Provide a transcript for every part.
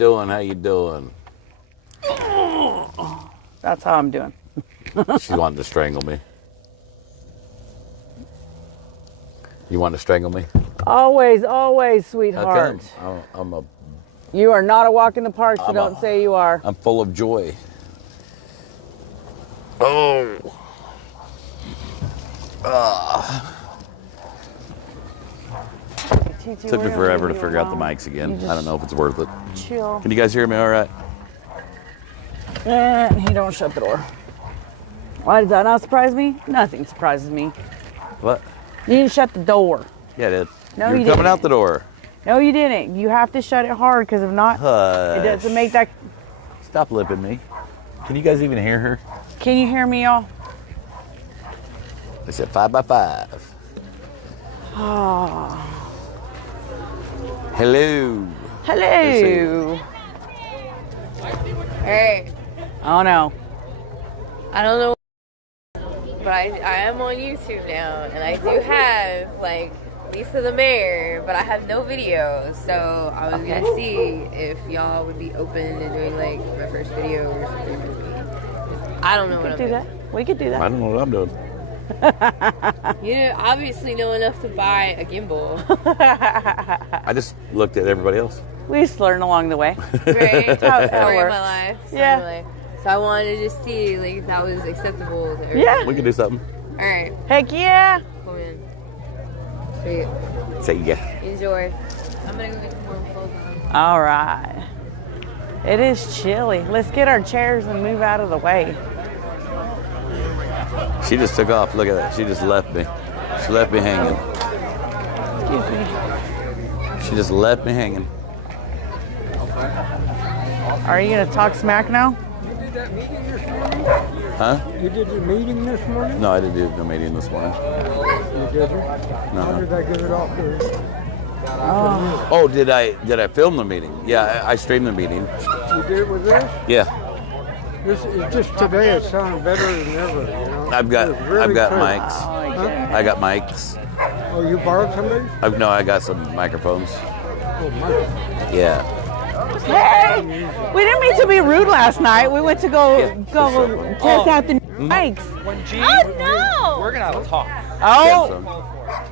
doing? How you doing? That's how I'm doing. She's wanting to strangle me. You want to strangle me? Always, always, sweetheart. I'm You are not a walk in the park, so don't say you are. I'm full of joy. Oh. Took me forever to figure out the mics again. I don't know if it's worth it. Chill. Can you guys hear me all right? And he don't shut the door. Why does that not surprise me? Nothing surprises me. What? You didn't shut the door. Yeah, I did. No, You're you coming didn't. out the door. No, you didn't. You have to shut it hard, because if not, it doesn't make that... Stop lipping me. Can you guys even hear her? Can you hear me, y'all? I said 5 by 5. Oh. Hello. Hello. Hey, Oh, no. I don't know, but I am on YouTube now, and I do have, like, Lisa the Mayor, but I have no videos, so I was gonna see if y'all would be open to doing, like, my first video or something with me. I don't know what I'm doing. We could do that. I don't know what I'm doing. You obviously know enough to buy a gimbal. I just looked at everybody else. We just learn along the way. Right? how it Story of works. my life. Story Yeah. of my life. So I wanted to just see, like, if that was acceptable to everybody. Yeah. We can do something. All right. Heck yeah. Come in. Sweet. Say yeah. Enjoy. I'm gonna go get some more clothes on. All right. It is chilly. Let's get our chairs and move out of the way. She just took off. Look at that. She just left me. She left me hanging. Excuse me. She just left me hanging. Are you going to talk smack now? You did that meeting this morning? Huh? You did your meeting this morning? No, I didn't do no meeting this morning. You didn't? How did I get it off there? Oh, did I film the meeting? Yeah, I streamed the meeting. You did it with this? Yeah. This is just today. It sounded better than ever. You know? I've got It was really clear. mics. Huh? I got mics. Oh, you borrowed somebody? I got some microphones. Oh, Michael. Yeah. Hey! We didn't mean to be rude last night. We went to go test out the mics. When G, Oh, no! we're gonna have a talk. Oh!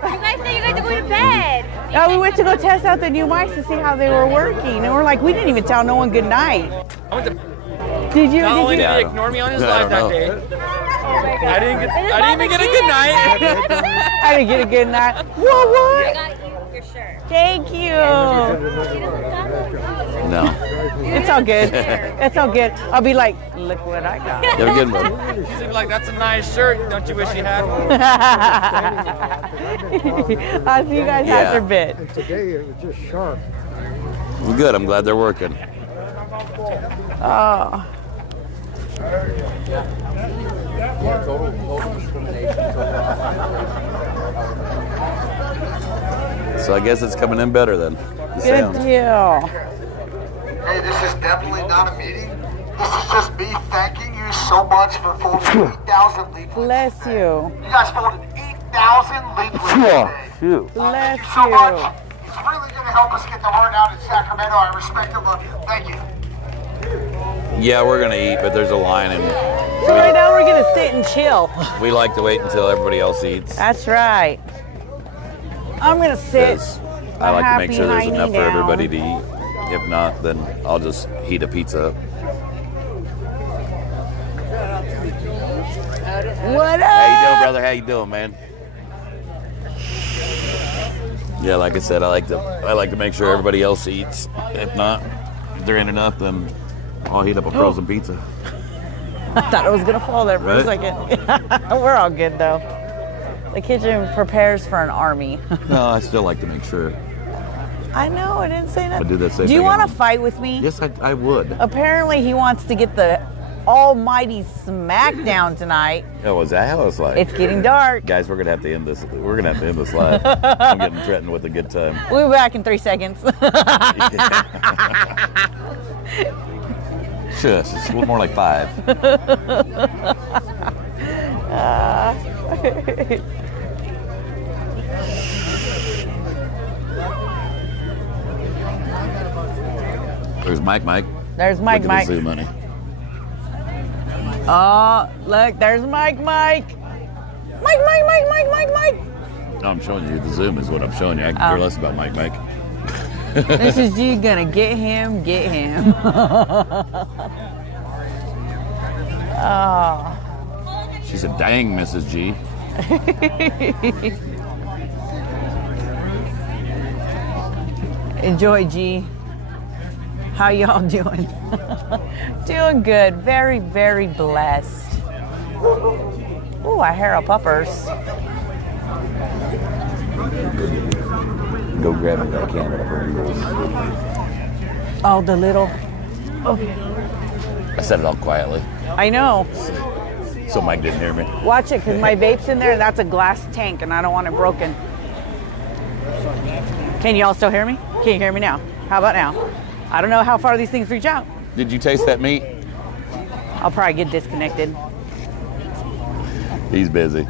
You guys say you guys are going to bed. No, we went to go test out the new mics to see how they were working. And we're like, we didn't even tell no one good night. I went to, Did you? not only Did did you? he ignore me on his I live don't that know. day, I didn't even get a good night. I didn't get a good night. What? I got you your shirt. Thank you. No. It's all good. It's all good. I'll be like, look what I got. You have a good one. She'd be like, "That's a nice shirt. Don't you wish you had one?" I'll see you guys Yeah. after a bit. And today it was just sharp. Well, good. I'm glad they're working. Oh. So I guess it's coming in better then. The Good sound. deal. Hey, this is definitely not a meeting. This is just me thanking you so much for folding 8,000 leaflets. Bless you. You guys folded 8,000 leaflets today. Shoot. Bless Thank you so much. you. It's really going to help us get the word out in Sacramento. I respect and love you. Thank you. Yeah, we're gonna eat, but there's a line, and So right now we're gonna sit and chill. we like to wait until everybody else eats. That's right. I'm gonna sit. 'Cause I like to make happy sure there's hiney enough for down. everybody to eat. If not, then I'll just heat a pizza up. What up? How you doing, brother? How you doing, man? Yeah, like I said, I like to make sure everybody else eats. If not, if there ain't enough, then I'll heat up a frozen pizza. I thought it was gonna fall there for a Right? second. We're all good though. The kitchen prepares for an army. No, I still like to make sure. I know, I didn't say nothing. I do that same Do you thing want at to home. fight with me? Yes, I would. Apparently he wants to get the almighty smackdown tonight. Oh, was that how it's like? It's getting dark. Guys, we're gonna have to end this. We're gonna have to end this live. I'm getting threatened with a good time. We'll be back in 3 seconds. Shush, it's more like 5. There's Mike. There's Mike. Look at the zoo money. Oh, look, there's Mike. Mike. No, I'm showing you the Zoom is what I'm showing you. I can care less about Mike. This is G gonna get him. Oh. She said, dang, Mrs. G. Enjoy, G. How y'all doing? Doing good. Very, very blessed. Ooh, I hear a puppers. Go grab me that can of Pringles. Oh, the little. Okay. I said it all quietly, I know. so Mike didn't hear me. Watch it, because my vape's in there, and that's a glass tank, and I don't want it broken. Can you all still hear me? Can you hear me now? How about now? I don't know how far these things reach out. Did you taste that meat? I'll probably get disconnected. He's busy.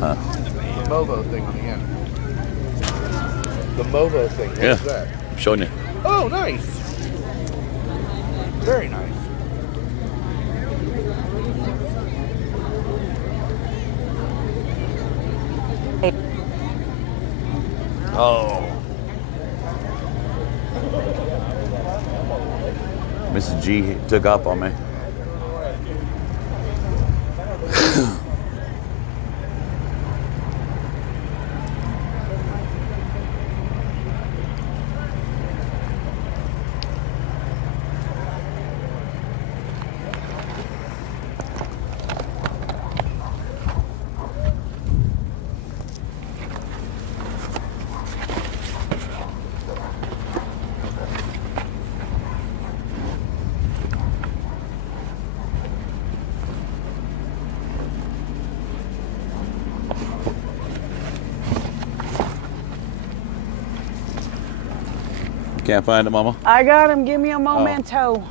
Huh. The Movo thing on the end. The Movo thing. What is that? I'm showing you. Oh, nice. Very nice. Oh. Mrs. G took up on me. Can't find it, Mama? I got him. Give me a memento.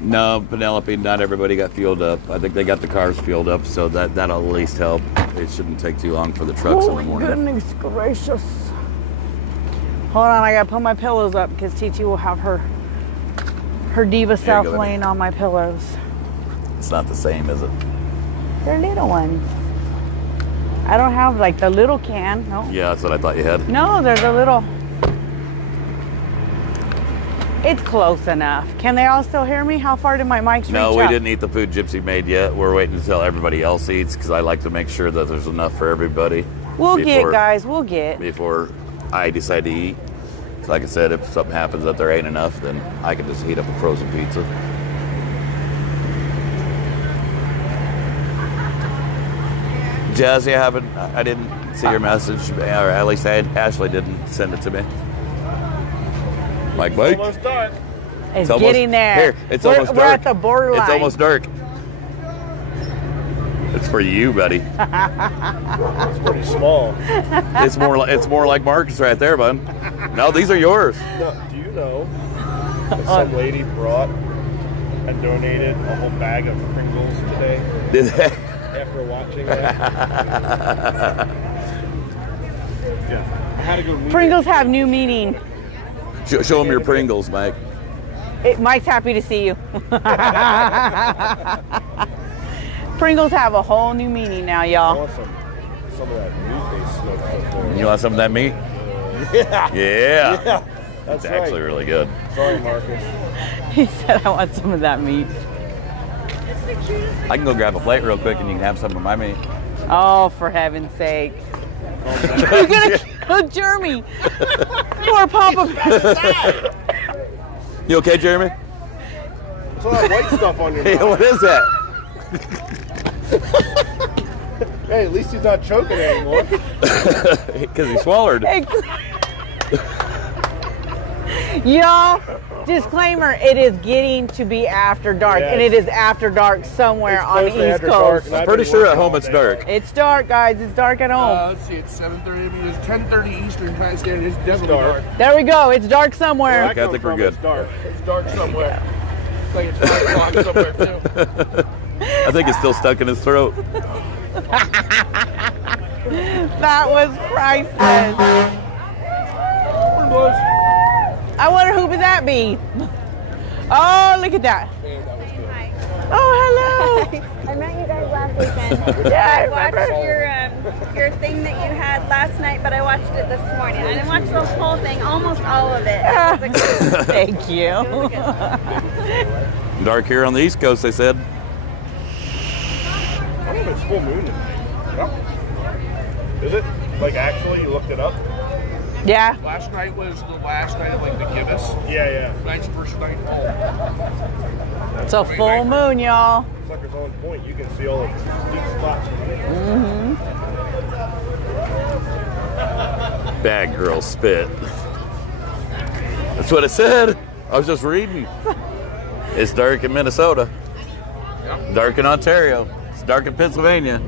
No, Penelope, not everybody got fueled up. I think they got the cars fueled up, so that'll at least help. It shouldn't take too long for the trucks in the morning. Goodness gracious. Hold on, I gotta put my pillows up because TT will have her diva self go, laying on my pillows. It's not the same, is it? They're little ones. I don't have like the little can. No. Yeah, that's what I thought you had. No, they're the little. It's close enough. Can they all still hear me? How far did my mics reach No, up? we didn't eat the food Gypsy made yet. We're waiting until everybody else eats because I like to make sure that there's enough for everybody. We'll get, guys. We'll get. Before I decide to eat. Like I said, if something happens that there ain't enough, then I can just heat up a frozen pizza. Jazzy, I didn't see your message, or at least Ashley didn't send it to me. Mike. Almost done. It's getting there. Here, it's almost dark. We're at the borderline. It's almost dark. It's for you, buddy. It's pretty small. It's more like Marcus right there, bud. No, these are yours. No, do you know that some lady brought and donated a whole bag of Pringles today Did they? after watching that? Yeah. I had to go read Pringles have new meaning. Show them your Pringles, Mike. Mike's happy to see you. Pringles have a whole new meaning now, I y'all. want some of that meat they smoked up there. You want some of that meat? Yeah. Yeah. That's It's actually right. really good. Sorry, Marcus. He said, I want some of that meat. I can go grab a plate real quick and you can have some of my meat. Oh, for heaven's sake. You're going to kill Jeremy. Poor Papa. You okay, Jeremy? There's a lot of white stuff on your Hey, mouth. what is that? Hey, at least he's not choking anymore. Because he swallowed. Y'all, disclaimer, it is getting to be after dark, and it is after dark somewhere on the East Coast. I'm pretty sure at home it's dark. It's dark, guys. It's dark at home. Let's see, it's 7:30. I mean, it's 10:30 Eastern Time Standard. It's definitely dark. There we go. It's dark somewhere. Okay, I think we're good. It's dark. It's dark somewhere. It's like it's 5 o'clock somewhere, too. I think it's still stuck in his throat. That was priceless. I wonder who would that be? Oh, look at that. Oh, hello. I met you guys last weekend. Yeah, I I watched remember. your thing that you had last night, but I watched it this morning. I didn't watch the whole thing, almost all of it. It was like, Thank you. Dark here on the East Coast, they said. I don't know if it's full moon. Yep. Is it? Like, actually, you looked it up? Yeah. Last night was the last night of like the Gibbous. Yeah. Tonight's first night. It's a full moon, y'all. Sucker's on point. You can see all the deep spots. Bad girl spit. That's what it said. I was just reading. It's dark in Minnesota. Dark in Ontario. It's dark in Pennsylvania.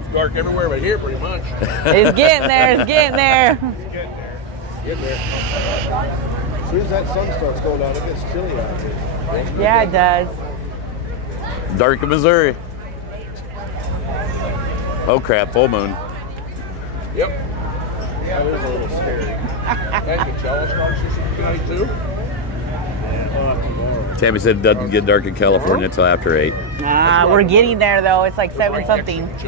It's dark everywhere but here, pretty much. It's getting there. It's getting there. Get there. As soon as that sun starts going down, it gets chilly out here. Yeah, it does. Dark in Missouri. Oh crap, full moon. Yep. That is a little scary. And the jealous starts tonight too. Tammy said it doesn't get dark in California until after 8. We're getting there, though. It's like 7 something. That's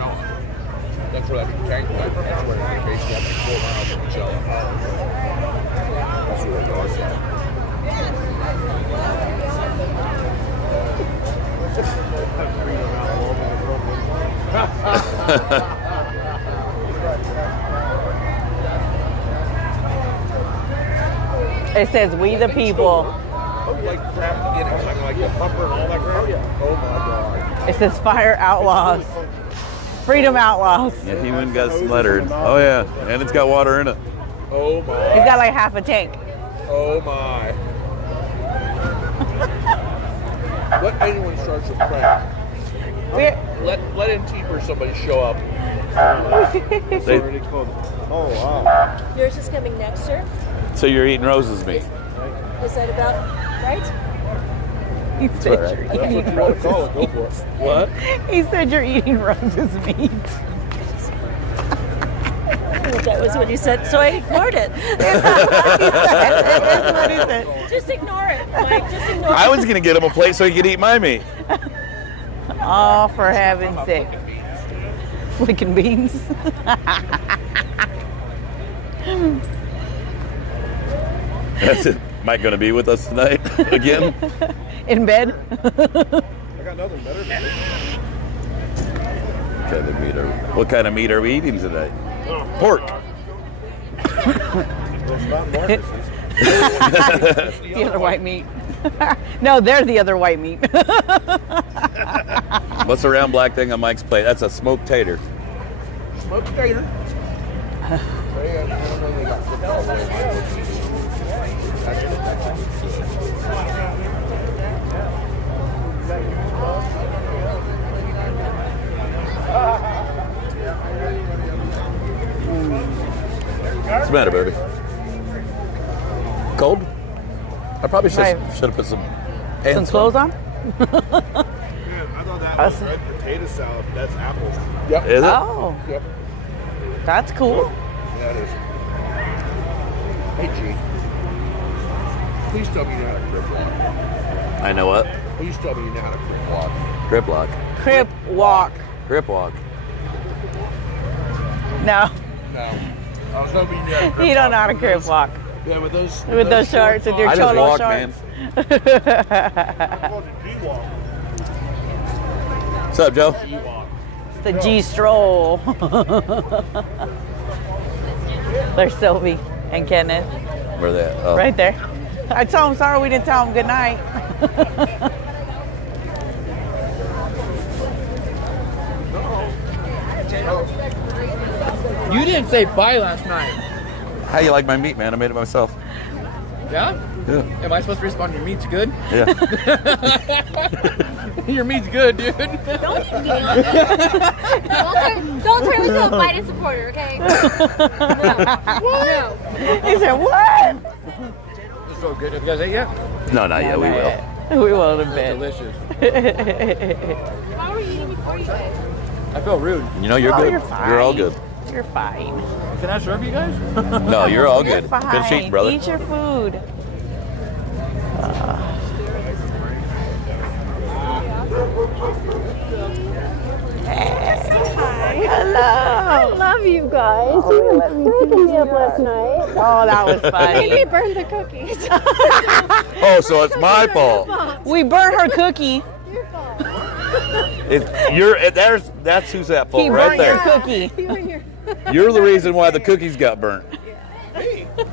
where that tank went. That's where they basically have like 4 miles of Magellan. That's where it goes. It says, "We the people." Like crap in it, kind of like the bumper and all that crap. Oh my god. It says, "Fire outlaws, freedom outlaws." Yeah, he went and got lettered. Oh yeah, and it's got water in it. Oh my. He's got like half a tank. Oh my. Let anyone start with crap. Let NT or somebody show up. They, Oh, wow. Yours is coming next, sir. so you're eating roses meat. Is that about right? He said right. you're That's what eating you want to call it. Go for it. What? He said you're eating Rose's meat. That was what he said, so I ignored it. That's what he said. Just ignore it, Mike. Just ignore it. I was gonna get him a plate so he could eat my meat. Oh, for heaven's sake. Licking beans. That's it. Mike gonna be with us tonight again? In bed. I got nothing better than this. What kind of meat are we eating today? Pork. It's not Marcus's. The other white meat. No, they're the other white meat. What's the round black thing on Mike's plate? That's a smoked tater. Smoked tater. What's the matter, baby? Cold? I probably should Right. have put some Some pants clothes on? Man, I thought that was red potato salad. That's apples. Yep. Is it? Oh, Yep. that's cool. Yeah, it is. Hey, G. Please tell me you know how to crib walk. I know what? Please tell me you know how to crib walk. Crip walk. Crip walk. Crip walk. No, No. I was hoping you knew how to crib you don't walk know how to with crip those- walk. Yeah, with those shorts, with your I just cholo walk, shorts. man. I'm going to G-Walk. What's up, Joe? G-Walk. The G stroll. There's Sylvie and Kenneth Where they at? Oh. right there. I told him sorry we didn't tell him good night. You didn't say bye last night. How you like my meat, man? I made it myself. Yeah? Yeah. Am I supposed to respond? Your meat's good? Yeah. Your meat's good, dude. Don't turn me into a Biden supporter, okay? No. He said, what? It's so good. Have you guys ate yet? No, not yet. We will. We will in a It's bit. delicious. Why were you eating before you did? I felt rude. You know, you're Oh, good. you're fine. You're all good. You're fine. Can I serve you guys? No, you're all You're good. fine. Good sheet, brother. Eat your food. Hello. I love you guys. You were breaking me up last night. Oh, that was Maybe funny. burned the cookies. Oh, so it's my fault. We burnt her cookie. That's who's at fault He right burnt your there. cookie. You were here. You're the reason why the cookies got burnt.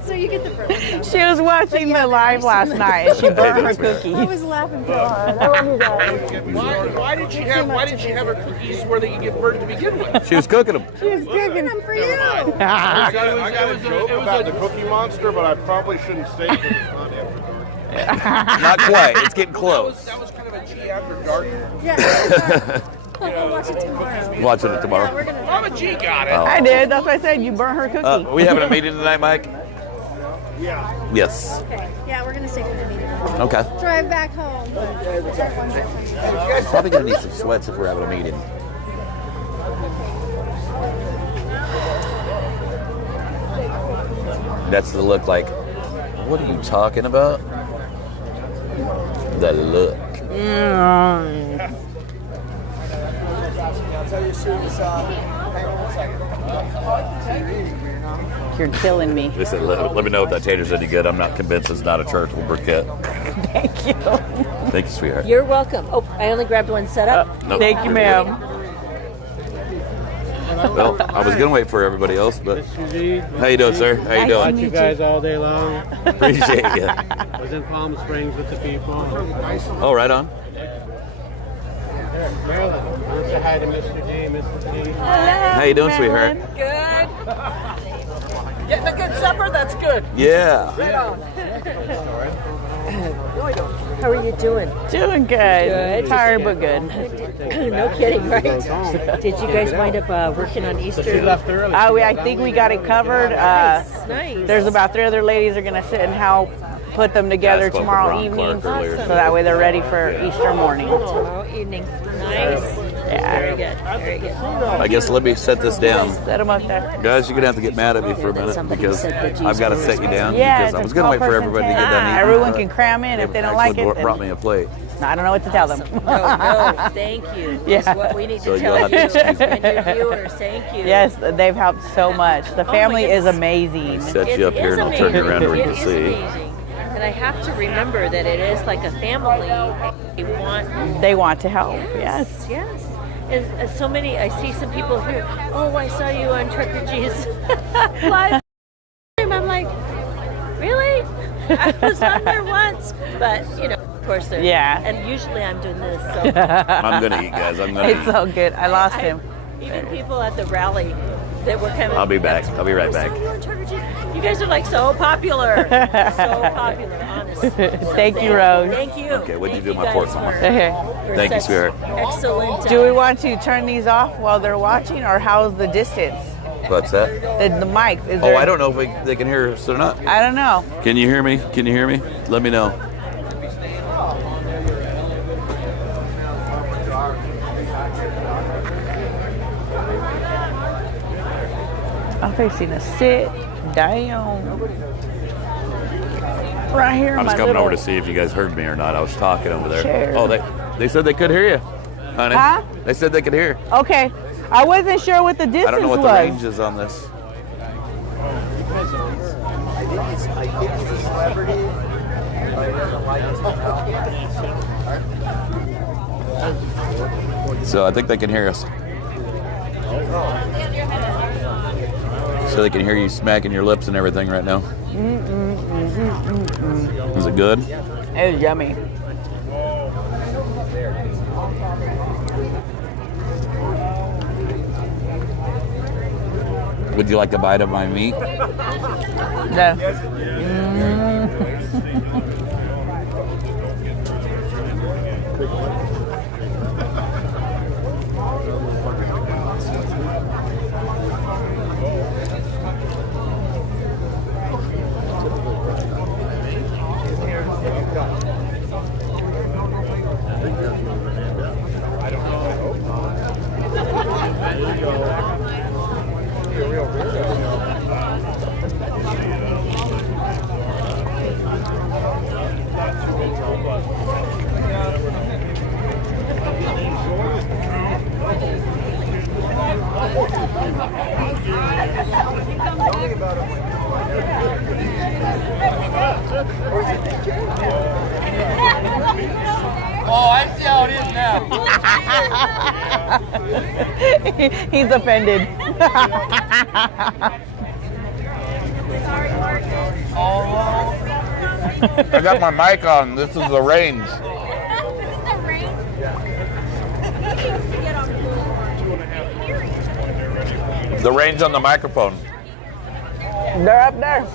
So you get the first. She was watching the live last night and she burnt her that's fair. cookie. I was laughing so hard. I love you guys. Why did she have her cookies where they could get burnt to begin with? She was cooking them. She was cooking them for you. I got a joke about the Cookie Monster, but I probably shouldn't say it because it's not after dark. Not quite. It's getting close. That was kind of a G after dark. Yeah. I'll watch it tomorrow. Watching it Yeah, tomorrow. we're gonna. Mama G got it. I did. That's what I said. You burnt her cookie. We having a meeting tonight, Mike? Yeah. Yes. Okay. Yeah, we're gonna stay for the meeting. Okay. Drive back home. Probably gonna need some sweats if we're having a meeting. That's the look like. What are you talking about? The look. You're killing me. Listen, let me know if that tater's any good. I'm not convinced it's not a charitable briquette. Thank you. Thank you, sweetheart. You're welcome. Oh, I only grabbed one setup. Nope. Thank you, ma'am. Well, I was gonna wait for everybody else, but Mr. G. how you doing, sir? How you Nice doing? to You guys all day long. Appreciate you. I was in Palm Springs with the people. Oh, right on. Maryland, I want to say hi to Mr. G, Mr. T. How you doing, sweetheart? Good. Getting a good supper? That's good. Yeah. How are you doing? Doing good. Tired but good. No kidding, right? Did you guys wind up working on Easter? She left early. I think we got it covered. Nice. There's about 3 other ladies are going to sit and help put them together I spoke with tomorrow Ron evening, Clark earlier. so that way they're ready for Easter morning. Tomorrow evening. Nice. Yeah. Very good. Very good. I guess let me set this down. Set them up there. Guys, you're going to have to get mad at me for a minute because I've got to set you down Yeah, because I was going to wait for everybody to get done eating. Everyone can cram in. If they don't like it, Actually then brought me a plate. I don't know what to tell them. No, thank you. Yeah. Is what we need So to you'll tell have you to excuse me. and your viewers. Thank you. Yes, they've helped so much. The family is goodness. amazing. Set you up here and I'll turn you around where you can It is see. amazing. And I have to remember that it is like a family. They want to help. Yes. Yes. And so many, I see some people here, oh, I saw you on Trucker G's live stream. I'm like, really? I was on there once. But, you know, of course, they're, Yeah. and usually I'm doing this. So. I'm going to eat, guys. I'm going to It's eat. so good. I lost him. Even people at the rally that were coming. I'll be back. I'll be right "I saw back." you on Trucker G." You guys are like so popular. So popular, honestly. So Thank you, Rose. Thank you. Okay, what'd you Thank do my guys fork, Mama? for Thank you, such sweetheart. Excellent. Do we want to turn these off while they're watching, or how's the distance? What's that? The mic. Is Oh, there, I don't know if they can hear us or not. I don't know. Can you hear me? Can you hear me? Let me know. I'm fixing to sit down. Right here. I in was my coming little over to see if you guys heard me or not. I was talking over there. chair. Oh, they said they could hear you, honey. Huh? They said they could hear. Okay. I wasn't sure what the distance I don't know what the was. range is on this. I think he's a celebrity, but he doesn't like us. So I think they can hear us. So they can hear you smacking your lips and everything right now. Is it good? It was yummy. Would you like a bite of my meat? No. Oh, I see how it is now. He's offended. I got my mic on. This is the range. The range on the microphone. They're up there.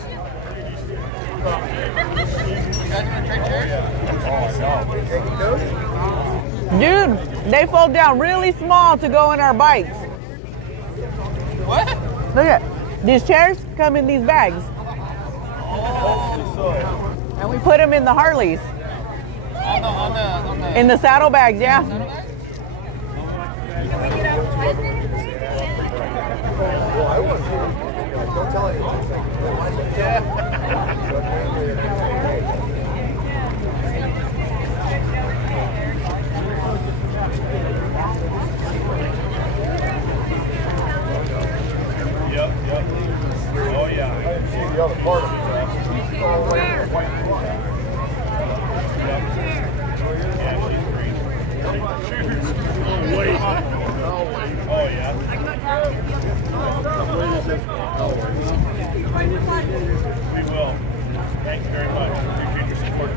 Dude, they fold down really small to go in our bikes. What? Look at these chairs come in these bags. And we put them in the Harleys. In the saddlebags, yeah. Yep. Oh yeah. I didn't see the other part of it. Wait. Oh yeah. We will. Thank you very much. Appreciate your support.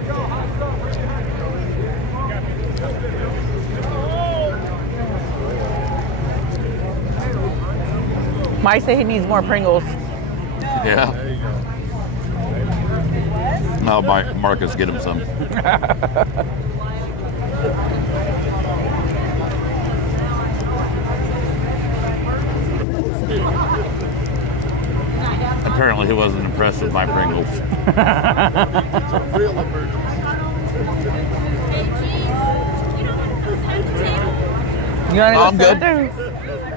Mike said he needs more Pringles. Yeah. No, Marcus, get him some. Apparently he wasn't impressed with my Pringles. You want to I'm good.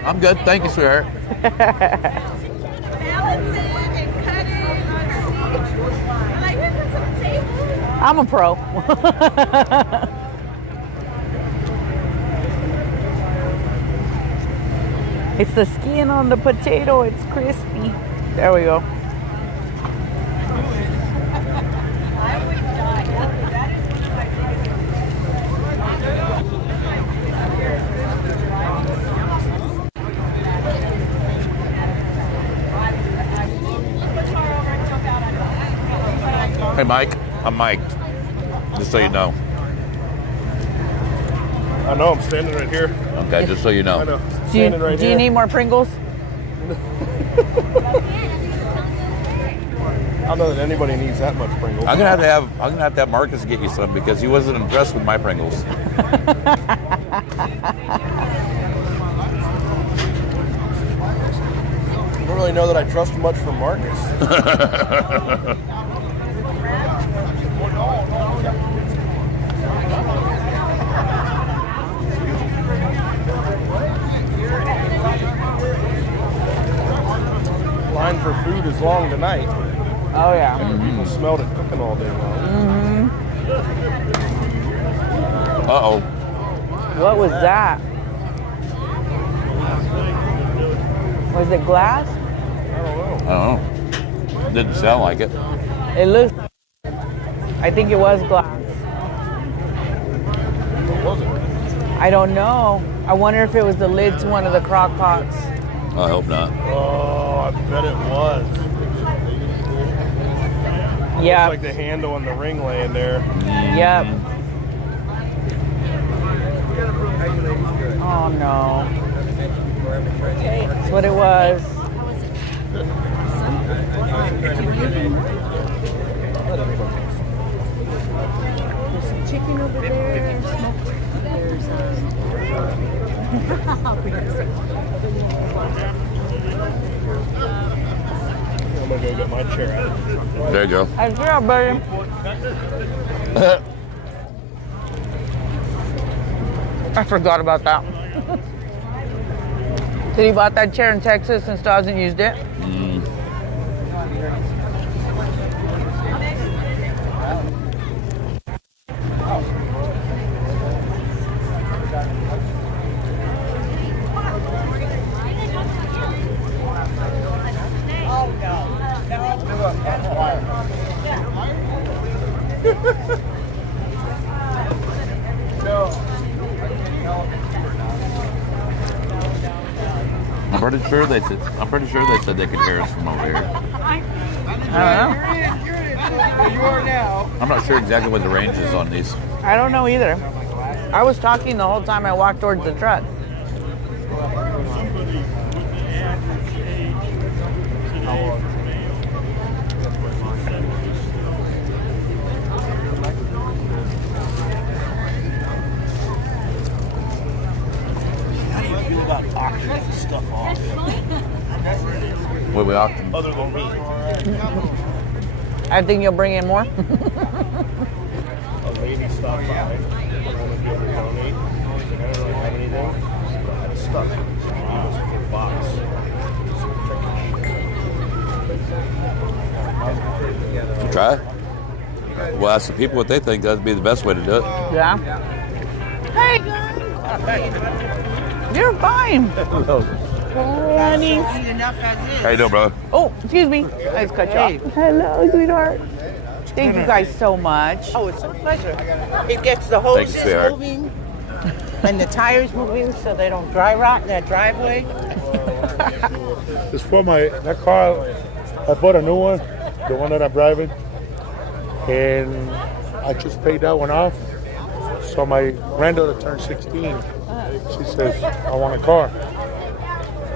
I'm good. Thank you, sweetheart. I'm a pro. It's the skin on the potato. It's crispy. There we go. Hey, Mike. I'm mic'd. Just so you know. I know, I'm standing right here. Okay, just so you know. I know. Do you, Standing right do you here. need more Pringles? I don't know that anybody needs that much Pringles. I'm gonna have to have Marcus get you some because he wasn't impressed with my Pringles. I don't really know that I trust much from Marcus. Line for food is long tonight. Oh yeah. People smelled it cooking all day long. Uh-oh. What was that? Was it glass? I don't know. Didn't sound like it. It looks. I think it was glass. What was it? I don't know. I wonder if it was the lid to one of the crock pots. I hope not. Oh, I bet it was. Yeah. Looks like the handle and the ring laying there. Yep. Oh no. That's what it was. I'm gonna go get my chair out. There you go. That's good, buddy. I forgot about that. Did he bought that chair in Texas and still hasn't used it? I'm pretty sure they said they could hear us from over here. I don't know. I'm not sure exactly what the range is on these. I don't know either. I was talking the whole time I walked towards the truck. Auction stuff off. What we auction? Other than me. I think you'll bring in more. A lady stopped by. I want to be able to donate. I don't really have anything. But I had stuff. So I was in a box. Try it. Well, ask the people what they think. That'd be the best way to do it. Yeah. Hey, you're fine. Honey. How you doing, brother? Oh, excuse me. I just cut you off. Hello, sweetheart. Thank you guys so much. Oh, it's a pleasure. It gets the Thank you, hoses sweetheart. moving and the tires moving so they don't dry rot in that driveway. It's for that car. I bought a new one, the one that I'm driving, and I just paid that one off. So my granddaughter turned 16. She says, I want a car.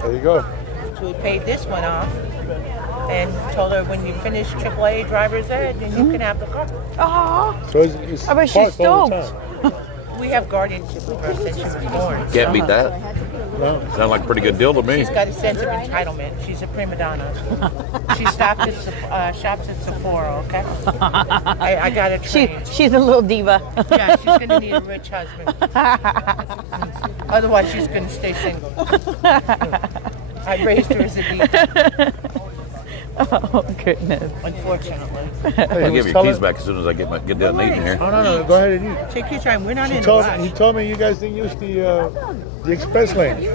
There you go. So we paid this one off and told her when you finish AAA driver's ed, then you can have the car. Oh, So it's I bet she's parked all the stoked. time. We have guardianship with her since she was born. Can't beat that. No. Sounds like a pretty good deal to me. She's got a sense of entitlement. She's a prima donna. She stopped at shops at Sephora, okay? I got her trained. She's a little diva. Yeah, she's going to need a rich husband. Otherwise, she's going to stay single. I raised her as a diva, Oh, goodness. unfortunately. I'll give you your keys back as soon as I get done eating here. Oh, no, go ahead and eat. Take your time. We're not in a He rush. told me you guys didn't use the express lane.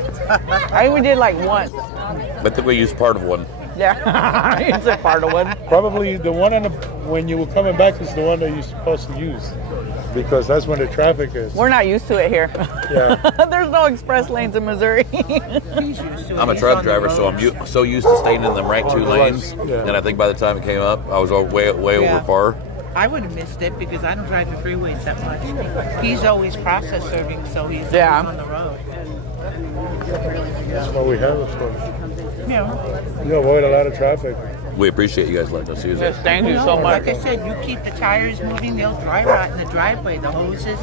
I only did like once. I think we used part of one. Yeah, it's a part of one. Probably the one when you were coming back is the one that you're supposed to use, because that's when the traffic is. We're not used to it here. Yeah. There's no express lanes in Missouri. I'm a truck driver, so I'm so used to staying in the right two lanes. Yeah. And I think by the time it came up, I was way Yeah. over far. I would have missed it because I don't drive the freeways that much. He's always process serving, so he's Yeah. always on the road. That's what we have it for. Yeah. You avoid a lot of traffic. We appreciate you guys letting us use it. Yes, thank you so much. Like I said, you keep the tires moving, they'll dry rot in the driveway. The hoses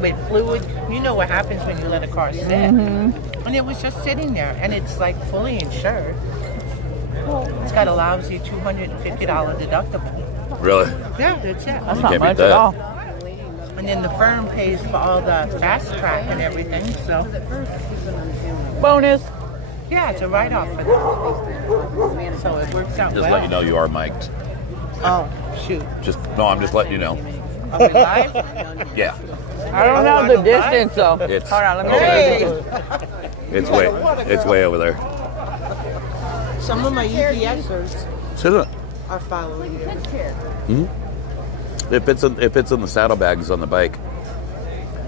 with fluid. You know what happens when you let a car sit. Mm-hmm. And it was just sitting there, and it's like fully insured. It's got a lousy $250 deductible. Really? Yeah, that's it. That's not Can't beat much that. at all. And then the firm pays for all the fast track and everything, so Bonus. yeah, it's a write-off for them. So it works out Just well. let you know you are mic'd. Oh, shoot. I'm just letting you know. Are we live? Yeah. I don't know the distance though. It's Hold on, let me okay. see. It's way over there. Some of my UPSers Sit it. are following you. If it's in the saddlebags on the bike,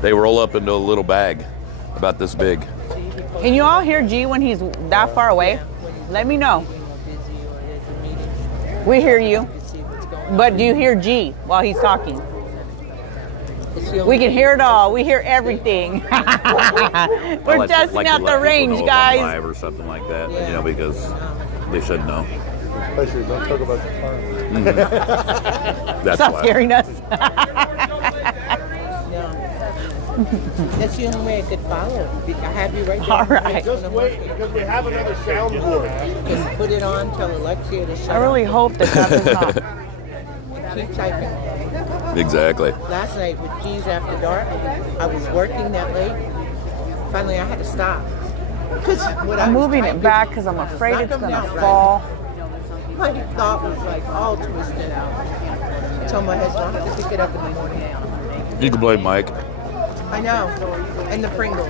they roll up into a little bag about this big. Can you all hear G when he's that far away? Let me know. We hear you. But do you hear G while he's talking? We can hear it all. We hear everything. We're testing out the range, guys. Live or something like that, you know, because they should know. Especially don't talk about the farm. That's Stop why. scaring us. That's the only way I could follow. I have you right there. All right. Just wait, because we have another soundboard. Just put it on, tell Alexia to shut I really hope that that does not. Keep typing. Exactly. Last night with Keys After Dark, I was working that late. Finally, I had to stop. I'm moving it back because I'm afraid it's going to fall. My thought was like all twisted out. I told my husband I have to pick it up in the morning. You can blame Mike. I know. And the Pringles.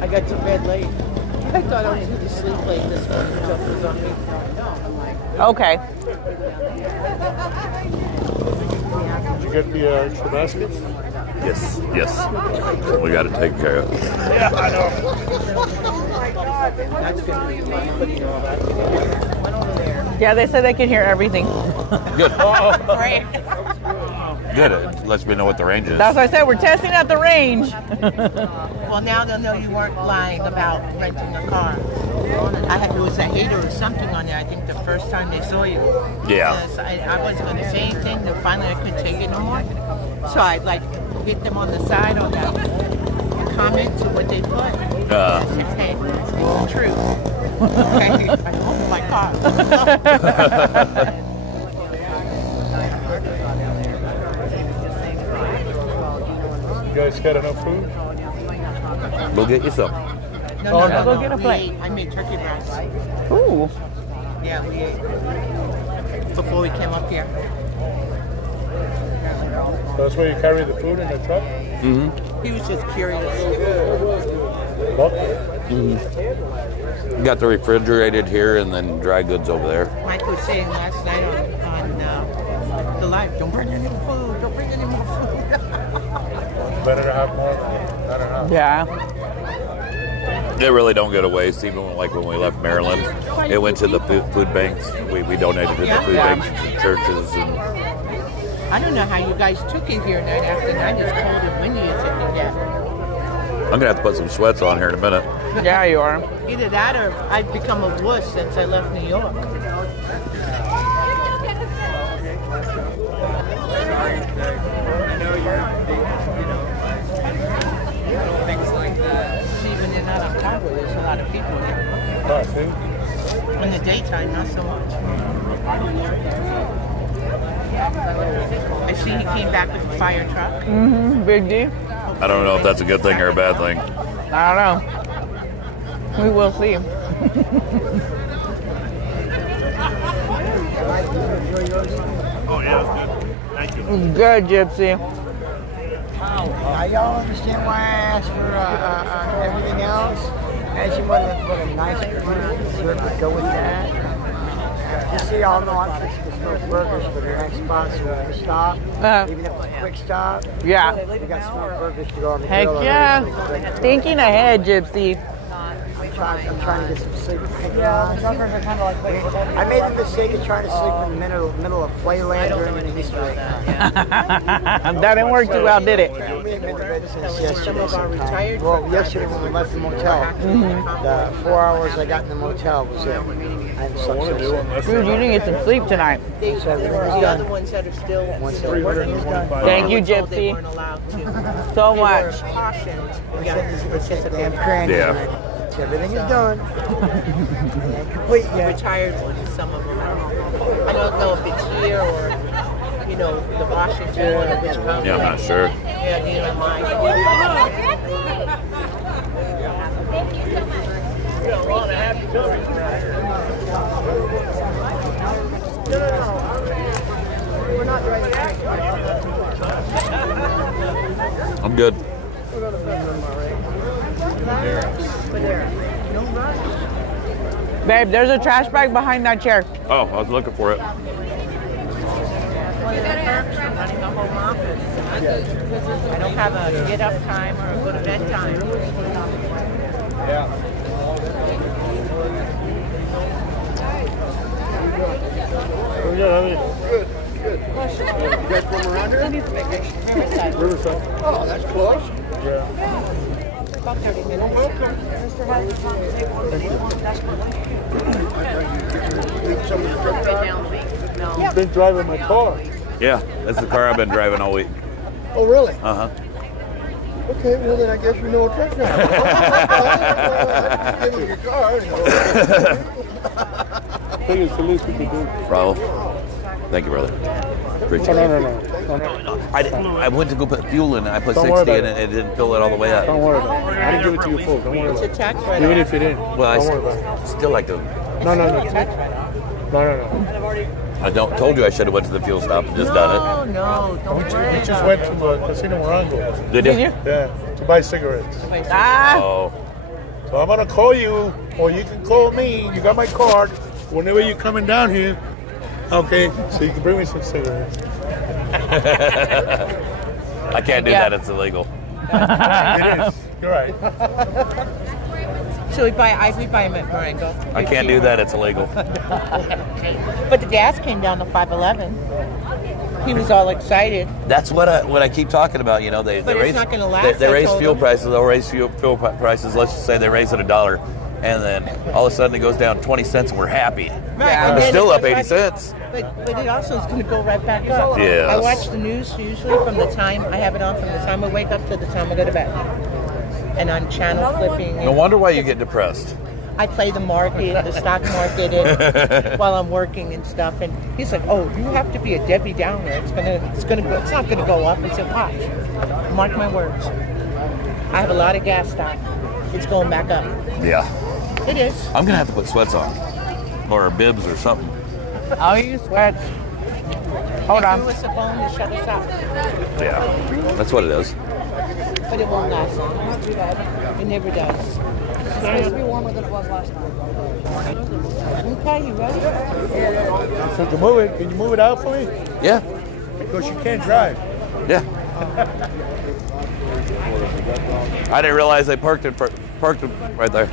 I got to bed late. I thought I was going to sleep late this morning. Jeff was on me. Okay. Did you get the extra baskets? Yes, yes. We got it taken care of. Yeah, I know. That's going to be fun putting all that together. Went over there. Yeah, they said they can hear everything. Good. Great. Good. It lets me know what the range is. That's what I said. We're testing out the range. Well, now they'll know you weren't lying about renting a car. There was a hater or something on there, I think, the first time they saw you. Yeah. Because I wasn't going to say anything, then finally I couldn't take it no more. So I hit them on the side on that comment to what they put. I said, hey, it's the truth. Okay, I opened my car. You guys got enough food? Go get you some. No, go get a plate. I made turkey breasts. Ooh. Yeah, we ate before we came up here. So that's why you carry the food in the truck? Mm-hmm. He was just curious. Mm-hmm. Got the refrigerated here and then dry goods over there. Mike was saying last night on the live, don't bring any food, don't bring any more food. Better to have more. Better have. Yeah. They really don't go to waste. Even like when we left Maryland, it went to the food banks. We donated to the food banks and churches. And I don't know how you guys took it here night after night. It's cold and windy as it can get. I'm gonna have to put some sweats on here in a minute. Yeah, you are. Either that or I've become a wuss since I left New York. Things like that. Even in out of Convoy, there's a lot of people there. In the daytime, not so much. I see he came back with a fire truck. Mm-hmm. Big D. I don't know if that's a good thing or a bad thing. I don't know. We will see. Oh, yeah, that's good. Thank you. Good, Gypsy. I don't understand why I asked for everything else. I asked you what a nice dessert would go with that. Just so y'all know, I'm fixing to smoke burgers for the next spot, so we'll stop. Even if it's a quick stop. Yeah. We got smoked burgers to go on the Heck grill. yeah. Thinking ahead, Gypsy. I'm trying to get some sleep. Yeah, burgers are kind of like. I made the mistake of trying to sleep in the middle of Playland during the Easter egg time. That didn't work too well, did it? We haven't been to bed since yesterday sometime. Well, yesterday when we left the motel, the 4 hours I got in the motel was it. I haven't slept since. Dude, you didn't get some sleep tonight. The other ones that are still working. Thank you, Gypsy. So much. Damn cranny. Yeah. Everything is done. Complete retired ones, some of them. I don't know if it's here or, the Washington one or which company. Yeah, I'm not sure. Yeah, neither am I. I'm good. Babe, there's a trash bag behind that chair. Oh, I was looking for it. Running the home office. I don't have a get up time or a go to bed time. Yeah. Good. Good. You guys from around here? Riverside. Oh, that's close. Yeah. About 30 minutes. Leave some of the truck drive. He's been driving my car. Yeah, that's the car I've been driving all week. Oh, really? Uh-huh. Okay, well then I guess you know a truck driver. Give him your car. I think it's the least we can do. Bravo. Thank you, brother. Appreciate it. No. I went to go put fuel in, and I put Don't 60 worry in, about and it didn't fill it all the way up. Don't worry about it. I didn't give it to you full. Don't worry It's about a it. tax write-off. Even if you didn't. Well, I Don't worry about it. still like to. No. It's a tax write-off. No. I told you I should have went to the fuel stop and just done No, don't worry. We just went to Casino Morongo. it. Did you? Yeah, to buy cigarettes. Ah, Oh. So I'm gonna call you, or you can call me. You got my card. Whenever you're coming down here, okay, so you can bring me some cigarettes. I can't do that. It's illegal. It is. You're right. So we buy them at Marengo. I can't do that. It's illegal. But the gas came down to $5.11. He was all excited. That's what I keep talking about. You know, they But it's raise not gonna last, they I raise told fuel them. prices. They'll raise fuel prices. Let's just say they raise it $1, and then all of a sudden it goes down 20 cents, and we're happy. Right, And and we're then still it up goes 80 back- cents. But it also is going to go right back up. Yes. I watch the news usually from the time I have it on from the time I wake up to the time I go to bed, and I'm channel flipping. No wonder why you get depressed. I play the market, the stock market, and while I'm working and stuff. And he's like, "Oh, you have to be a Debbie Downer. It's not gonna go up." I said, "Watch, mark my words. I have a lot of gas stock. It's going back up. Yeah. It is." I'm gonna have to put sweats on, or bibs or something. I'll use sweats. Hold on. Give us a bone to shut us out, Yeah. That's what it is. but it won't last long. It never does. It's supposed to be warmer than it was last night. Okay, you ready? So to move it, can you move it out for me? Yeah. Because you can't drive. Yeah. I didn't realize they parked it right there.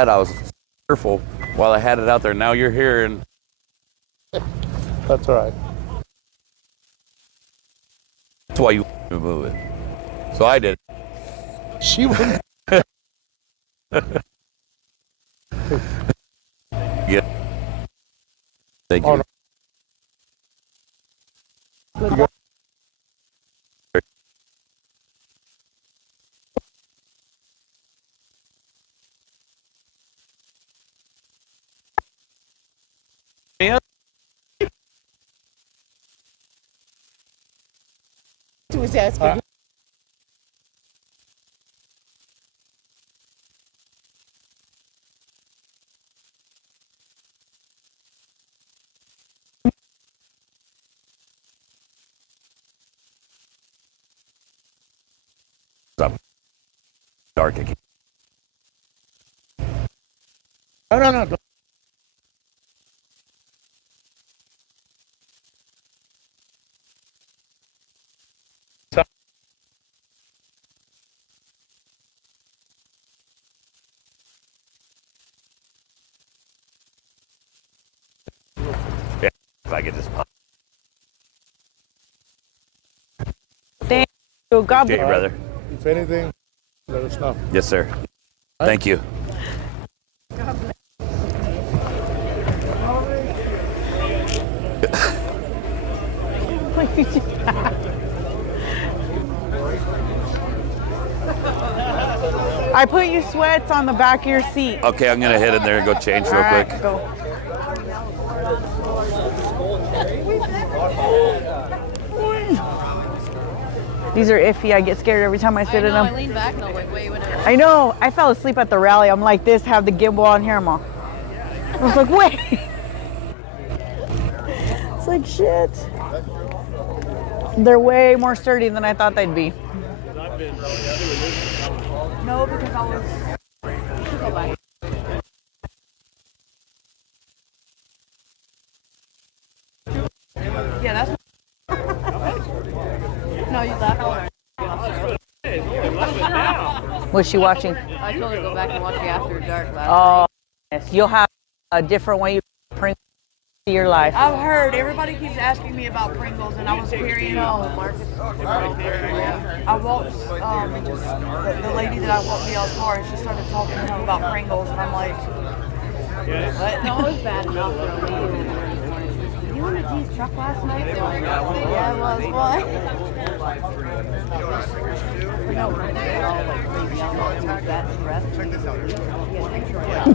I was careful while I had it out there. Now you're here, and That's all right. that's why you move it. So I did. She went. Yeah. Thank you. Oh, no. He was asking. Up dark again. No. Yeah, if I could just pop. Thank you. God Okay, bless. brother. If anything, let us know. Yes, sir. Thank you. I put your sweats on the back of your seat. Okay, I'm gonna head in there and go change real All right, quick. go. These are iffy. I get scared every time I sit in them. I leaned back and I was like, wait, whatever. I know. I fell asleep at the rally. I'm like this, have the gimbal on here. I was like, wait. It's like shit. They're way more sturdy than I thought they'd be. No, because I was. Yeah, that's. No, you laughed. What's she watching? I told her to go back and watch the After Dark last Oh, yes. You'll have a different way you bring to your life. I've heard everybody keeps asking me about Pringles, and I was carrying. I walked the lady that I walked the other car, and she started talking to him about Pringles, and I'm like, what? No, it was bad enough for me. You were in a G's truck last night? Yeah, I was. Why?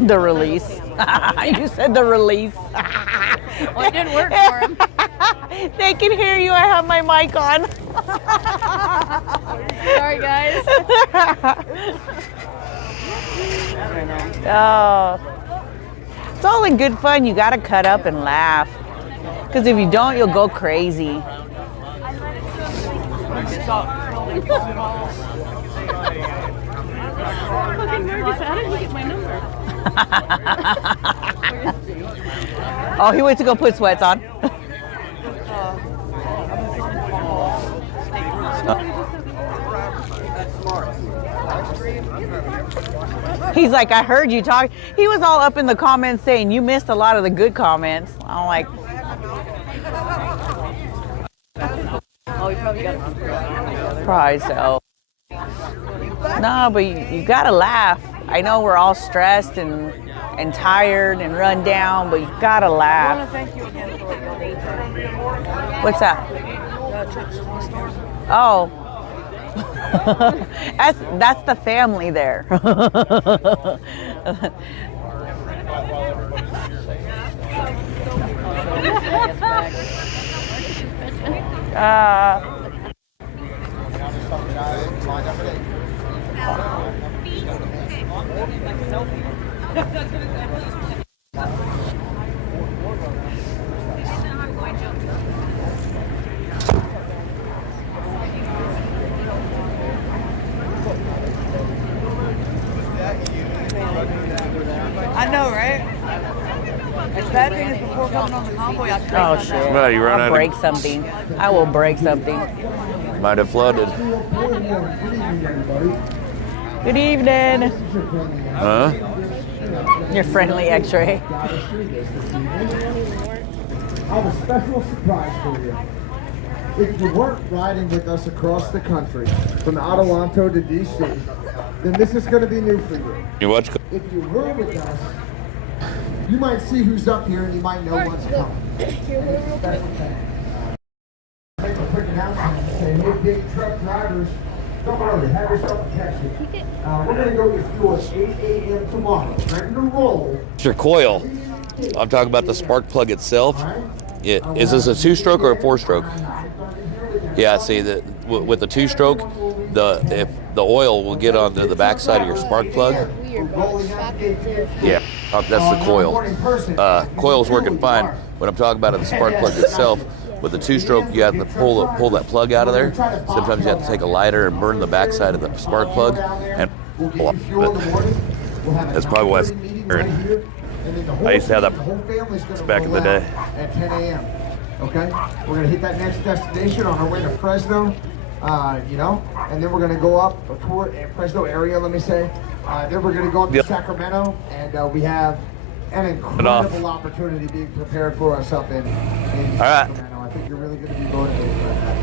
The release. You said the release. Well, it didn't work for him. They can hear you. I have my mic on. Sorry, guys. Oh. It's all in good fun. You got to cut up and laugh. Because if you don't, you'll go crazy. Fucking nervous. How did you get my number? Oh, he went to go put sweats on. He's like, I heard you talk. He was all up in the comments saying you missed a lot of the good comments. I'm like, Oh, you probably got it. probably so. No, but you gotta laugh. I know we're all stressed and tired and run down, but you gotta I want laugh. to thank you again for What's that? trips to the store. Oh. that's the family there. I know, right? It's bad thing is before coming on the convoy, I Oh shit! Well, you run out I'll of- break something. I will break something. Might have flooded. Good evening. Huh? Your friendly X-ray. I have a special surprise for you. If you weren't riding with us across the country, from Adelanto to DC, then this is going to be new for you. You watch? If you were with us, you might see who's up here and you might know what's coming. And it's a special thing. Make a quick announcement and say, hey, big truck drivers, come early, have yourself a taxi. We're going to go get fuel at 8 a.m. tomorrow. Ready to roll. It's your coil. I'm talking about the spark plug itself. Yeah. Is this a 2-stroke or a 4-stroke? Yeah, see, with the two-stroke, if the oil will get onto the backside of your spark plug. Yeah, that's the coil. Coil's working fine. What I'm talking about is the spark plug itself. With the two-stroke, you have to pull that plug out of there. Sometimes you have to take a lighter and burn the backside of the spark plug and pull off of it. That's probably why it's weird. I used to have that back in the day. At 10 a.m. Okay, we're gonna hit that next destination on our way to Fresno, and then we're gonna go up a tour in Fresno area. Let me say, then we're gonna go up to Sacramento, and we have an incredible opportunity being prepared for us up in Sacramento. I think you're really gonna be motivated by that.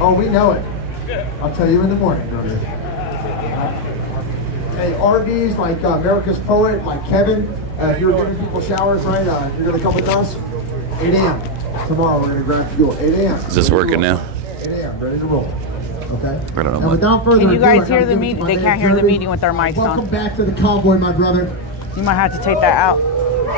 Oh, we know it. I'll tell you in the morning, brother. Hey, RVs like America's Poet, like Kevin, you're giving people showers, right? You're gonna come with us. 8 a.m. Tomorrow we're gonna grab fuel. 8 a.m. Is this working now? 8 a.m. Ready to roll. Okay. I don't know. And without further Can you ado, guys I hear gotta the give it meeting? to my They man, can't hear the Jeremy. meeting with their mics on. Welcome back to the Convoy, my brother. You might have to take that out.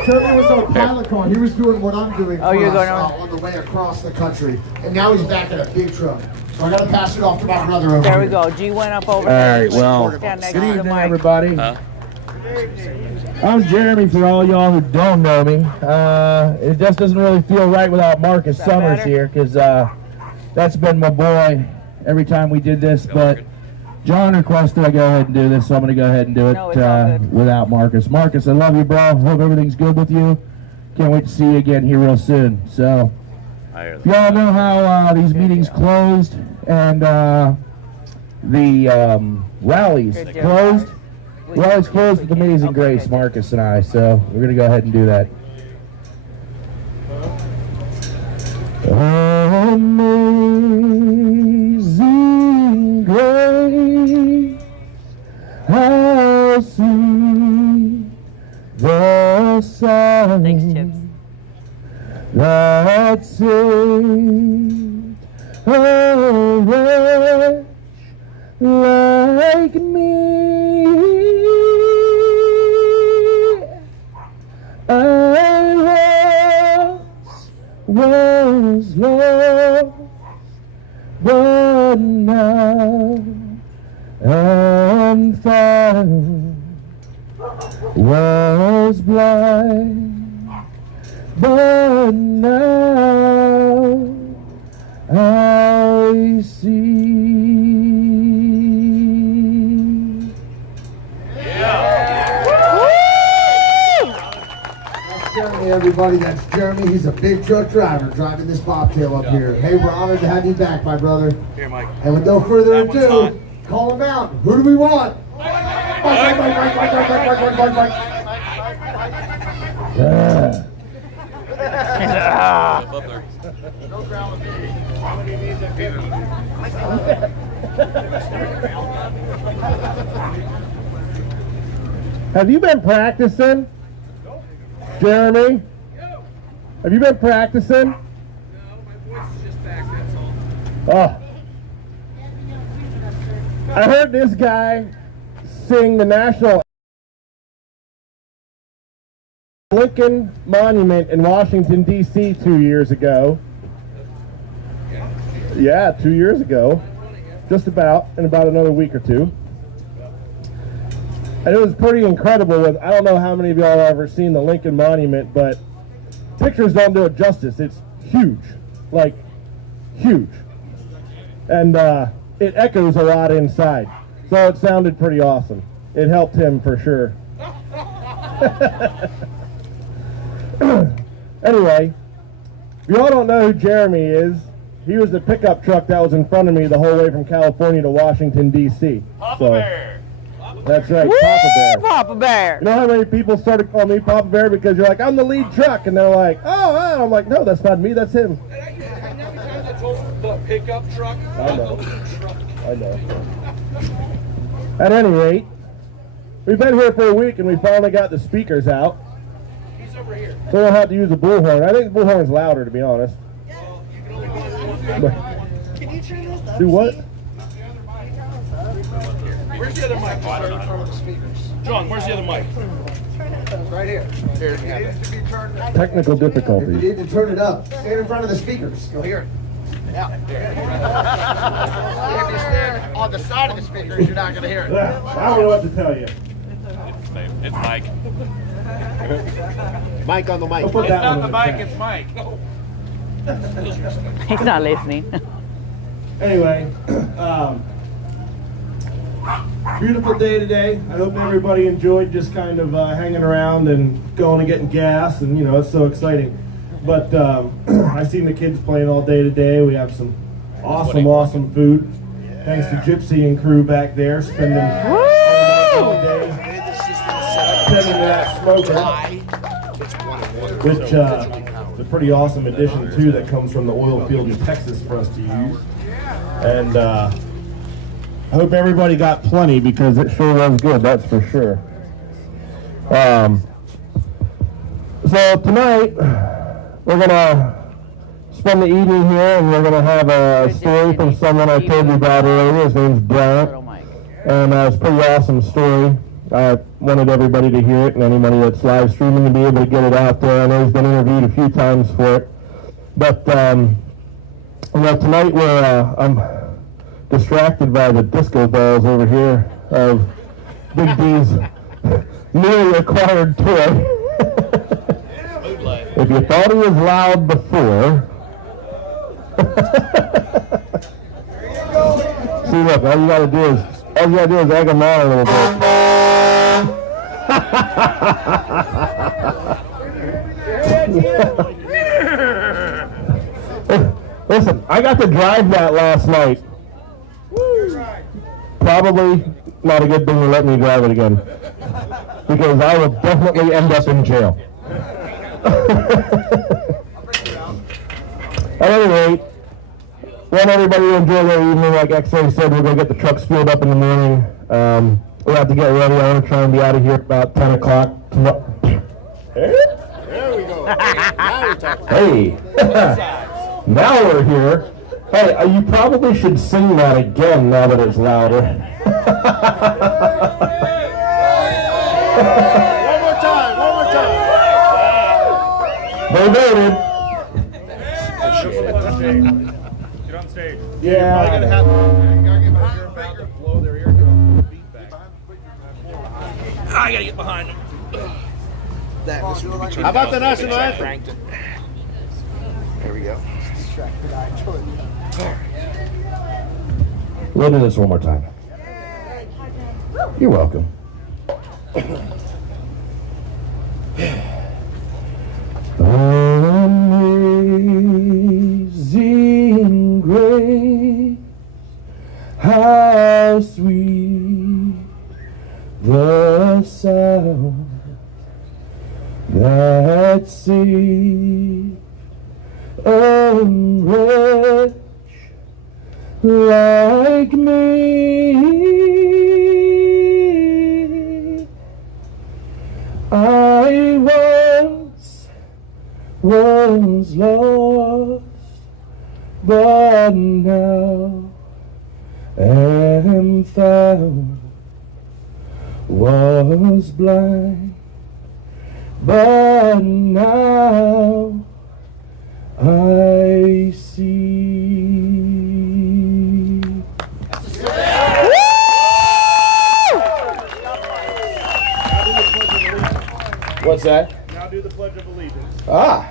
Jeremy was on pilot car. He was doing what I'm doing Oh, you're going on the way across the country, and now he's back in a big truck. So I gotta pass it off to my brother over There here. we go. G went up over All there. right, well, Stand next good to the evening, mic. everybody. I'm Jeremy for all y'all who don't know me. It just doesn't really feel right without Marcus Summers better? here, because that's been my boy every time we did this, but John requested I go ahead and do this, so I'm going to go ahead and do it without Marcus. Marcus, I love you, bro. Hope everything's good with you. Can't wait to see you again here real soon. So, if y'all know how these meetings closed and the rallies closed, rallies closed with Amazing Grace, Marcus and I, so we're going to go ahead and do that. Amazing grace, how sweet the sound that saved a wretch like me. I was lost, but now I'm found. Was blind, but now I see. Jeremy, everybody, that's Jeremy. He's a big truck driver driving this bobtail up here. Hey, we're honored to have you back, my brother. Here, Mike. And with no further ado, call him out. Who do we want? Mike. Have you been practicing? Jeremy? Have you been practicing? No, my voice is just back, that's all. Oh. I heard this guy sing the national Lincoln Monument in Washington, D.C. 2 years ago. Yeah, 2 years ago. Just about, in about another week or two. And it was pretty incredible. I don't know how many of y'all have ever seen the Lincoln Monument, but pictures don't do it justice. It's huge. Like, huge. And it echoes a lot inside. So it sounded pretty awesome. It helped him for sure. Anyway, if y'all don't know who Jeremy is, he was the pickup truck that was in front of me the whole way from California to Washington, D.C. Papa Bear. That's right, Woo, Papa Bear. Papa Bear. You know how many people started calling me Papa Bear because you're like, I'm the lead truck, and they're like, oh, I'm like, no, that's not me, that's him. The pickup truck. I know. I know. At any rate, we've been here for a week and we finally got the speakers out. He's over here. So we'll have to use a bullhorn. I think the bullhorn's louder, to be honest. But, Can you turn this up? do what? Where's the other mic? John, where's the other mic? Right here. Here, It needs to be turned up. Technical If you difficulties. need to turn it up, stand in front of the speakers. You'll hear it. Yeah. If you stand on the side of the speakers, you're not going to hear it. I don't know what to tell you. It's Mike. Mike on the mic. It's not the mic, it's Mike. He's not listening. Anyway, beautiful day today. I hope everybody enjoyed just kind of hanging around and going and getting gas, and you know, it's so exciting. But I've seen the kids playing all day today. We have some awesome food. Thanks to Gypsy and crew back there spending all day spending that smoker, which is a pretty awesome addition too that comes from the oil field in Texas for us to use. And I hope everybody got plenty because it sure was good, that's for sure. So tonight we're gonna spend the evening here, and we're gonna have a story from someone I told you about earlier. His name's Brent, and it's a pretty awesome story. I wanted everybody to hear it, and anybody that's live streaming to be able to get it out there. I know he's been interviewed a few times for it, but you know, tonight I'm distracted by the disco balls over here of Big D's newly acquired toy. If you thought he was loud before, see, look, all you gotta do is egg him on a little bit. Listen, I got to drive that last night. Probably not a good thing to let me drive it again, because I would definitely end up in jail. At any rate, want everybody to enjoy their evening. Like X-Ray said, we're going to get the trucks filled up in the morning. We'll have to get ready. I want to try and be out of here about 10 o'clock. There we go. Now we're talking. Hey, now we're here. Hey, you probably should sing that again now that it's louder. One more time. They voted. Get on stage. Yeah. You gotta get behind your about to blow their ear feedback. I gotta get behind him. How about the national anthem? There we go. We'll do this one more time. You're welcome. Amazing grace, how sweet the sound that saved a wretch like me. I was lost, but now am found. Was blind, but now I see. What's that? Now do the Pledge of Allegiance. Ah!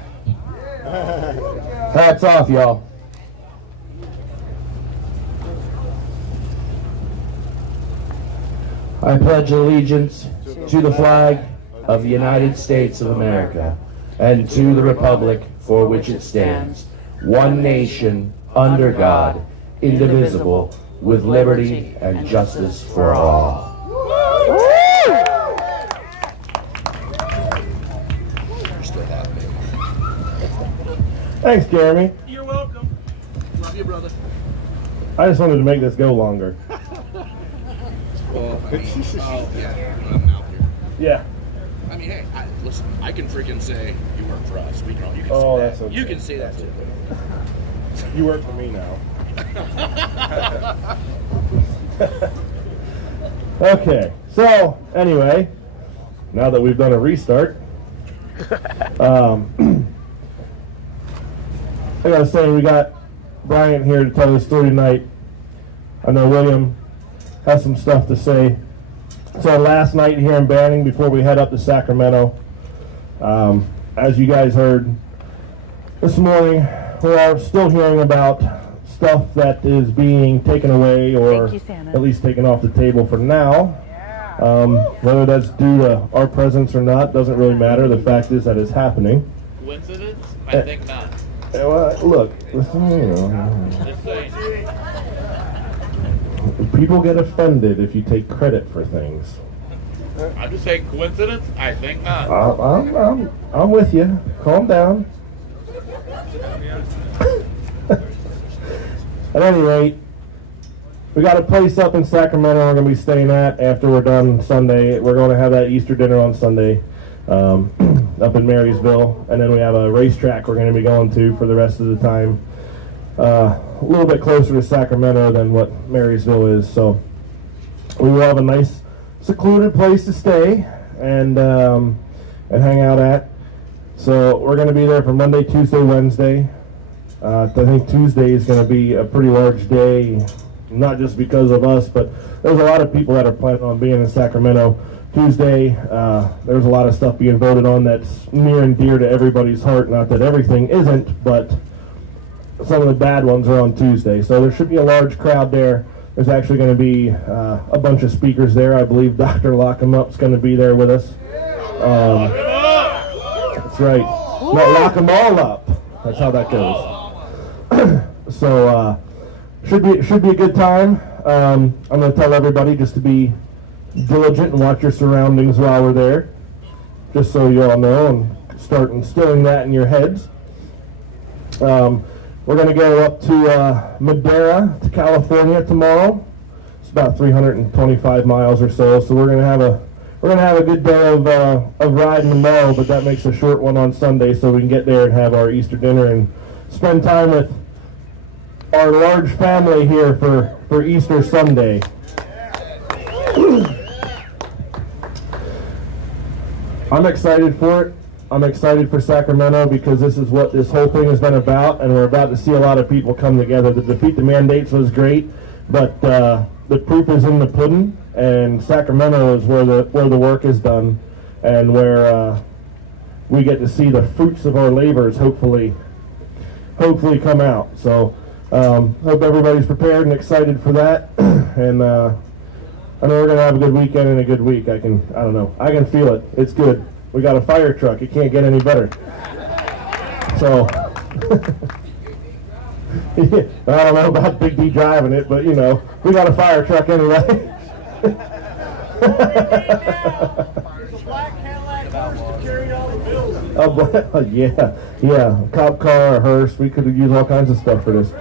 Hats off, y'all. I pledge allegiance to the flag of the United States of America and to the republic for which it stands, one nation, under God, indivisible, with liberty and justice for all. Thanks, Jeremy. You're welcome. Love you, brother. I just wanted to make this go longer. Well, yeah, I'm out here. Yeah. I mean, hey, listen, I can freaking say you work for us. You can Oh, say that's that. okay. You can say that too. You work for me now. Okay, so anyway, now that we've done a restart, I gotta say we got Bryant here to tell his story tonight. I know William has some stuff to say. So last night here in Banning, before we head up to Sacramento, as you guys heard this morning, we're still hearing about stuff that is being taken away or at least taken off the table for now. Whether that's due to our presence or not doesn't really matter. The fact is that it's happening. Coincidence? I think not. Well, look, listen, you know, Just saying. people get offended if you take credit for things. I'm just saying coincidence? I think not. I'm with you. Calm down. At any rate, we got a place up in Sacramento we're going to be staying at after we're done Sunday. We're going to have that Easter dinner on Sunday up in Marysville. And then we have a racetrack we're going to be going to for the rest of the time. A little bit closer to Sacramento than what Marysville is. So we will have a nice secluded place to stay and hang out at. So we're going to be there for Monday, Tuesday, Wednesday. I think Tuesday is going to be a pretty large day, not just because of us, but there's a lot of people that are planning on being in Sacramento. Tuesday, there's a lot of stuff being voted on that's near and dear to everybody's heart. Not that everything isn't, but some of the bad ones are on Tuesday. So there should be a large crowd there. There's actually going to be a bunch of speakers there. I believe Dr. Lock'em-Up's going to be there with us. That's right. No, lock them all up. That's how that goes. So should be a good time. I'm going to tell everybody just to be diligent and watch your surroundings while we're there, just so you all know, and start instilling that in your heads. We're going to go up to Madera, to California tomorrow. It's about 325 miles or so. So we're going to have a good day of riding tomorrow, but that makes a short one on Sunday, so we can get there and have our Easter dinner and spend time with our large family here for Easter Sunday. I'm excited for it. I'm excited for Sacramento because this is what this whole thing has been about, and we're about to see a lot of people come together. The Defeat the Mandates was great, but the proof is in the pudding, and Sacramento is where the work is done, and where we get to see the fruits of our labors hopefully come out. So hope everybody's prepared and excited for that, and I know we're gonna have a good weekend and a good week. I can feel it. It's good. We got a fire truck. It can't get any better. So I don't know about Big D driving it, but you know, we got a fire truck anyway. Yeah, a cop car, a hearse. We could have used all kinds of stuff for this.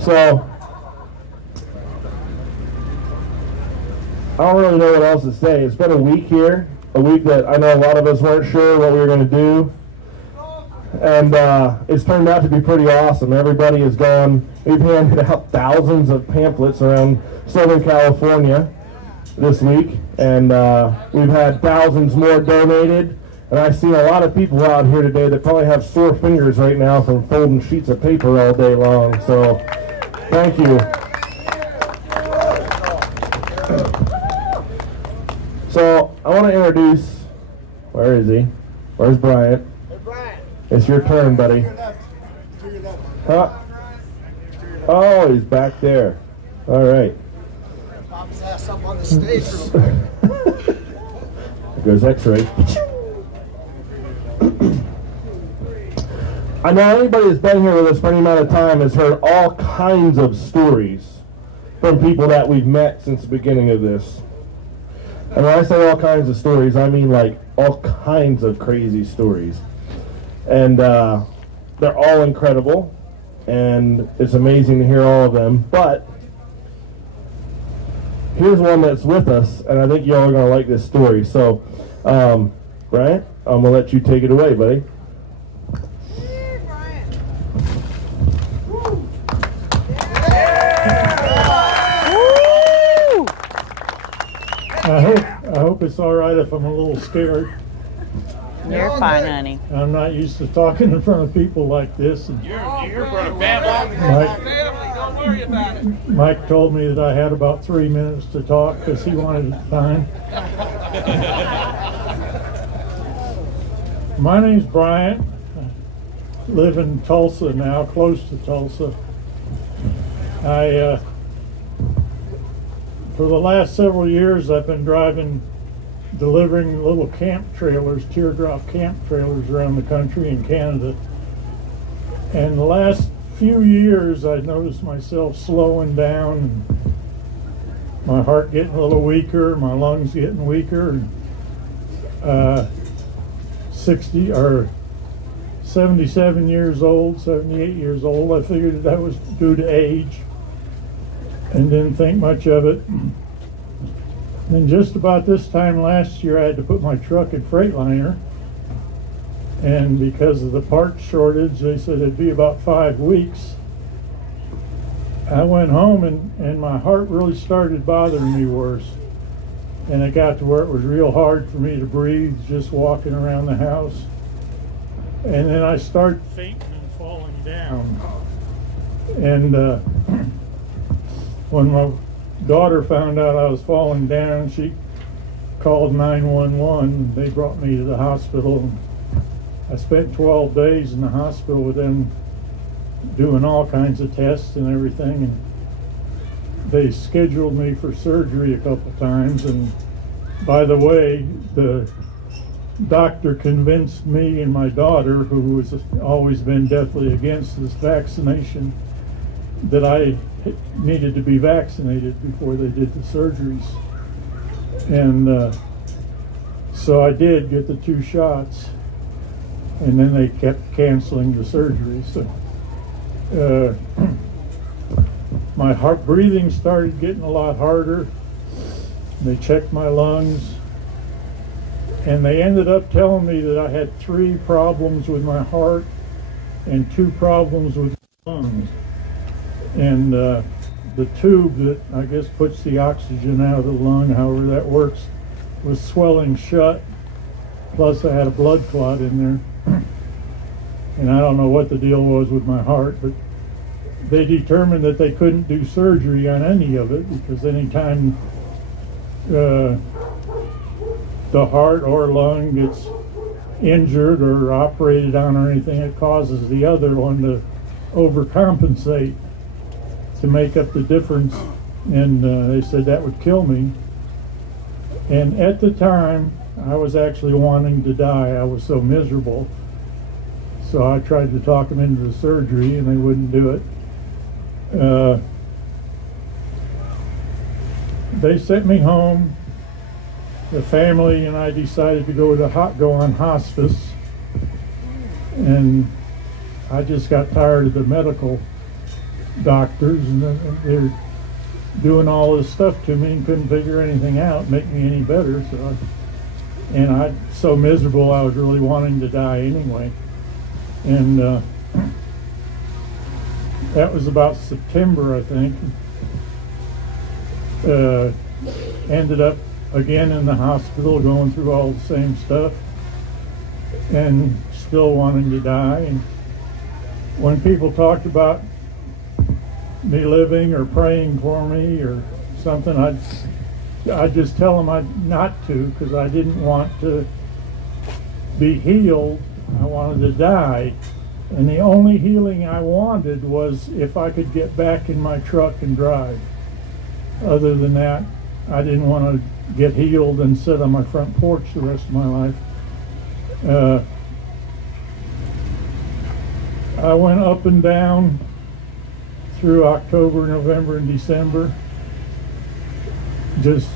So I don't really know what else to say. It's been a week here, a week that I know a lot of us weren't sure what we were going to do, and it's turned out to be pretty awesome. Everybody has gone. We've handed out thousands of pamphlets around Southern California this week, and we've had thousands more donated. And I've seen a lot of people out here today that probably have sore fingers right now from folding sheets of paper all day long. So thank you. So I want to introduce, where is he? Where's Bryant? Hey, Bryant. It's your turn, buddy. Huh? Oh, he's back there. All right. Pop his ass up on the stage real quick. There goes X-ray. I know anybody that's been here with us for any amount of time has heard all kinds of stories from people that we've met since the beginning of this. And when I say all kinds of stories, I mean like all kinds of crazy stories. And they're all incredible, and it's amazing to hear all of them. But here's one that's with us, and I think y'all are going to like this story. So, Brian, I'm going to let you take it away, buddy. I hope it's all right if I'm a little scared. You're fine, honey. I'm not used to talking in front of people like this. And You're in front of family. Don't worry about it. Mike told me that I had about 3 minutes to talk because he wanted time. My name's Bryant. I live in Tulsa now, close to Tulsa. For the last several years, I've been delivering little camp trailers, teardrop camp trailers around the country in Canada. And the last few years, I noticed myself slowing down, and my heart getting a little weaker, my lungs getting weaker. And 77 years old, 78 years old. I figured that was due to age and didn't think much of it. And just about this time last year, I had to put my truck in Freightliner, and because of the parts shortage, they said it'd be about 5 weeks. I went home and my heart really started bothering me worse, and it got to where it was real hard for me to breathe just walking around the house. And then I started fainting and falling down. And when my daughter found out I was falling down, she called 911. They brought me to the hospital. I spent 12 days in the hospital with them doing all kinds of tests and everything. And they scheduled me for surgery a couple times. And by the way, the doctor convinced me and my daughter, who has always been deathly against this vaccination, that I needed to be vaccinated before they did the surgeries. And so I did get the 2 shots, and then they kept canceling the surgery. So my heart breathing started getting a lot harder. They checked my lungs, and they ended up telling me that I had 3 problems with my heart and 2 problems with my lungs. And the tube that I guess puts the oxygen out of the lung, however that works, was swelling shut. Plus I had a blood clot in there. And I don't know what the deal was with my heart, but they determined that they couldn't do surgery on any of it, because anytime the heart or lung gets injured or operated on or anything, it causes the other one to overcompensate to make up the difference. And they said that would kill me. And at the time, I was actually wanting to die. I was so miserable. So I tried to talk them into the surgery, and they wouldn't do it. They sent me home. The family and I decided to go on hospice, and I just got tired of the medical doctors, and they're doing all this stuff to me and couldn't figure anything out, make me any better. So I so miserable, I was really wanting to die anyway. And that was about September, I think. Ended up again in the hospital, going through all the same stuff, and still wanting to die. And when people talked about me living or praying for me or something, I'd just tell them not to, because I didn't want to be healed. I wanted to die. And the only healing I wanted was if I could get back in my truck and drive. Other than that, I didn't want to get healed and sit on my front porch the rest of my life. I went up and down through October, November, and December. Just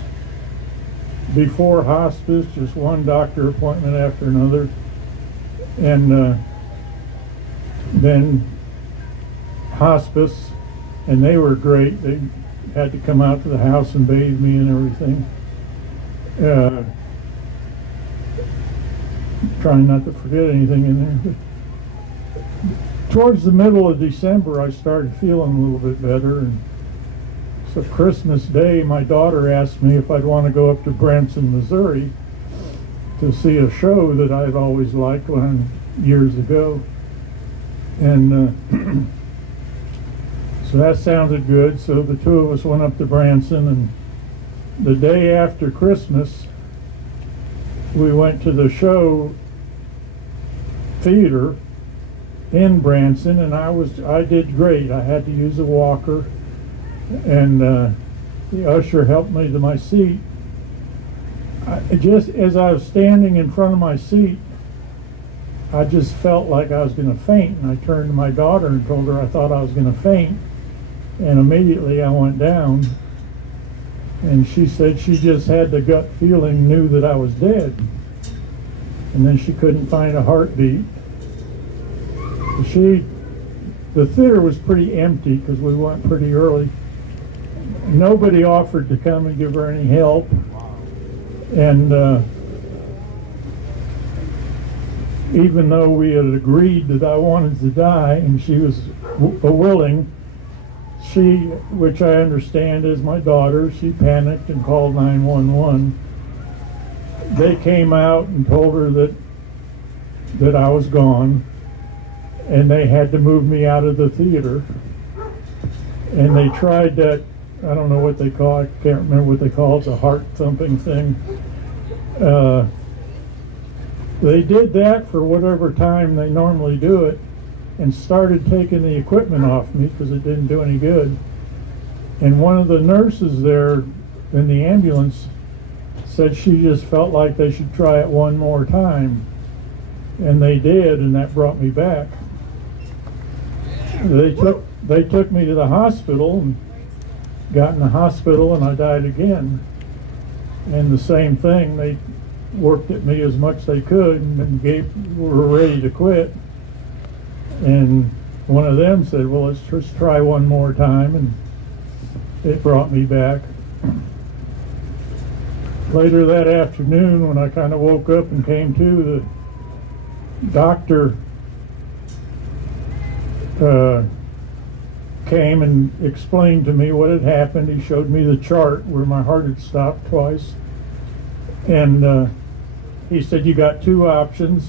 before hospice, just one doctor appointment after another. And then hospice, and they were great. They had to come out to the house and bathe me and everything. Trying not to forget anything in there. But towards the middle of December, I started feeling a little bit better. And so Christmas Day, my daughter asked me if I'd want to go up to Branson, Missouri to see a show that I've always liked years ago. And so that sounded good. So the two of us went up to Branson, and the day after Christmas, we went to the show theater in Branson, and I did great. I had to use a walker, and the usher helped me to my seat. Just as I was standing in front of my seat, I just felt like I was going to faint, and I turned to my daughter and told her I thought I was going to faint, and immediately I went down. And she said she just had the gut feeling, knew that I was dead, and then she couldn't find a heartbeat. The theater was pretty empty because we went pretty early. Nobody offered to come and give her any help, and even though we had agreed that I wanted to die and she was willing, which I understand is my daughter, she panicked and called 911. They came out and told her that I was gone, and they had to move me out of the theater. And they tried that, I don't know what they call it, I can't remember what they call it, the heart thumping thing. They did that for whatever time they normally do it, and started taking the equipment off me because it didn't do any good. And one of the nurses there in the ambulance said she just felt like they should try it one more time. And they did, and that brought me back. They took me to the hospital and got in the hospital, and I died again. And the same thing, they worked at me as much as they could and were ready to quit. And one of them said, well, let's just try one more time, and it brought me back. Later that afternoon, when I kind of woke up and came to, the doctor came and explained to me what had happened. He showed me the chart where my heart had stopped twice, and he said, you got two options,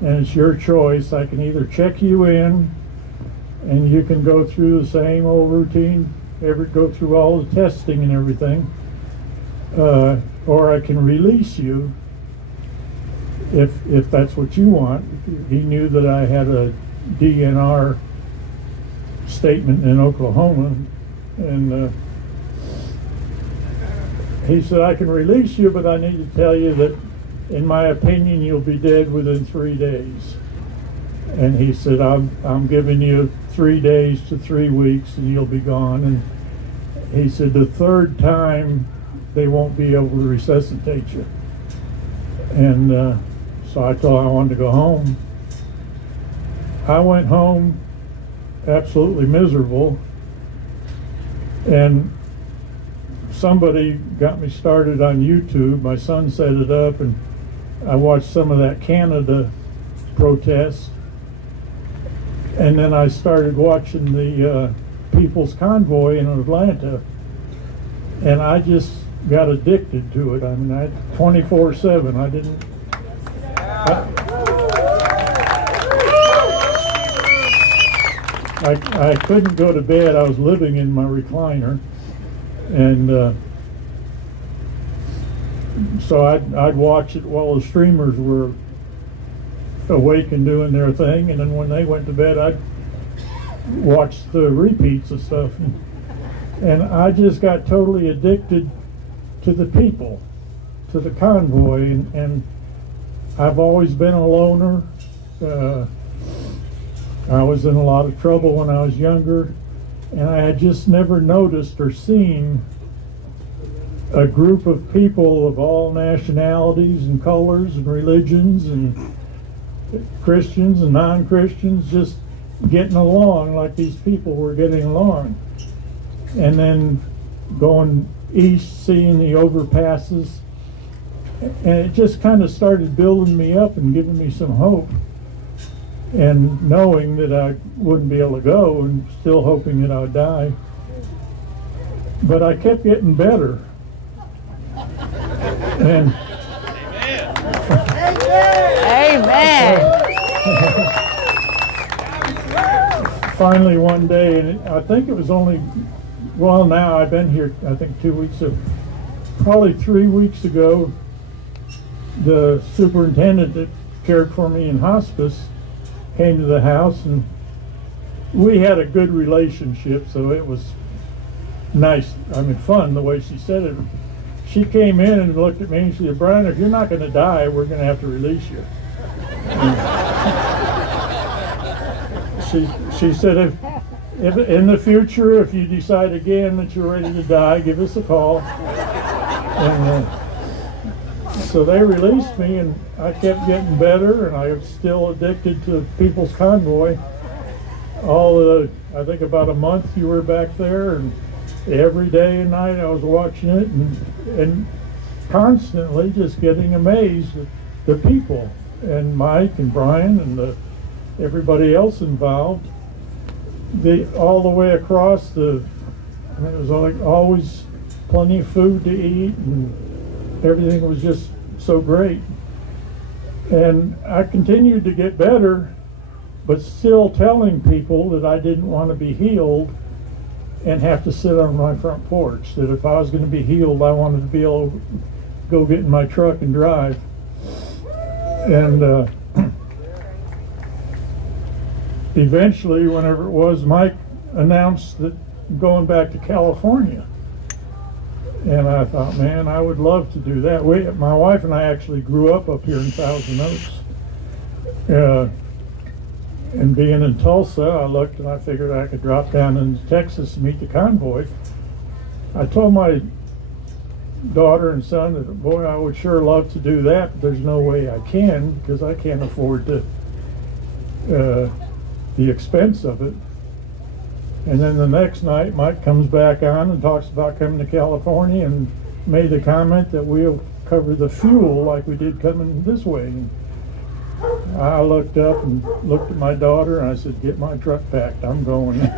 and it's your choice. I can either check you in and you can go through the same old routine, go through all the testing and everything, or I can release you if that's what you want. He knew that I had a DNR statement in Oklahoma, and he said, I can release you, but I need to tell you that in my opinion you'll be dead within 3 days. And he said, I'm giving you 3 days to 3 weeks and you'll be gone. And he said, the third time they won't be able to resuscitate you. And so I told him I wanted to go home. I went home absolutely miserable, and somebody got me started on YouTube. My son set it up, and I watched some of that Canada protest, and then I started watching the People's Convoy in Atlanta, and I just got addicted to it. I mean, 24/7. I didn't. I couldn't go to bed. I was living in my recliner, and so I'd watch it while the streamers were awake and doing their thing, and then when they went to bed, I'd watch the repeats of stuff, and I just got totally addicted to the people, to the convoy, and I've always been a loner. I was in a lot of trouble when I was younger, and I had just never noticed or seen a group of people of all nationalities and colors and religions and Christians and non-Christians just getting along like these people were getting along. And then going east, seeing the overpasses, and it just kind of started building me up and giving me some hope, and knowing that I wouldn't be able to go and still hoping that I would die. But I kept getting better. And Amen. Finally, one day, and I think it was only, well, now I've been here, I think 2 weeks, probably 3 weeks ago, the superintendent that cared for me in hospice came to the house, and we had a good relationship, so it was nice, I mean fun the way she said it. She came in and looked at me and she said, "Brian, if you're not going to die, we're going to have to release you." She said, if in the future, if you decide again that you're ready to die, give us a call. And so they released me, and I kept getting better, and I was still addicted to People's Convoy. I think about a month you were back there, and every day and night I was watching it, and constantly just getting amazed at the people, and Mike and Brian and everybody else involved. All the way across it was like always plenty of food to eat, and everything was just so great. And I continued to get better, but still telling people that I didn't want to be healed and have to sit on my front porch, that if I was going to be healed, I wanted to be able to go get in my truck and drive. And eventually, whenever it was, Mike announced that going back to California. And I thought, man, I would love to do that. My wife and I actually grew up here in Thousand Oaks. And being in Tulsa, I looked and I figured I could drop down into Texas to meet the convoy. I told my daughter and son that, boy, I would sure love to do that, but there's no way I can, because I can't afford the expense of it. And then the next night, Mike comes back on and talks about coming to California and made the comment that we'll cover the fuel like we did coming this way. And I looked up and looked at my daughter and I said, "Get my truck packed, I'm going." God is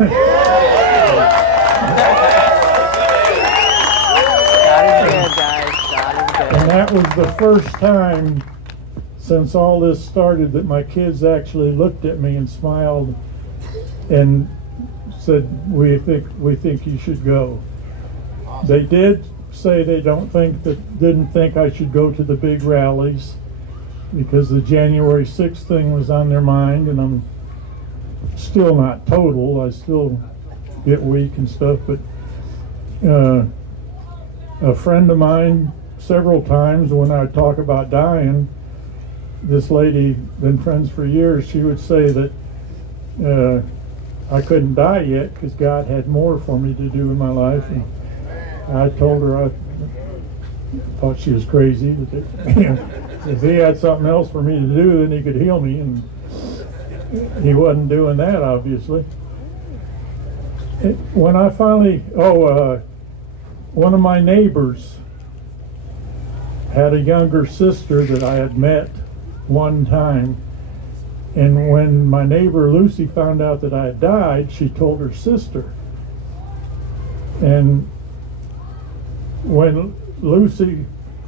good, guys. God is good. And that was the first time since all this started that my kids actually looked at me and smiled and said, we think you should go. They did say they didn't think I should go to the big rallies, because the January 6th thing was on their mind, and I'm still not total. I still get weak and stuff, but a friend of mine, several times when I talk about dying, this lady, been friends for years, she would say that I couldn't die yet because God had more for me to do in my life. And I told her I thought she was crazy. If he had something else for me to do, then he could heal me, and he wasn't doing that, obviously. When I finally, one of my neighbors had a younger sister that I had met one time, and when my neighbor Lucy found out that I had died, she told her sister. And when Lucy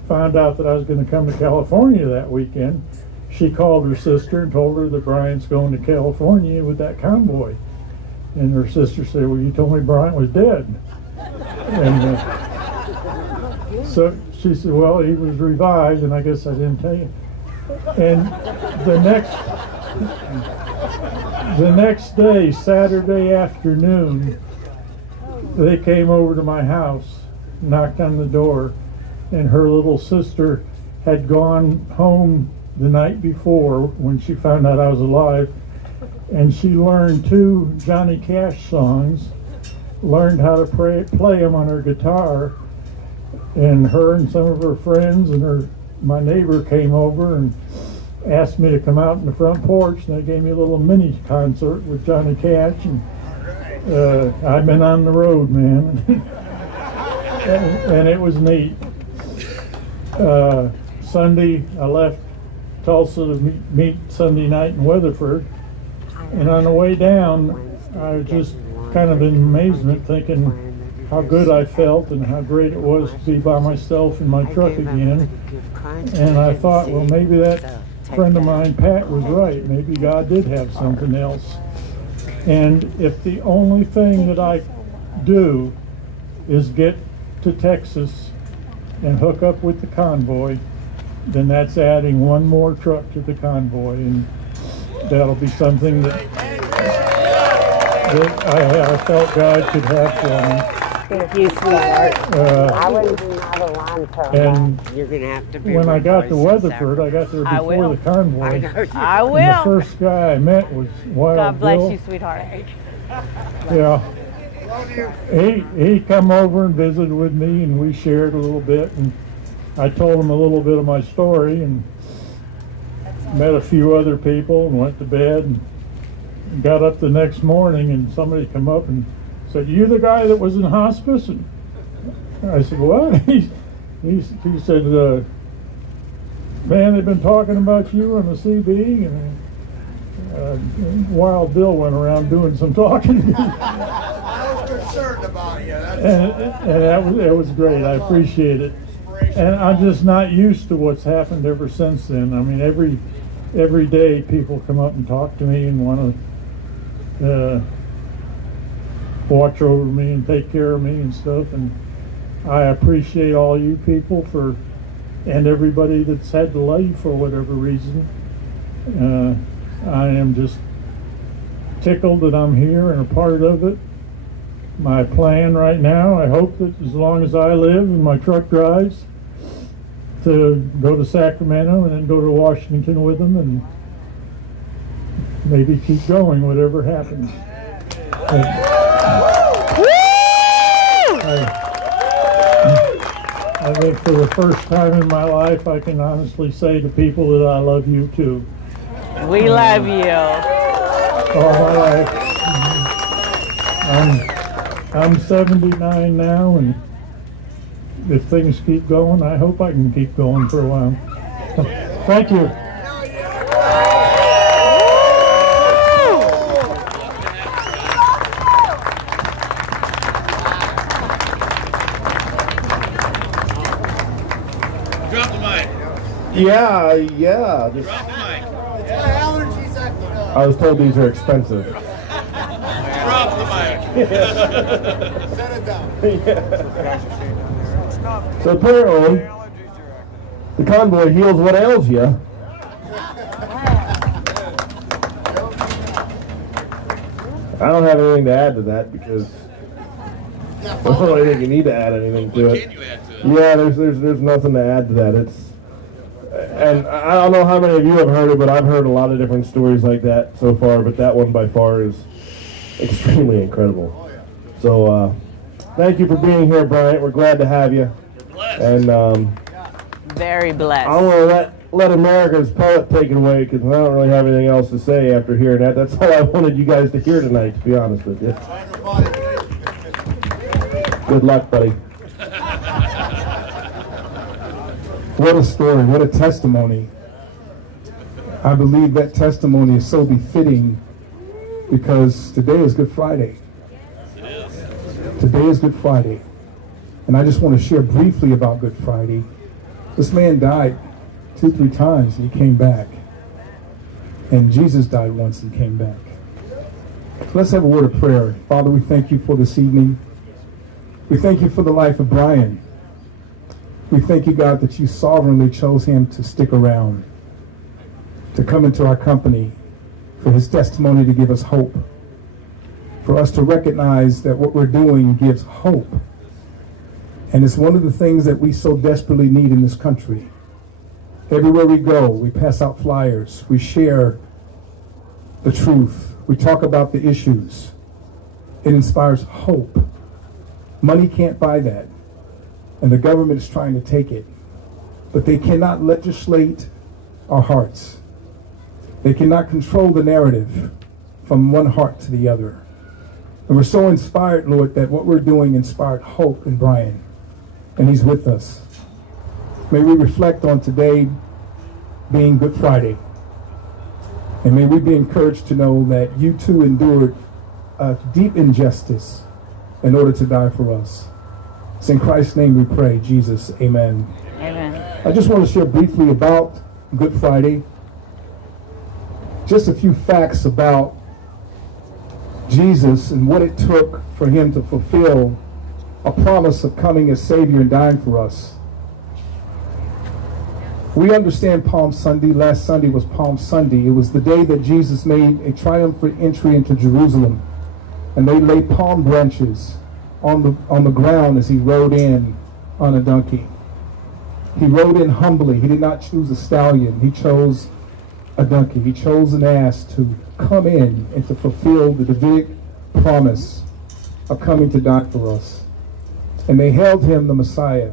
found out that I was going to come to California that weekend, she called her sister and told her that Brian's going to California with that convoy. And her sister said, "Well, you told me Brian was dead." And so she said, "Well, he was revived, and I guess I didn't tell you." And the next day, Saturday afternoon, they came over to my house, knocked on the door, and her little sister had gone home the night before when she found out I was alive, and she learned 2 Johnny Cash songs, learned how to play them on her guitar, and her and some of her friends and my neighbor came over and asked me to come out in the front porch, and they gave me a little mini concert with Johnny Cash, and I've been on the road, man. and it was neat. Sunday, I left Tulsa to meet Sunday night in Weatherford, and on the way down, I was just kind of in amazement thinking, how good I felt and how great it was to be by myself in my truck again. And I thought, well, maybe that friend of mine, Pat, was right. Maybe God did have something else. And if the only thing that I do is get to Texas and hook up with the Convoy, then that's adding one more truck to the Convoy, and that'll be something that I felt God could have for me. Thank you, sweetheart. I wouldn't do another line for And you're going to have to be when I got to Weatherford, I got there before the Convoy. I will. And the first guy I met was Wild God bless Bill. you, sweetheart. Yeah. He come over and visited with me, and we shared a little bit, and I told him a little bit of my story, and met a few other people, and went to bed, and got up the next morning, and somebody come up and said, "You the guy that was in hospice?" And I said, "What?" He said, "Man, they've been talking about you on the CB," and Wild Bill went around doing some talking. I was concerned about you. And that was great. I appreciate it. And I'm just not used to what's happened ever since then. I mean, every day people come up and talk to me and want to watch over me and take care of me and stuff. And I appreciate all you people and everybody that's had to leave for whatever reason. I am just tickled that I'm here and a part of it. My plan right now, I hope that as long as I live and my truck drives, to go to Sacramento and then go to Washington with them and maybe keep going, whatever happens. I think for the first time in my life, I can honestly say to people that I love you too. We love you. All my life. I'm 79 now, and if things keep going, I hope I can keep going for a while. Thank you. Drop the mic. Yeah. Drop the mic. I was told these are expensive. Drop the mic. Set it down. So apparently, the Convoy heals what ails you. I don't have anything to add to that because I don't really think you need to add anything to it. Yeah, there's nothing to add to that. And I don't know how many of you have heard it, but I've heard a lot of different stories like that so far, but that one by far is extremely incredible. So thank you for being here, Bryant. We're glad to have you. And very blessed. I want to let America's poet take it away because I don't really have anything else to say after hearing that. That's all I wanted you guys to hear tonight, to be honest with you. Good luck, buddy. What a story, what a testimony. I believe that testimony is so befitting because today is Good Friday. Today is Good Friday. And I just want to share briefly about Good Friday. This man died 2-3 times and he came back. And Jesus died once and came back. Let's have a word of prayer. Father, we thank you for this evening. We thank you for the life of Brian. We thank you, God, that you sovereignly chose him to stick around, to come into our company, for his testimony to give us hope, for us to recognize that what we're doing gives hope. And it's one of the things that we so desperately need in this country. Everywhere we go, we pass out flyers, we share the truth, we talk about the issues. It inspires hope. Money can't buy that. And the government is trying to take it. But they cannot legislate our hearts. They cannot control the narrative from one heart to the other. And we're so inspired, Lord, that what we're doing inspired hope in Brian. And he's with us. May we reflect on today being Good Friday. And may we be encouraged to know that you too endured deep injustice in order to die for us. It's in Christ's name we pray, Jesus, amen. Amen. I just want to share briefly about Good Friday. Just a few facts about Jesus and what it took for him to fulfill a promise of coming as Savior and dying for us. We understand Palm Sunday. Last Sunday was Palm Sunday. It was the day that Jesus made a triumphant entry into Jerusalem. And they laid palm branches on the ground as he rode in on a donkey. He rode in humbly. He did not choose a stallion. He chose a donkey. He chose an ass to come in and to fulfill the Davidic promise of coming to die for us. And they hailed him the Messiah.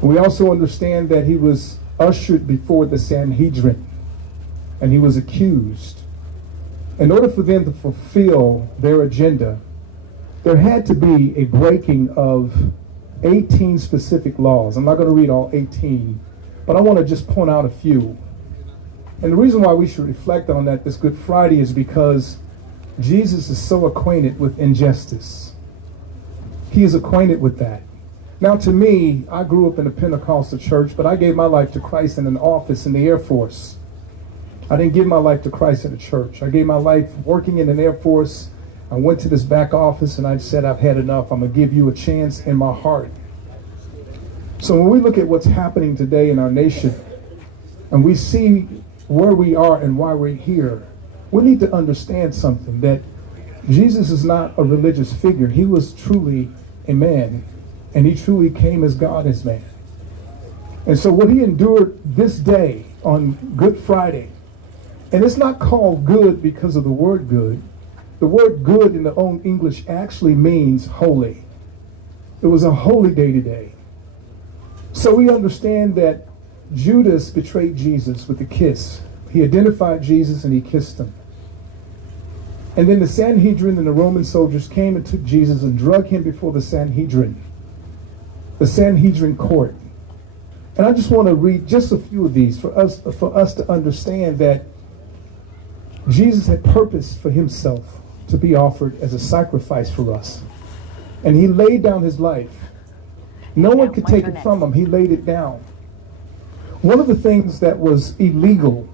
We also understand that he was ushered before the Sanhedrin and he was accused. In order for them to fulfill their agenda, there had to be a breaking of 18 specific laws. I'm not going to read all 18, but I want to just point out a few. And the reason why we should reflect on that this Good Friday is because Jesus is so acquainted with injustice. He is acquainted with that. Now, to me, I grew up in a Pentecostal church, but I gave my life to Christ in an office in the Air Force. I didn't give my life to Christ in a church. I gave my life working in an Air Force. I went to this back office and I said, I've had enough. I'm going to give you a chance in my heart. So when we look at what's happening today in our nation and we see where we are and why we're here, we need to understand something, that Jesus is not a religious figure. He was truly a man, and he truly came as God as man. And so what he endured this day on Good Friday, and it's not called good because of the word good. The word good in the old English actually means holy. It was a holy day today. So we understand that Judas betrayed Jesus with a kiss. He identified Jesus and he kissed him. And then the Sanhedrin and the Roman soldiers came and took Jesus and drug him before the Sanhedrin court. And I just want to read just a few of these for us to understand that Jesus had purpose for himself to be offered as a sacrifice for us. And he laid down his life. No one could take it from him. He laid it down. One of the things that was illegal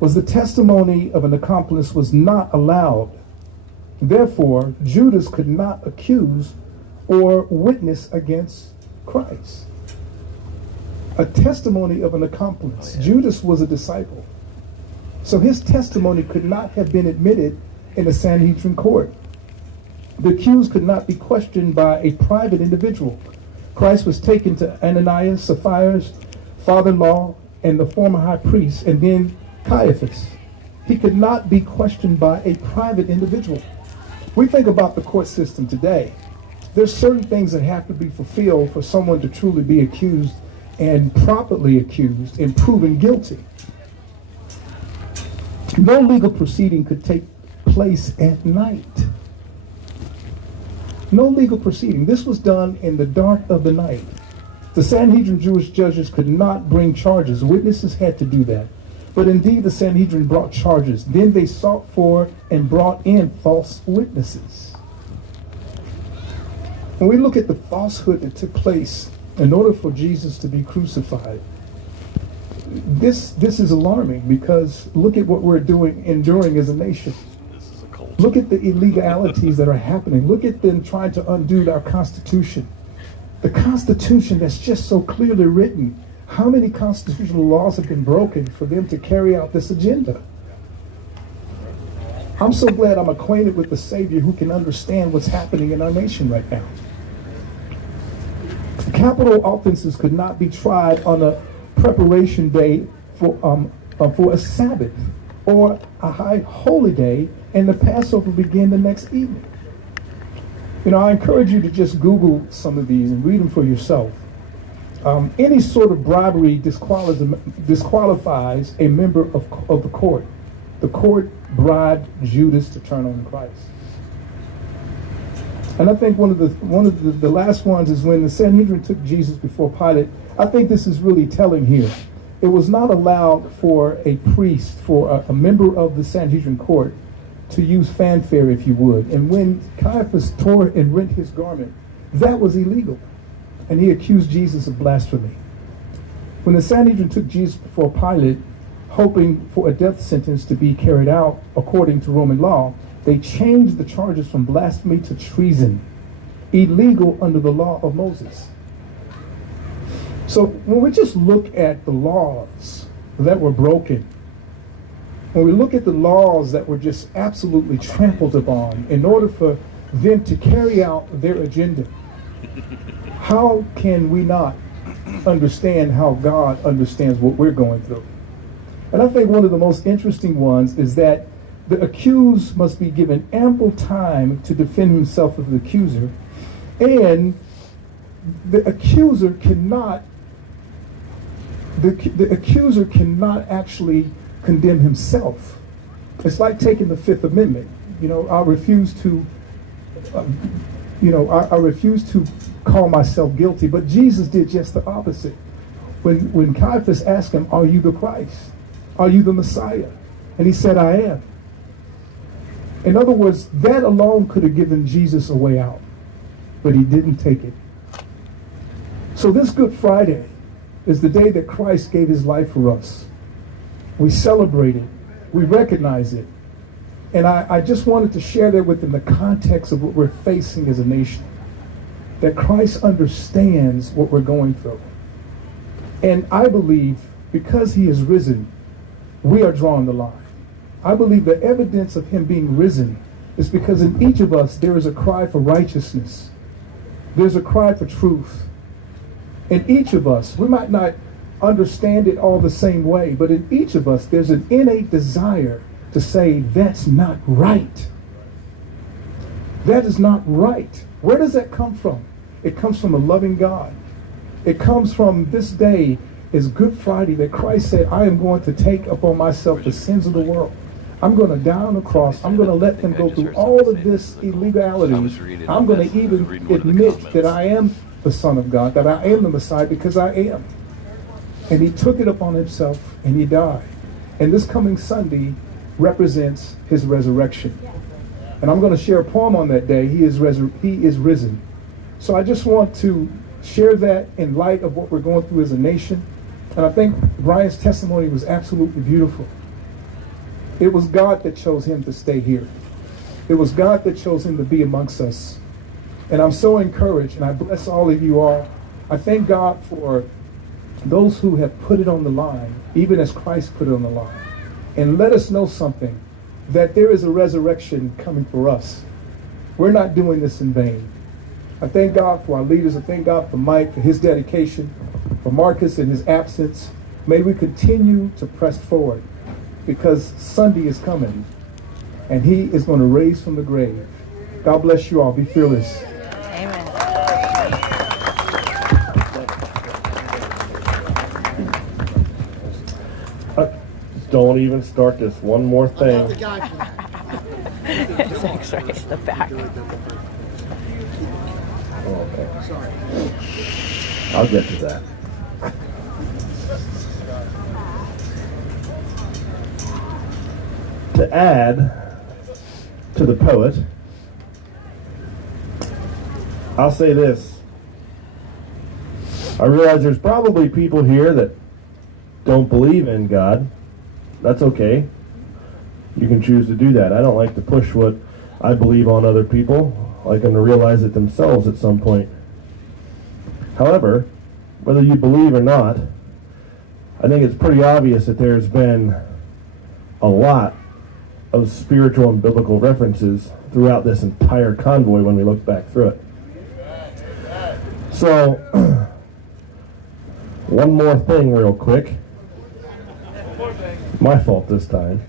was the testimony of an accomplice was not allowed. Therefore, Judas could not accuse or witness against Christ. A testimony of an accomplice. Judas was a disciple. So his testimony could not have been admitted in a Sanhedrin court. The accused could not be questioned by a private individual. Christ was taken to Ananias, Sapphira's father-in-law, and the former high priest, and then Caiaphas. He could not be questioned by a private individual. We think about the court system today. There's certain things that have to be fulfilled for someone to truly be accused and properly accused and proven guilty. No legal proceeding could take place at night. No legal proceeding. This was done in the dark of the night. The Sanhedrin Jewish judges could not bring charges. Witnesses had to do that. But indeed, the Sanhedrin brought charges. Then they sought for and brought in false witnesses. When we look at the falsehood that took place in order for Jesus to be crucified, this is alarming, because look at what we're enduring as a nation. Look at the illegalities that are happening. Look at them trying to undo our Constitution. The Constitution that's just so clearly written. How many constitutional laws have been broken for them to carry out this agenda? I'm so glad I'm acquainted with the Savior who can understand what's happening in our nation right now. Capital offenses could not be tried on a preparation day for a Sabbath or a high holy day, and the Passover began the next evening. You know, I encourage you to just Google some of these and read them for yourself. Any sort of bribery disqualifies a member of the court. The court bribed Judas to turn on Christ. And I think one of the last ones is when the Sanhedrin took Jesus before Pilate. I think this is really telling here. It was not allowed for a priest, for a member of the Sanhedrin court, to use fanfare, if you would. And when Caiaphas tore and rent his garment, that was illegal. And he accused Jesus of blasphemy. When the Sanhedrin took Jesus before Pilate, hoping for a death sentence to be carried out according to Roman law, they changed the charges from blasphemy to treason, illegal under the law of Moses. So when we just look at the laws that were broken, when we look at the laws that were just absolutely trampled upon in order for them to carry out their agenda, how can we not understand how God understands what we're going through? And I think one of the most interesting ones is that the accused must be given ample time to defend himself of the accuser, and the accuser cannot actually condemn himself. It's like taking the Fifth Amendment. I refuse to call myself guilty, but Jesus did just the opposite. When Caiaphas asked him, "Are you the Christ? Are you the Messiah?" And he said, "I am." In other words, that alone could have given Jesus a way out, but he didn't take it. So this Good Friday is the day that Christ gave his life for us. We celebrate it. We recognize it. And I just wanted to share that within the context of what we're facing as a nation. That Christ understands what we're going through. And I believe because he is risen, we are drawing the line. I believe the evidence of him being risen is because in each of us there is a cry for righteousness. There's a cry for truth. In each of us, we might not understand it all the same way, but in each of us there's an innate desire to say, that's not right. That is not right. Where does that come from? It comes from a loving God. It comes from this day is Good Friday that Christ said, I am going to take upon myself the sins of the world. I'm going to die on the cross. I'm going to let them go through all of this illegality. I'm going to even admit that I am the Son of God, that I am the Messiah, because I am. And he took it upon himself and he died. And this coming Sunday represents his resurrection. And I'm going to share a poem on that day. He is risen. So I just want to share that in light of what we're going through as a nation. And I think Brian's testimony was absolutely beautiful. It was God that chose him to stay here. It was God that chose him to be amongst us. And I'm so encouraged, and I bless all of you all. I thank God for those who have put it on the line, even as Christ put it on the line. And let us know something, that there is a resurrection coming for us. We're not doing this in vain. I thank God for our leaders. I thank God for Mike, for his dedication, for Marcus in his absence. May we continue to press forward, because Sunday is coming, and he is going to raise from the grave. God bless you all. Be fearless. Amen. Don't even start this. One more thing. It's X-rays the back. Okay. I'll get to that. To add to the poet, I'll say this. I realize there's probably people here that don't believe in God. That's okay. You can choose to do that. I don't like to push what I believe on other people. I like them to realize it themselves at some point. However, whether you believe or not, I think it's pretty obvious that there's been a lot of spiritual and biblical references throughout this entire convoy when we look back through it. So, one more thing real quick. My fault this time.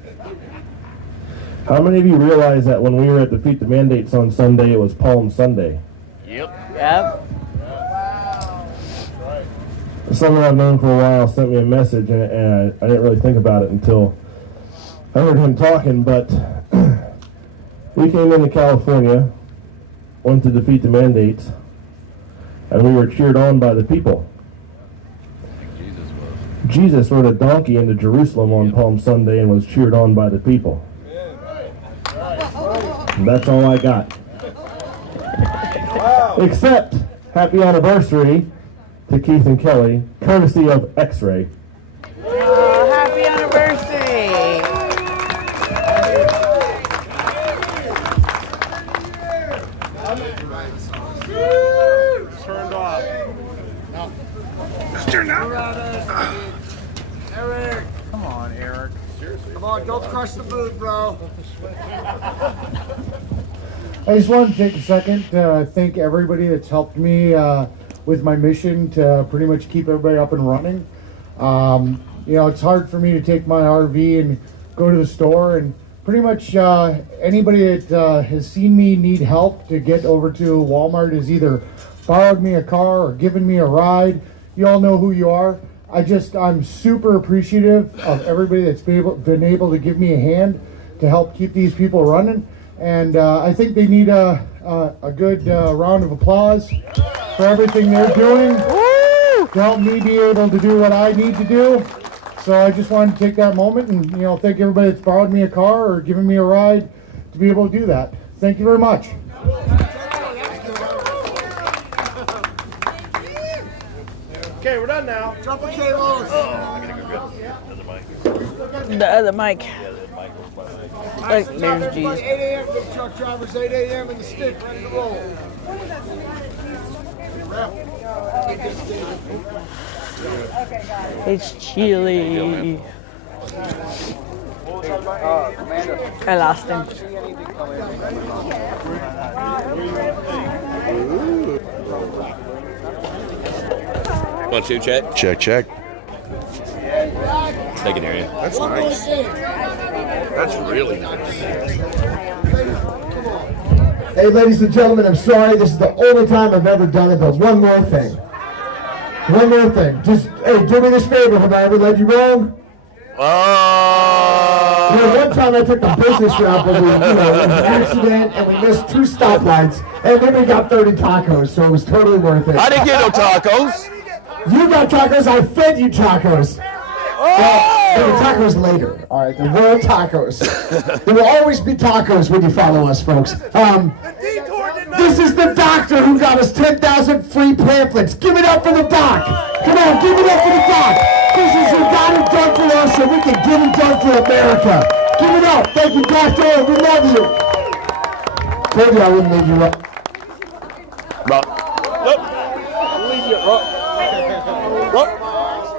How many of you realize that when we were at Defeat the Mandates on Sunday, it was Palm Sunday? Yep. Someone I've known for a while sent me a message, and I didn't really think about it until I heard him talking, but we came into California, went to Defeat the Mandates, and we were cheered on by the people. Jesus rode a donkey into Jerusalem on Palm Sunday and was cheered on by the people. That's all I got. Except happy anniversary to Keith and Kelly, courtesy of X-Ray. Happy anniversary! Turned off. No. It's turned out. Eric. Come on, Eric. Seriously. Come on, don't crush the mood, bro. I just wanted to take a second to thank everybody that's helped me with my mission to pretty much keep everybody up and running. You know, it's hard for me to take my RV and go to the store, and pretty much anybody that has seen me need help to get over to Walmart has either borrowed me a car or given me a ride. You all know who you are. I'm super appreciative of everybody that's been able to give me a hand to help keep these people running. And I think they need a good round of applause for everything they're doing to help me be able to do what I need to do. So I just wanted to take that moment and, you know, thank everybody that's borrowed me a car or given me a ride to be able to do that. Thank you very much. Okay, we're done now. Jump the cables. The other mic. Like, there's G's. 8 a.m. big truck drivers, 8 a.m. in the stick, ready to roll. It's chilly. I lost him. Want to check? Check. They can hear you. That's nice. That's really nice. Hey, ladies and gentlemen, I'm sorry. This is the only time I've ever done it, but one more thing. One more thing. Just, hey, do me this favor. Have I ever led you wrong? You know, one time I took the business route, but we, it was an accident, and we missed 2 stoplights, and then we got 30 tacos, so it was totally worth it. I didn't get no tacos. You got tacos. I fed you tacos. Well, there were tacos later. All right, there were tacos. There will always be tacos when you follow us, folks. This is the doctor who got us 10,000 free pamphlets. Give it up for the doc. Come on, give it up for the doc. This is who got it done for us, so we can get it done for America. Give it up. Thank you, doctor. We love you. Told you I wouldn't leave you up.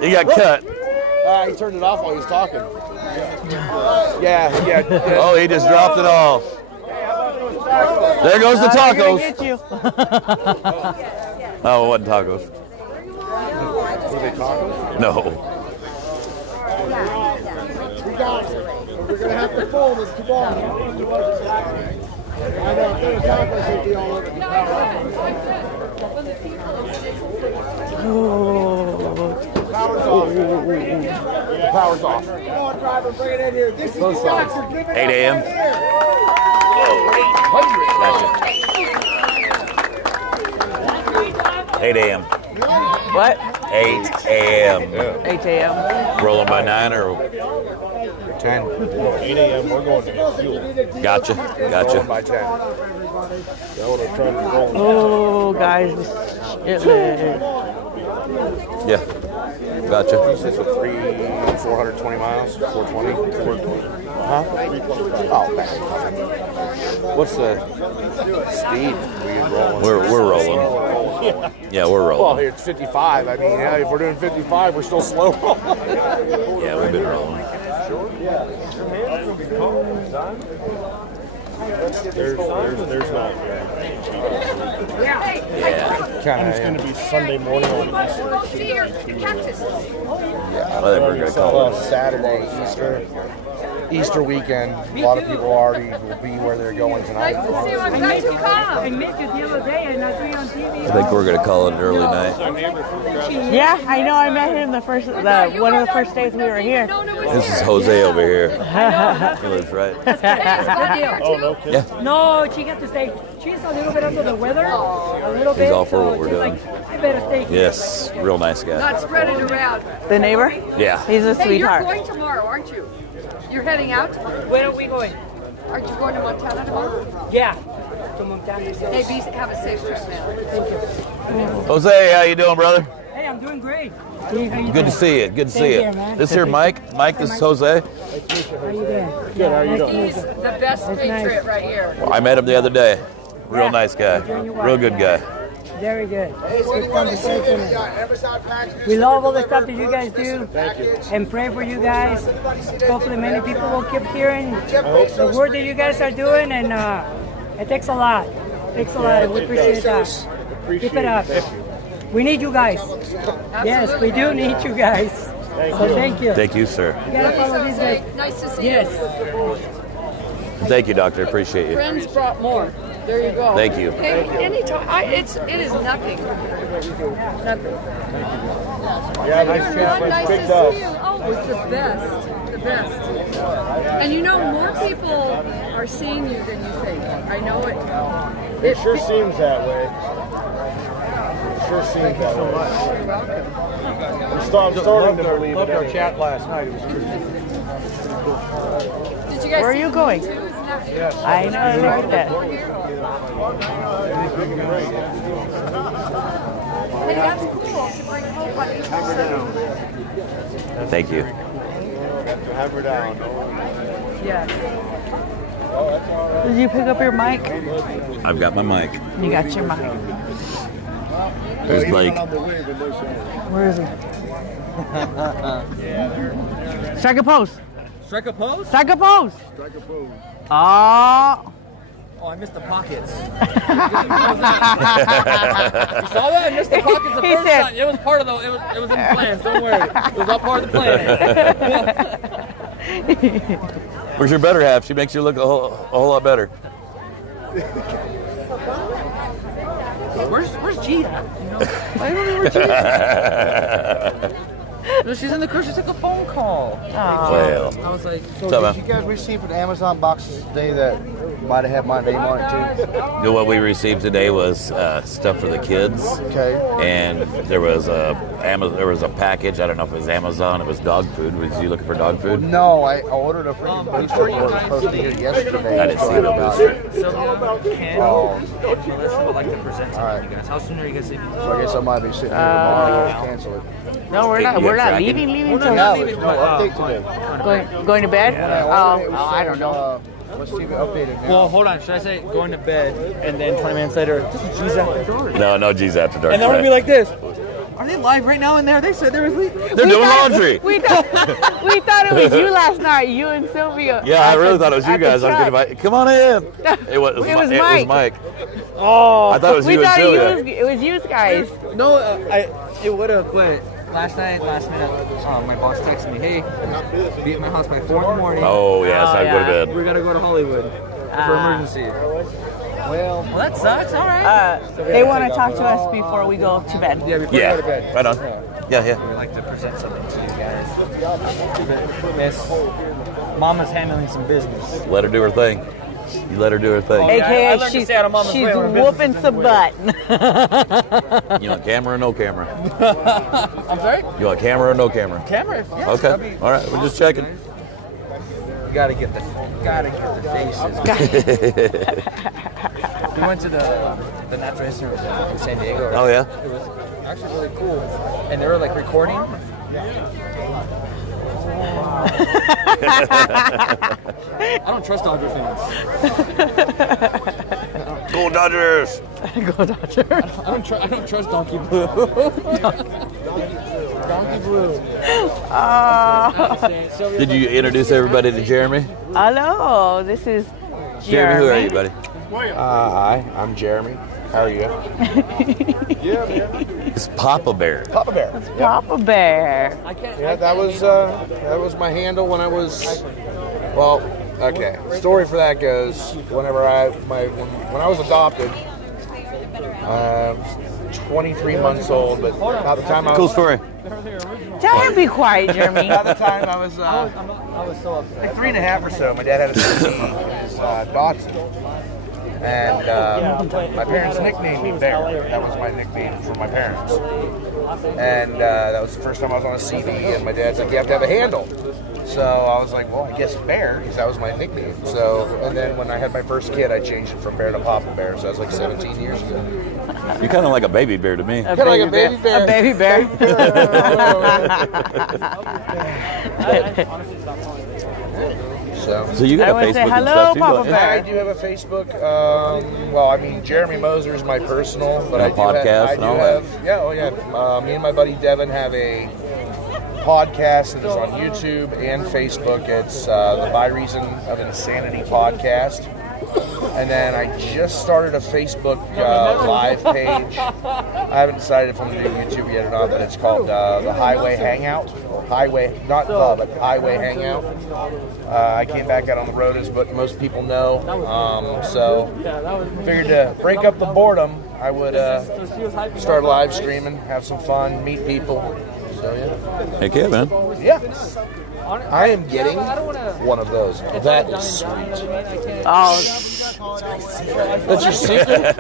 You got cut. He turned it off while he was talking. Yeah. Oh, he just dropped it off. There goes the tacos. Oh, it wasn't tacos. Were they tacos? No. We got it. We're going to have to fold it. Come on. I know. If there were tacos, they'd be all over the power. Power's off. Power's off. Come on, driver, bring it in here. This is the doctor. Give it 8 a.m. up right here. 8 a.m. What? 8 a.m. 8 a.m. Rolling by 9 or 10. 8 a.m. We're going to get fuel. Gotcha. Rolling by 10. Oh, guys, it lit. yeah. Gotcha. You said so 420 miles? 420? 420. Huh? Oh, bad. What's the speed we rolling? We're rolling. Yeah, we're rolling. Well, here it's 55. I mean, yeah, if we're doing 55, we're still slow rolling. Yeah, we've been rolling. There's not. Yeah. And it's going to be Sunday morning on Easter. Yeah, I think we're gonna call it Saturday, Easter weekend. A lot of people already will be where they're going tonight. I think we're gonna call it an early night. Yeah, I know. I met him one of the first days we were here. This is Jose over here. He lives right. Oh, no Yeah. No, she got to stay. She's a little bit under the weather. A little bit. He's all for what we're doing. I better stay here. Yes, real nice guy. Not spread it around. The neighbor? Yeah. He's a Hey, you're sweetheart. going tomorrow, aren't you? You're heading out? Where are we going? Aren't you going to Montana tomorrow? Yeah. To Montana. Hey, have a safe trip, man. Thank you. Jose, how you doing, brother? Hey, I'm doing great. Steve, how you Good doing? to see you. Good to see you. Here, man. This here, Mike. Mike, this is Jose. How you doing? Good, how you doing? He's the best patriot right here. I met him the other day. Real nice guy. Real good guy. Very good. Good conversation. We love all the stuff that you guys do. And pray for you guys. Hopefully many people will keep hearing the work that you guys are doing, and it takes a lot. It takes a lot, and we appreciate that. Keep it up. We need you guys. Yes, we do need you guys. So thank you. Thank you, sir. You gotta follow these guys. Nice to see Yes. you. Thank you, doctor. Appreciate you. Friends brought more. There you go. Thank you. Hey, anytime. It is nothing. Nothing. Yeah, nice chat. Nice to see you. Oh, it's the best. The best. And you know, more people are seeing you than you think. I know it. It sure seems that way. It sure seems that way. I'm starting to believe it. Our chat last night. It was pretty cool. Did you guys Where are you going? Yes. I know, I heard that. Hey, that's cool to bring hope on each other. Thank you. Have her down. Yeah. Did you pick up your mic? I've got my mic. You got your mic. There's Blake. Where is he? Strike a pose. Strike a pose? Strike a pose. Strike a pose. Oh. Oh, I missed the pockets. You saw that? I missed the pockets the first time. It was part of the. It was in the plans. Don't worry. It was all part of the plan. Where's your better half? She makes you look a whole lot better. Where's G at? You know? I don't know where G is. No, she's in the car. She took a phone call. Well. I was like, so did you guys receive an Amazon boxes today that might have had my name on it too? You know, what we received today was stuff for the kids. Okay. And there was a package. I don't know if it was Amazon. It was dog food. Was you looking for dog food? No, I ordered a freaking booster for it. I was supposed to get it yesterday. I didn't see no booster. Melissa would like to present something to you guys. How soon are you guys leaving? So I guess I might be sitting here tomorrow and cancel it. No, we're not. We're not leaving. Leaving. We're not leaving. No, update today. Going to bed? Oh, I don't know. Let's see if it updated now. Well, hold on. Should I say going to bed and then 20 minutes later, G's after dark? No, G's after dark. And then we'll be like this. Are they live right now in there? They said they were asleep. They're doing laundry. We thought it was you last night. You and Sylvia. Yeah, I really thought it was you guys. I was going to come on in. It was Mike. Oh, I thought it was you and Sylvia. It was you guys. No, it would have, but last minute, my boss texted me, hey, be at my house by 4 in the morning. Oh, yes, I go to bed. We're going to go to Hollywood for emergency. Well, that sucks. All right. They want to talk to us before we go to bed. Yeah, before we go to bed. Right on. Yeah. We'd like to present something to you guys. Miss Mama's handling some business. Let her do her thing. You let her do her thing. AKA, she's whooping some butt. You want camera or no camera? I'm sorry? You want camera or no camera? Camera, yes. Okay. All right. We're just checking. You gotta get the faces. We went to the Natural History Museum in San Diego. Oh, yeah? It was actually really cool. And they were like recording. I don't trust Dodger fans. Go Dodgers! Go Dodgers! I don't trust Donkey Blue. Donkey Blue. Did you introduce everybody to Jeremy? Hello, this is Jeremy. Who are you, buddy? Hi, I'm Jeremy. How are you? Yeah, man. It's Papa Bear. Papa Bear. It's Papa Bear. Yeah, that was my handle when I was. Well, okay. Story for that goes when I was adopted. 23 months old, but by the time I was cool story. Tell her to be quiet, Jeremy. By the time I was I was so upset. like 3.5 or so, my dad had a his Dotson. And my parents nicknamed me Bear. That was my nickname for my parents. And that was the first time I was on a CD, and my dad's like, you have to have a handle. So I was like, well, I guess Bear, because that was my nickname. So, and then when I had my first kid, I changed it from Bear to Papa Bear. So that was like 17 years ago. You're kind of like a baby bear to me. Kind of like a baby bear. A baby bear. So you got a Facebook and stuff too, don't you? I do have a Facebook. Well, I mean, Jeremy Moser is my personal, but And a podcast and all that. Me and my buddy Devin have a podcast that is on YouTube and Facebook. It's the By Reason of Insanity podcast. And then I just started a Facebook live page. I haven't decided if I'm going to do YouTube yet or not, but it's called the Highway Hangout. Highway, not the, but Highway Hangout. I came back out on the road, as but most people know. So figured to break up the boredom, I would start live streaming, have some fun, meet people. So yeah. Heck yeah, man. Yeah. I am getting one of those. That is sweet. Oh. That's your secret?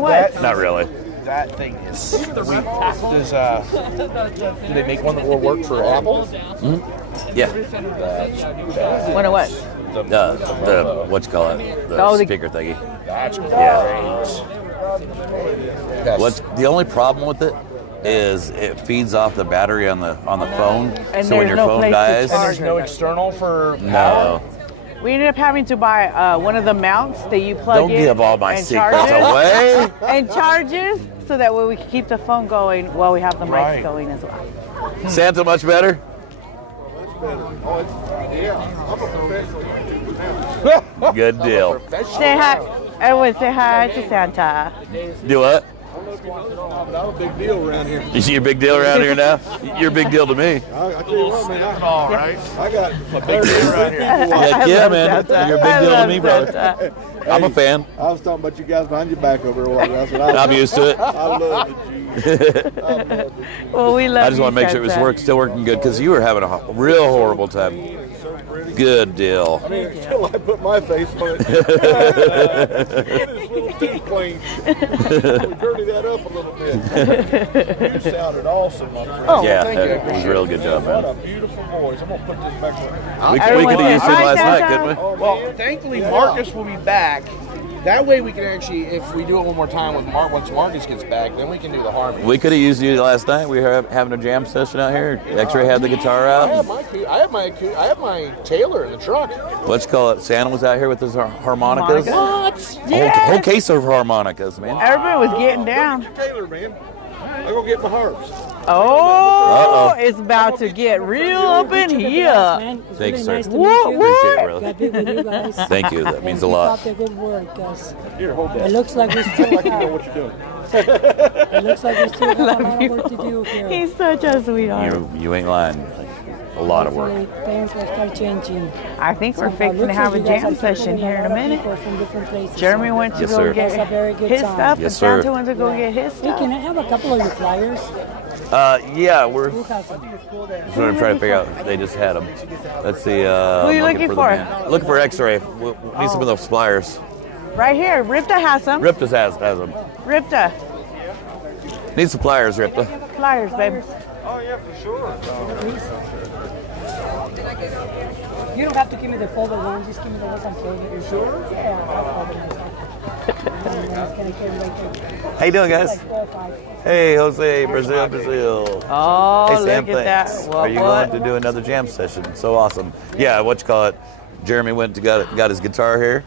What? Not really. That thing is sweet. Do they make one that will work for Apple? Mm-hmm. Yeah. What? The what you call it? The speaker thingy. That's great. Yeah. What's the only problem with it? Is it feeds off the battery on the phone, And so when your phone dies, And there's no external for no. We ended up having to buy one of the mounts that you plug Don't in. give all my and secrets charges. away. And charges, so that way we can keep the phone going while we have the mics Right. going as well. Santa much better? Good deal. Say hi. Everyone say hi to Santa. Do what? I'm a big deal around here. Is you a big deal around here now? You're a big deal to me. I tell you what, man, all right. I got a big deal around here. Yeah, man. You're a big deal to me, brother. I'm a fan. I was talking about you guys behind your back over a while ago. I'm used to it. I love it, Well, we love I just want to make sure it was still working good because you were having a real horrible time. Good deal. I mean, until I put my face on it. This little teeth clean. We dirty that up a little bit. You sounded awesome, my friend. Yeah, it was a real good job, man. What a beautiful voice. I'm going to put this back on. We could have used him last night, couldn't we? Well, thankfully Marcus will be back. That way we can actually, if we do it one more time with once Marcus gets back, then we can do the harmony. We could have used you last night. We were having a jam session out here. X-Ray had the guitar out. I have my Taylor in the truck. Let's call it. Santa was out here with his harmonicas. What? Whole case of harmonicas, man. Everybody was getting down. Taylor, man. I'm going to get my harps. Oh, it's about to get real up in here. Thanks, sir. What? Appreciate it, brother. Got big with you guys. Thank you. That means a lot. Keep up the good work, guys. Here, hold that. It looks like we still like you know what you're doing. It looks like we still have a lot of work to do here. He's such a sweetheart. You ain't lying. A lot of work. Hopefully things will start changing. I think we're fixing to have a jam session here in a minute. Jeremy went to go get his stuff, and Santa went to go get his stuff. Can I have a couple of your flyers? Yeah, we're Who has them? that's what I'm trying to figure out. They just had them. Let's see. Who are you looking for? Looking for X-Ray. We need some of those flyers. Right here. Ripta has some. Ripta has them. Ripta. Need some flyers, Ripta. Flyers, baby. Oh, yeah, for sure. You don't have to give me the folded ones. Just give me the ones I'm folded. You sure? Yeah. How you doing, guys? Hey, Jose, Brazil. Oh, hey, Sam, look at that. thanks. What, Are you going to do another jam session? So awesome. Yeah, what you call it? Jeremy went to got his guitar here.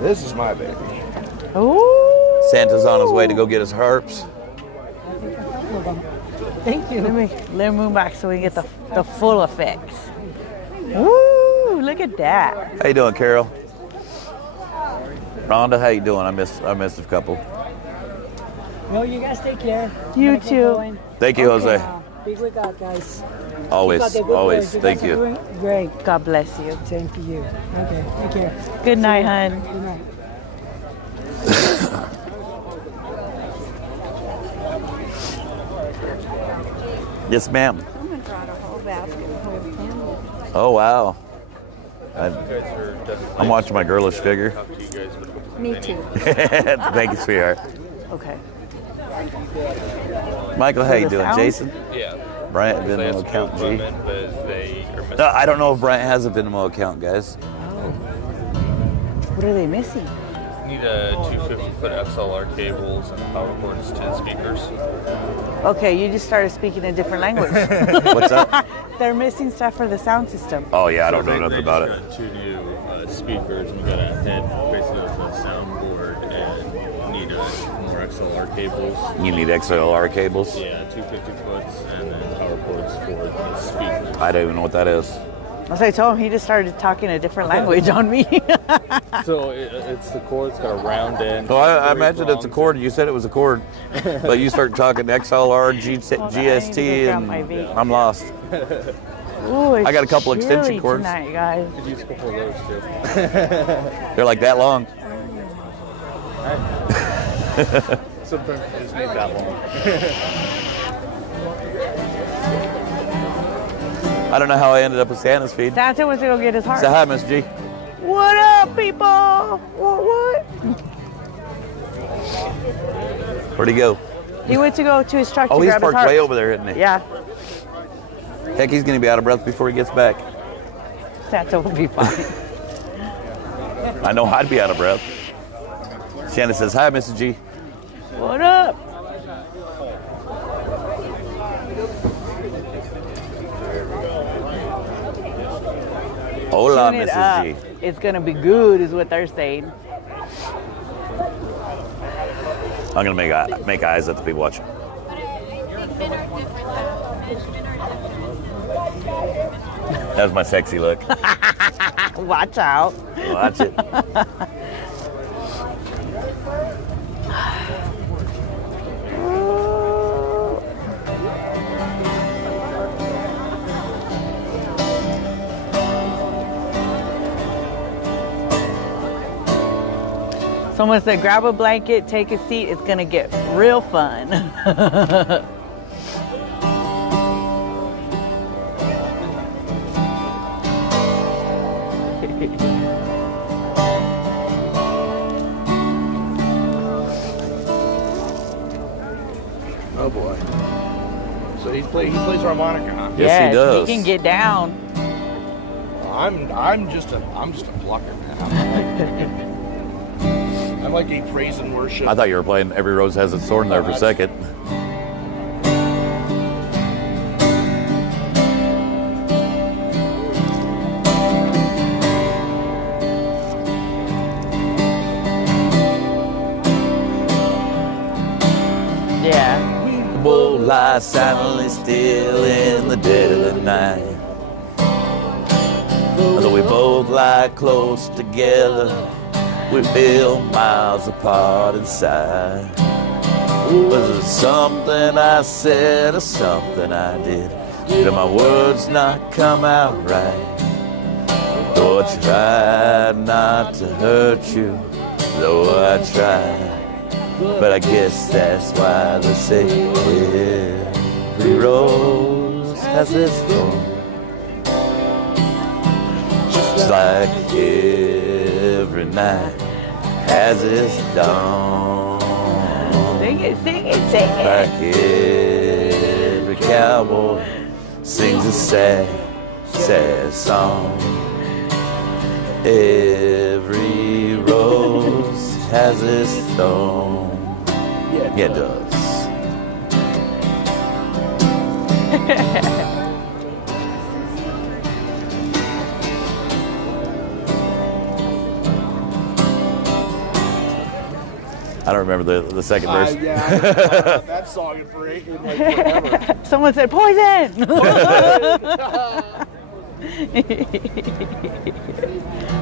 This is my baby. Ooh. Santa's on his way to go get his harps. Thank you. Let me move back so we can get the full effects. Woo! Look at that. How you doing, Carol? Rhonda, how you doing? I missed a couple. No, you guys take care. You too. Thank you, Jose. Big week out, guys. Always. Thank guys are you. doing great. God bless you. Same to you. Okay, take care. Good night, hon. Good night. Yes, ma'am. Someone brought a whole basket full of candy. Oh, wow. I'm watching my girlish figure. Me too. Thank you, sweetheart. Okay. Michael, how you doing? Sound? Jason? Yeah. Bryant Venmo account, G. I don't know if Bryant has a Venmo account, guys. What are they missing? Need a 250-foot XLR cables and power cords to the speakers. Okay, you just started speaking a different language. What's up? They're missing stuff for the sound system. Oh yeah, I don't know nothing about it. Got 2 new speakers, and we got a head basically to a soundboard, and need more XLR cables. You need XLR cables? Yeah, 250 foots, and then power cords for the speakers. I don't even know what that is. As I told him, he just started talking a different language on me. So it's the cord. It's got a round end. So I imagine it's a cord. You said it was a cord, but you start talking XLR, GST, and I'm lost. Ooh, I got a couple extension cords. Tonight, guys. Could use a couple of those too. They're like that long. Sometimes you just need that long. I don't know how I ended up with Santa's feed. Santa went to go get his heart. Say hi, Miss G. What up, people? What? Where'd he go? He went to go to his truck to Oh, he's grab his parked heart. way over there, isn't he? Yeah. Heck, he's going to be out of breath before he gets back. Santa will be fine. I know I'd be out of breath. Shannon says, hi, Mrs. G. What up? Hola, Tune it Mrs. up. G. It's going to be good, is what they're saying. I'm going to make eyes at the people watching. That's my sexy look. Watch out. Watch it. Someone said, grab a blanket, take a seat. It's going to get real fun. Oh boy. So he plays harmonica, huh? Yes, he does. He can get down. I'm just a plucker, man. I'm like a praise and worship. I thought you were playing Every Rose Has Its Thorn there for a second. Yeah. We both lie silently still in the dead of the night. Though we both lie close together, we feel miles apart inside. Was it something I said or something I did? Did my words not come out right? Though I tried not to hurt you, though I tried. But I guess that's why they say every rose has its thorn. Just like every night has its dawn. Sing it, sing it, sing it. Like every cowboy sings a sad, sad song. Every rose has its thorn. Yeah, it does. I don't remember the second verse. Yeah, I heard that song in like forever. Someone said poison.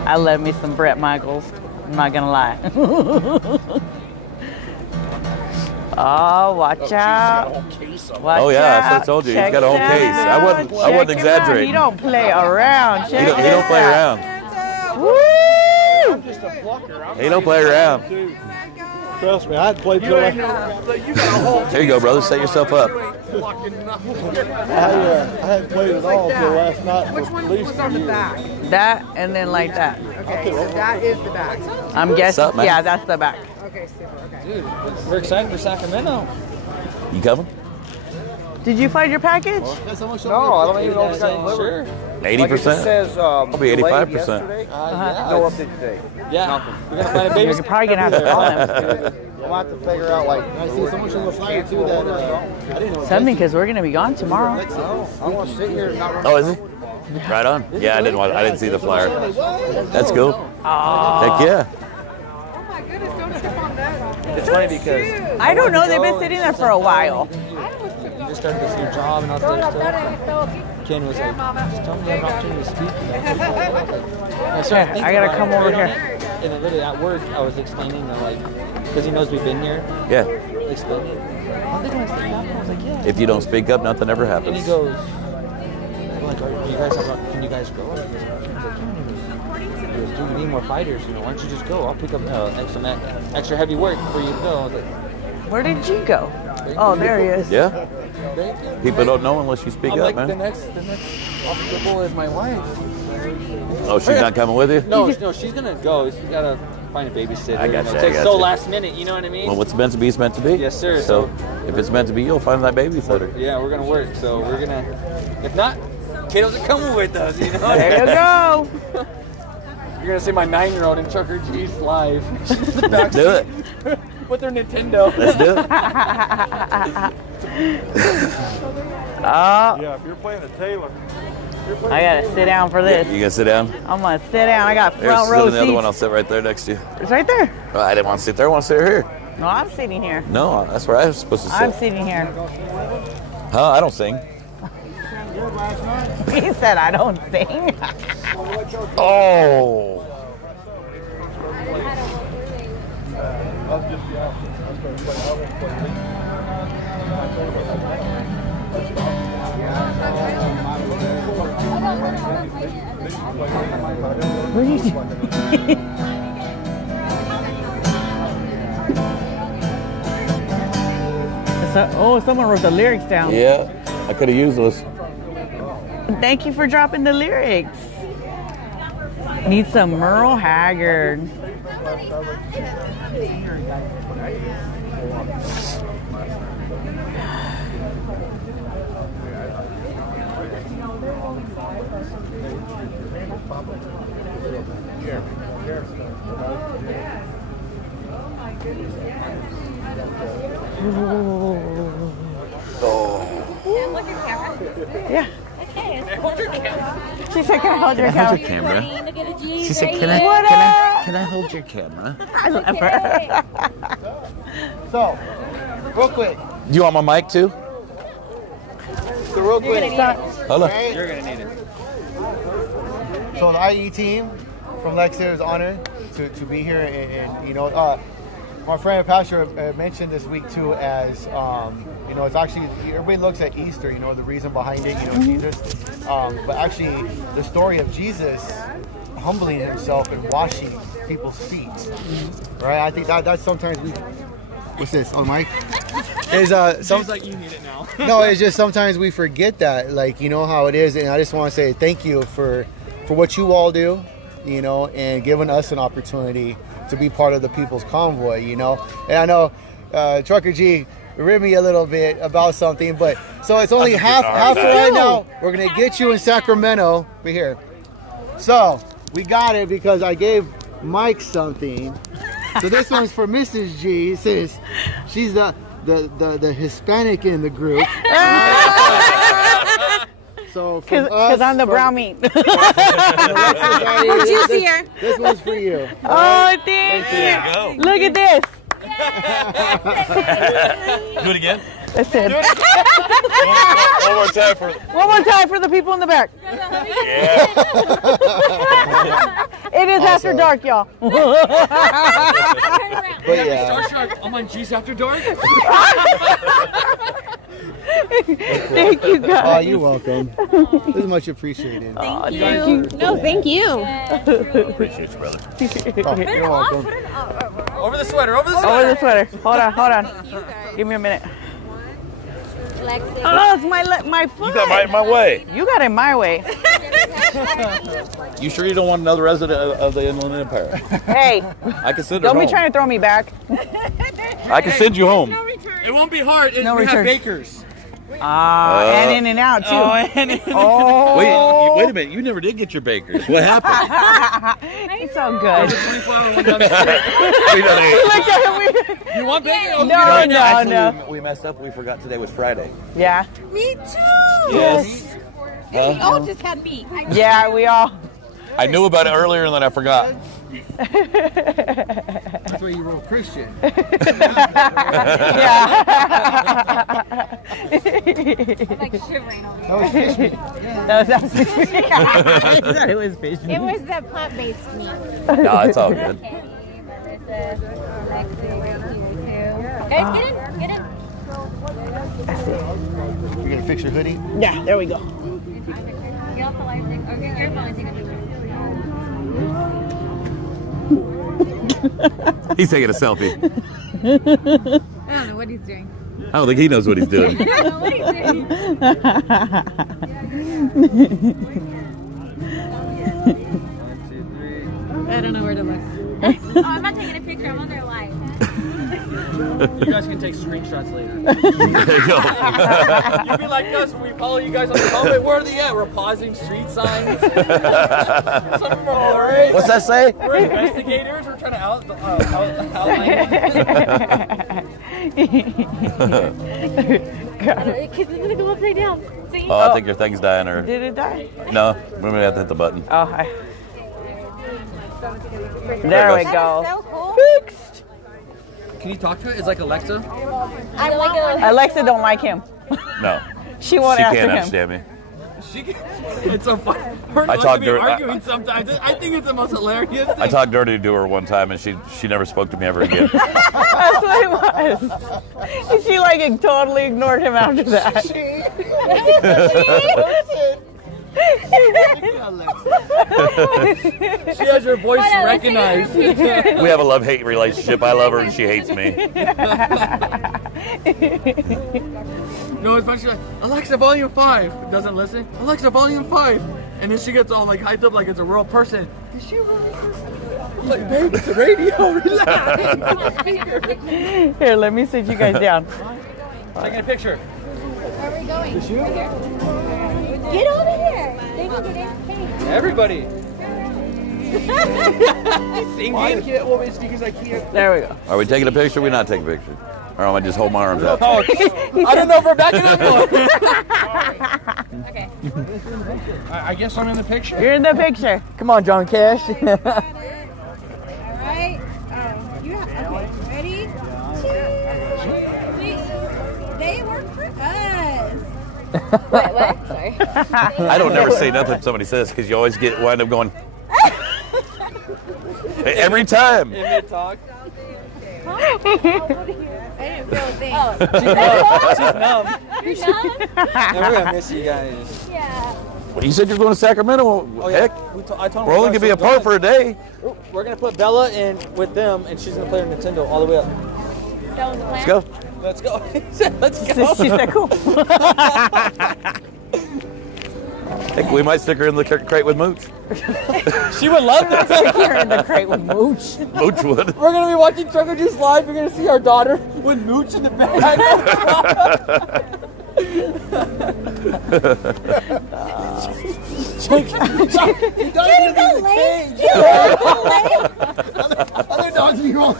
I love me some Bret Michaels. I'm not gonna lie. Oh, watch out! Watch oh yeah, that's what I out. told you. Check He's got a whole that case. out. I wasn't Check him out. exaggerating. He don't play around. He Check don't this play out. around. Woo! I'm just a plucker. He don't play around. Trust me, I hadn't played till You got a whole There you go, brother. Set yourself up. I hadn't played at all till last night. Which one was on the back? That and then like that. Okay, so that is the back. I'm guessing. up, man? Yeah, that's the back. Okay, super. Okay. Dude, we're excited for Sacramento. You coming? Did you find your package? No, I don't even know if it got delivered. 80%? Probably 85%. Yeah. No update today. Yeah. We're gonna find a baby. You're probably gonna have to call him. We'll have to figure out, like, I see someone on the flyer too that I didn't know. Something, because we're gonna be gone tomorrow. I want to sit here and not run. Oh, is he? Right on. Yeah, I didn't see the flyer. That's cool. Heck yeah. It's funny because I don't know. They've been sitting there for a while. you just started this new job and all that stuff. Ken was like, just tell me I have an opportunity to speak. I gotta come over here. And then literally at work, I was explaining, like, because he knows we've been here. Yeah. Explaining. I was like, yeah. If you don't speak up, nothing ever happens. And he goes, like, can you guys go? He goes, dude, we need more fighters. Why don't you just go? I'll pick up extra heavy work for you to go. I was like, where did G go? Oh, there he is. Yeah. People don't know unless you speak up, like, man. The next obstacle is my wife. Oh, she's not coming with you? No, she's gonna go. She's gotta find a babysitter. I got you. It's so last minute, you know what I mean? Well, what's meant to be is meant to be. Yes, sir. So if it's meant to be, you'll find that babysitter. Yeah, we're gonna work. So we're gonna. If not, kiddos are coming with us. You know. There you go. You're gonna see my 9-year-old in Chuck E. Cheese live. Let's do it. With their Nintendo. Let's do it. Yeah, if you're playing a Taylor. I gotta sit down for this. You gonna sit down? I'm gonna sit down. I got There's front row the other seats. one. I'll sit right there next to you. It's right there. Oh, I didn't want to sit there. I want to sit here. No, I'm sitting here. No, that's where I was supposed to sit. I'm sitting here. Huh? I don't sing. He said I don't sing. Oh. What are you doing? Oh, someone wrote the lyrics down. Yeah, I could have used those. Thank you for dropping the lyrics. Need some Merle Haggard. Yeah. Hold your camera. She said, "Can I hold your camera?" She said, "Can I hold your camera?" I love her. So, real quick. Do you want my mic too? So real quick. Hold on. Okay? You're gonna need it. So the IE team from Lexington is honored to be here, and you know, my friend Pastor mentioned this week too as you know, it's actually everybody looks at Easter, you know, the reason behind it, you know, Jesus, but actually the story of Jesus humbling himself and washing people's feet, right? I think that's sometimes we. What's this on mic? Sounds like you need it now. No, it's just sometimes we forget that, like, you know how it is, and I just want to say thank you for what you all do, you know, and giving us an opportunity to be part of the People's Convoy, you know. And I know Trucker G ribbed me a little bit about something, but so it's only half right now. We're gonna get you in Sacramento. We're here. So we got it because I gave Mike something. So this one's for Mrs. G, since she's the Hispanic in the group. So because I'm the brown meat. We're juicier. This one's for you. Oh, thank you. Look at this. Do it again. Listen. One more time for the people in the back. Yeah. It is after dark, y'all. But yeah. Star Shark, I'm on G's After Dark. Thank you, guys. Oh, you're welcome. This is much appreciated. Thank you. No, thank you. Appreciate you, brother. Oh, you're welcome. Over the sweater. Hold on. Give me a minute. Oh, it's my foot. You got in my way. You got in my way. You sure you don't want another resident of the Inland Empire? Hey, I can send her don't home. be trying to throw me back. I can send you home. It won't be hard. No we return. have bakers. And in and out too. Wait a minute. You never did get your bakers. What happened? It's all good. 24-hour one down the street. You want bacon? No. We messed up. We forgot today was Friday. Yeah. Me too. Yes. We all just had meat. Yeah, we all. I knew about it earlier and then I forgot. That's why you roll Christian. Yeah. I'm like shivering over That was fish meat. That was actually it was fish meat. It was the plant-based meat. No, it's all good. Guys, get in. Get in. You're gonna fix your hoodie? Yeah, there we go. Get off the light stick. Or get your phone and take a picture. He's taking a selfie. I don't know what he's doing. I don't think he knows what he's doing. I don't know what he's doing. I don't know where to look. Oh, I'm not taking a picture. I'm on their live. You guys can take screenshots later. There you go. You'd be like us when we follow you guys on the phone. Wait, where are they at? We're pausing street signs. Some of them are blurry. What's that say? We're investigators. We're trying to Kids is gonna go upside down. See? Oh, I think your thing's dying, or Did it die? no? We're gonna have to hit the button. Oh, there we go. So cool. Fixed. Can you talk to it? It's like Alexa. I want one. Alexa don't like him. No, She won't she answer can't him. She understand me. It's so fun. Her and I Alexa talked be to her- arguing sometimes. I think it's the most hilarious thing. I talked dirty to her one time, and she never spoke to me ever again. That's what it was. She like totally ignored him after that. She has your voice recognized. We have a love-hate relationship. I love her, and she hates me. No, it's funny. She's like, Alexa, volume 5. Doesn't listen. Alexa, volume 5. And then she gets all like hyped up like it's a real person. Did she really listen? I'm like, babe, it's a radio. Relax. Here, let me sit you guys down. Taking a picture. Where are we going? Get over here. They can get in. Hey. Everybody. Singing? Well, it's because I can't. There we go. Are we taking a picture? Or we not taking a picture? Or am I just hold my arms out? Oh, I don't know if we're backing up or. Okay. I guess I'm in the picture. You're in the picture. Come on, John Cash. All right. You have, okay. Ready? 2, 3. They work for us. What? Sorry. I don't never say nothing if somebody says because you always wind up going every time. In mid-talk. I didn't feel a thing. Oh. She's numb. You're numb? And we're gonna miss you guys. Yeah. Well, you said you're going to Sacramento. Oh, yeah. Heck, I told we're only gonna be apart for a day. We're gonna put Bella in with them, and she's gonna play her Nintendo all the way up. That was the plan? Let's go. Let's go. Let's go. She said cool. Heck, we might stick her in the crate with Mooch. She would love that. Stick her in the crate with Mooch. Mooch would. We're gonna be watching Trucker Juice live. We're gonna see our daughter with Mooch in the back. Other dogs be all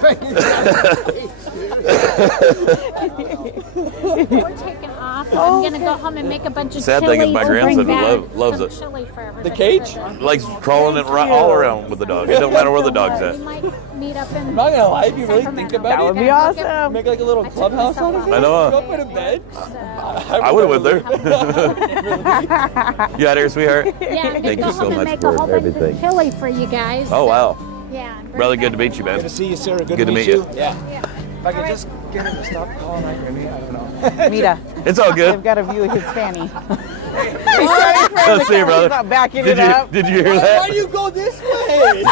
We're taking off. I'm gonna go home and make a bunch of Sad chili thing is my to grandson bring back loves some it. chili for everybody. The cage? Likes crawling it all around with the dog. It don't matter where the dog's We at. might meet up in I'm not gonna lie, if you really think about That it, would be awesome. make like a little clubhouse out of it. I know. Go put a bed. I would have went there. You out here, sweetheart? Yeah, I'm gonna Thank go you home so and much make a for whole bunch everything. of chili for you guys. Oh, wow. Yeah. Really good to meet you, man. Good to see you, Sarah. Good, Good to meet you. Yeah. If I could just get him to stop calling out your name, I don't know. Mita. It's all good. They've got a view of his fanny. Let's see, brother. He's not backing Did it up. you hear Why that? do you go this way?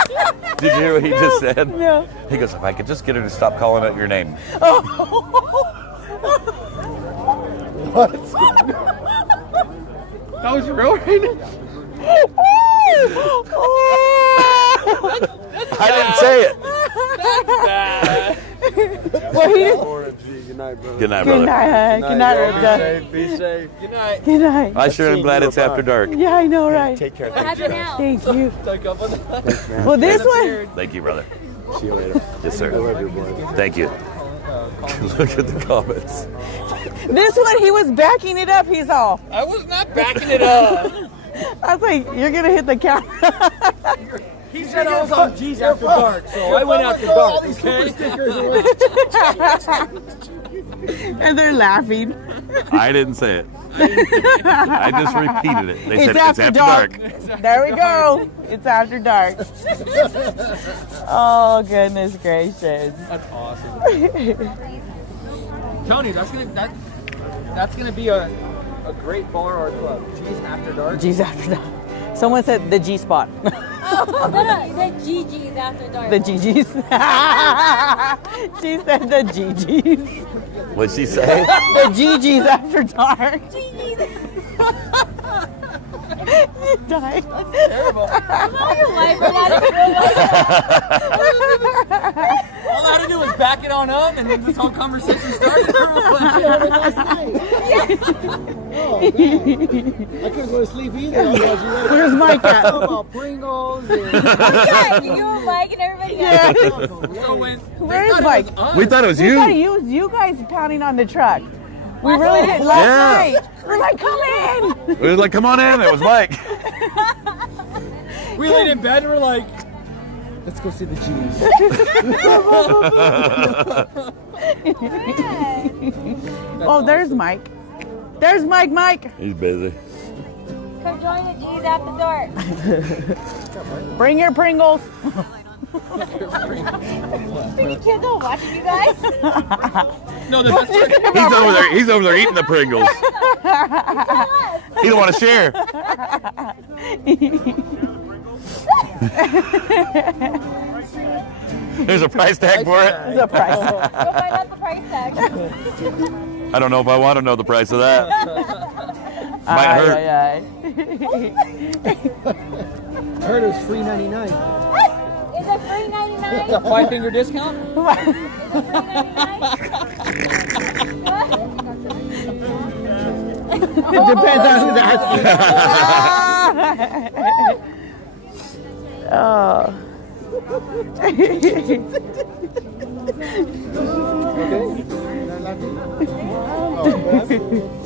Did you hear what he just said? No. He goes, if I could just get her to stop calling out your name. What? That was real right now. I didn't say it. Well, he Good night, brother. Good night, Good brother. night. Good night, Ripta. Be safe. Good night. Good night. I sure am glad it's after dark. Yeah, I know, right? Take care. Thank you. Thanks, man. Well, this one. Thank you, brother. See you later. Yes, sir. I love you, boy. Thank you. Look at the comments. This one, he was backing it up. He's all. I was not backing it up. I was like, you're gonna hit the camera. He said I was on G's after dark, so I went after dark. Okay. And they're laughing. I didn't say it. I just repeated it. They said it's after dark. There we go. It's after dark. Oh, goodness gracious. That's awesome. Tony, that's gonna be a great bar or club. G's after dark. G's after dark. Someone said the G spot. Oh, no, the GG's after dark. The GG's. She said the GG's. What'd she say? The GG's after dark. You died. That's terrible. All your life, all I had to do was back it on up, and then this whole conversation started. Oh, I couldn't go to sleep either. Where's Mike at? About Pringles. Yeah, you were Mike and everybody else. Where is Mike? We thought it was you. We thought it was you guys pounding on the truck. We really did last night. We're like, come in. We were like, come on in. It was Mike. We laid in bed and we're like, let's go see the G's. Oh, there's Mike. There's Mike. He's busy. Come join the G's after dark. Bring your Pringles. Pretty kids are watching you guys. no, the best part. He's over there eating the Pringles. He don't want to share. There's a price tag for it. There's a price tag. Go find out the price tag. I don't know if I want to know the price of that. Might hurt. Heard it was free 99. Is it free 99? It's a 5-finger discount? It depends on who's asking. Oh.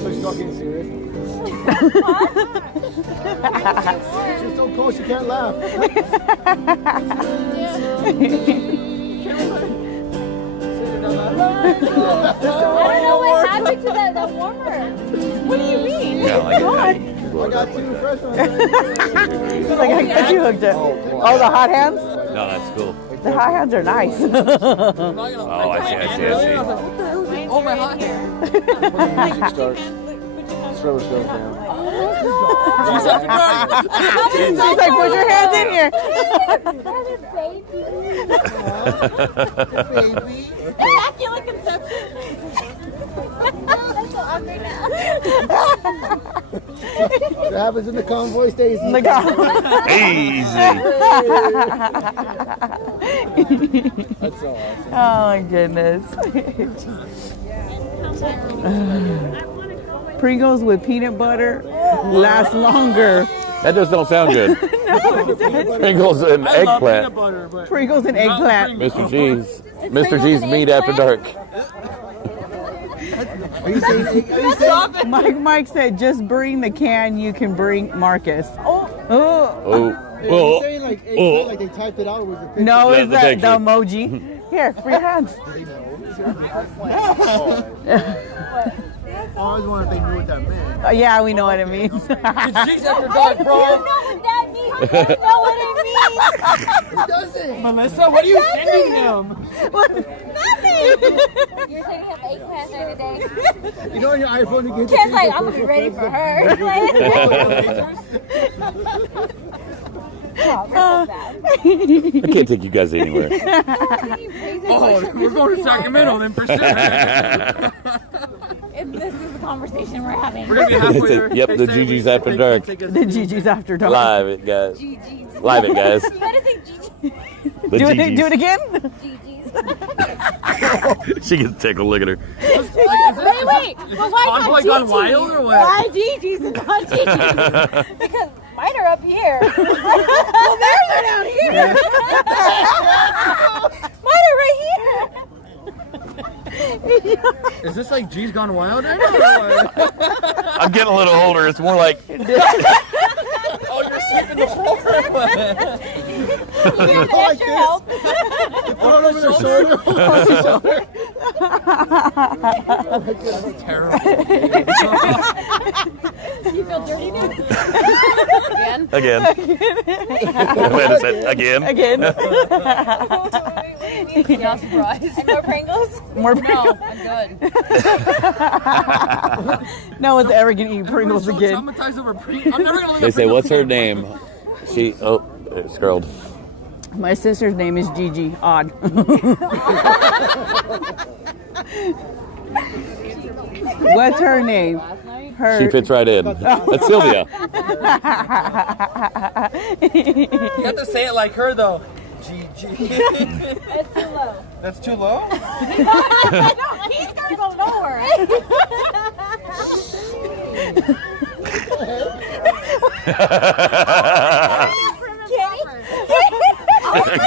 She's not getting serious. She's so cold she can't laugh. I don't know what happened to the warmer. What do you mean? Yeah, like I got 2 fresh ones. Like I got you hooked up. Oh, the hot hands? No, that's cool. The hot hands are nice. Oh, I see. Oh, my hot hand. When the music starts, throw stuff down. G's after dark. She's like, put your hands in here. Baby. Immaculate conception. I'm so hungry now. What happens in the convoy stays in the convoy. Easy. That's so awesome. Oh my goodness. Pringles with peanut butter last longer. That just don't sound good. Pringles and eggplant. Pringles and eggplant. Mr. G's. Mr. G's meat after dark. Are you saying Mike said, just bring the can, you can bring Marcus. Oh. Are you saying like eggplant, like they typed it out? Or was it picture? No, Yeah, it's the the picture. emoji. Here, for your hands. I always wondered if they knew what that meant. Yeah, we know what it means. It's G's after dark, bro. You know what that means. You know what it means. It doesn't. Melissa, what are you sending him? Nothing. You're saying you have eggplant every day. You know on your iPhone you get the Ken's like, I'm gonna be ready for her. I can't take you guys anywhere. Oh, we're going to Sacramento then for sure. This is the conversation we're having. We're gonna be halfway there. Yep, the GG's after dark. The GG's after dark. Live it, guys. Live it, guys. You gotta say GG. The Do GG's. it again? GG's. She gets tickled. Look at her. Wait. Well, why Convoy not gone Gigi's? wild or what? Why Gigi's and not Gigi's? Because mine are up here. Well, theirs are down here. Mine are right here. Is this like G's Gone Wild? Right now? I'm getting a little older. It's more like. Oh, you're sweeping the floor. You have extra help. Put on the shoulder. That's terrible. You feel dirty now? Again. Wait a second. Again. Not surprised. And more Pringles? More No, Pringles. I'm good. No one's ever gonna eat Pringles again. Traumatized over I'm never gonna look They at say, Pringles "What's her again." name?" She. Oh, it's scrolled. My sister's name is Gigi. Odd. What's her name? She fits right in. That's Sylvia. You have to say it like her though. Gigi. That's too low. That's too low? No, he's gonna go lower.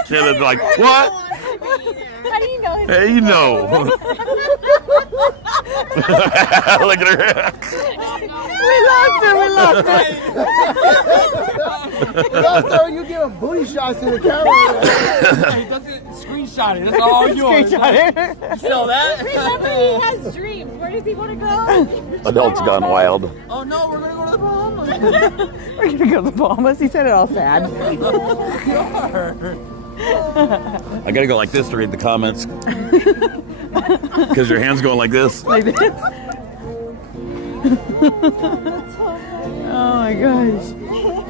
Kid is like, what? How do you know his Hey, you know. Look at her. We lost her. You giving booty shots to the camera. Hey, doesn't screenshot it. That's all yours. Screenshot it. You feel that? Remember, he has dreams. Where does he want to go? Adults gone wild. Oh no, we're gonna go to the Bahamas. We're gonna go to the Bahamas. He said it all sad. I gotta go like this to read the comments. Because your hand's going like this. Like this. Oh my gosh.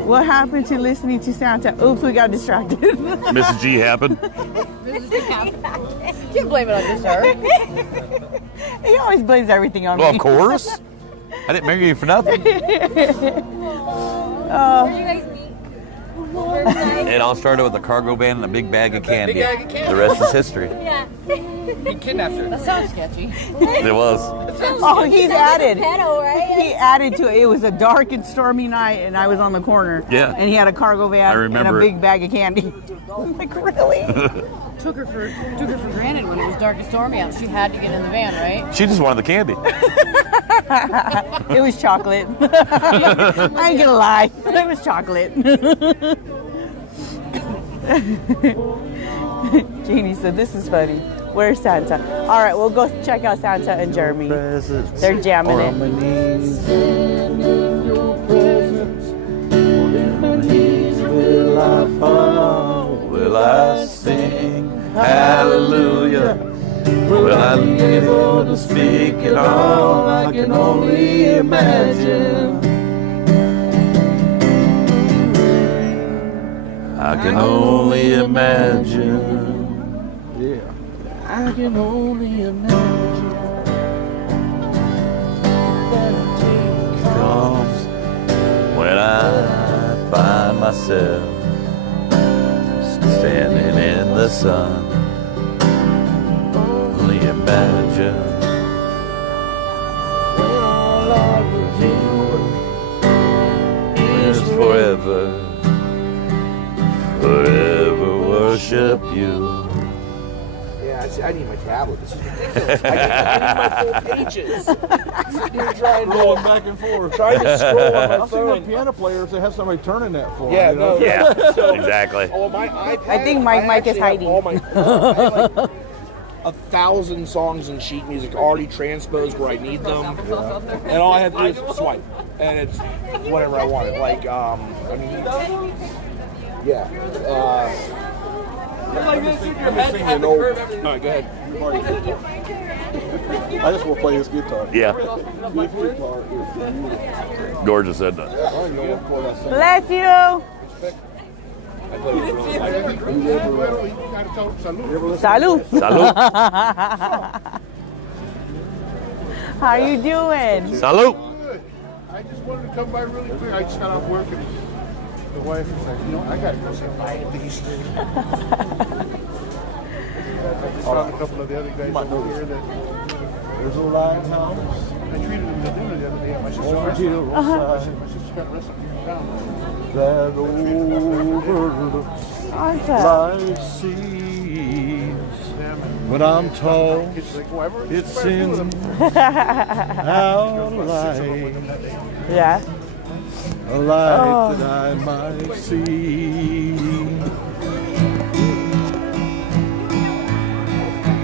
What happened to listening to Santa? Oops, we got distracted. Mrs. G happened. Can't blame it on just her. He always blames everything on Well, me. of course. I didn't marry you for nothing. Where do you guys meet? It all started with a cargo van and a big bag of candy. bag of candy. The rest is history. Yeah. He kidnapped her. That sounds sketchy. It was. Oh, he's added. Pedo, right? He added to it. It was a dark and stormy night, and I was on the corner. Yeah. And he had a cargo van I and remember a it. big bag of candy. I'm like, really? Took her for granted when it was dark and stormy out. She had to get in the van, right? She just wanted the candy. It was chocolate. I ain't gonna lie. It was chocolate. Jeannie said, this is funny. Where's Santa? All right, we'll go check out Santa and Jeremy. They're jamming it. Will I fall? Will I sing? Hallelujah. Will I be able to speak it all? I can only imagine. I can only imagine. Yeah. I can only imagine that a day comes when I find myself standing in the sun. Only imagine when all I will do is forever worship you. I need my tablet. This is ridiculous. I need my full pages. Sitting here trying to Rolling back and forth. Trying to scroll on my I've seen phone. the piano players that have somebody turning that for Yeah, them. You know? no. Yeah, So, exactly. Oh, my iPad. I think Mike is actually have hiding. all my, I have like 1,000 songs in sheet music already transposed where I need them, and all I have to do is swipe, and it's whatever I want. Like, I mean, yeah. Like this, your Let me head sing had an the old. curve All everything. right, go ahead. I just want to play this guitar. Yeah. This guitar is Gorgeous, isn't it? Bless you. Salud. Salud. How you doing? Salud. I just wanted to come by really quick. I just got off work and the wife was like, you know, I got to go say bye to these. couple of the other guys over here that there's a lighthouse. I treated him to dinner the other day. My sister my sister got wrestled down. That overlooks life's seas. When I'm tall, it's in our light. Yeah. A light that I might see.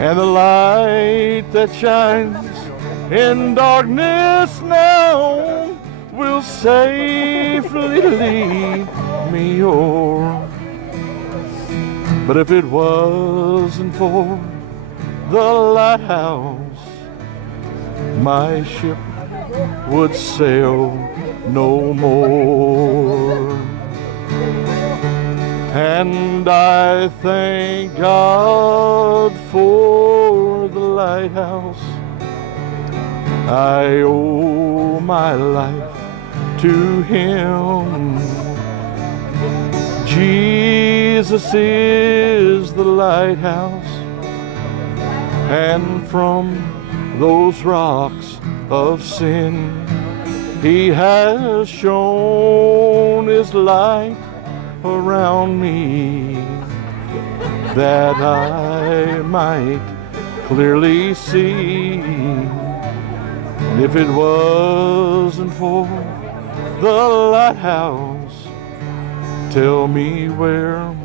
And the light that shines in darkness now will safely lead me o'er. But if it wasn't for the lighthouse, my ship would sail no more. And I thank God for the lighthouse. I owe my life to Him. Jesus is the lighthouse, and from those rocks of sin He has shown His light around me, that I might clearly see. And if it wasn't for the lighthouse, tell me where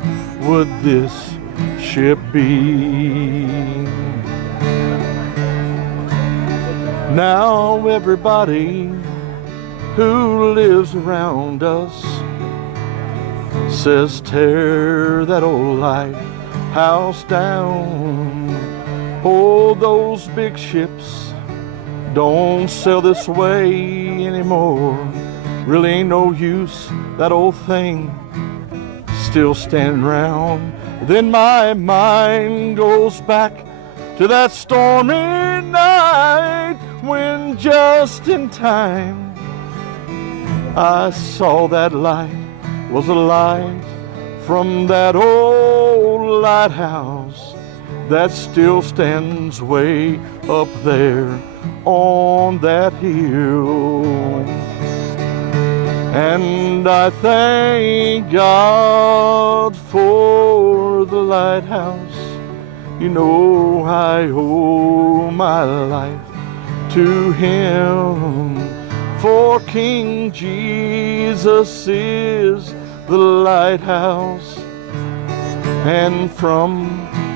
would this ship be? Now everybody who lives around us says tear that old lighthouse down. Oh, those big ships don't sail this way anymore. Really ain't no use, that old thing still standing round. Then my mind goes back to that stormy night when just in time I saw that light was a light from that old lighthouse that still stands way up there on that hill. And I thank God for the lighthouse. You know I owe my life to Him, for King Jesus is the lighthouse, and from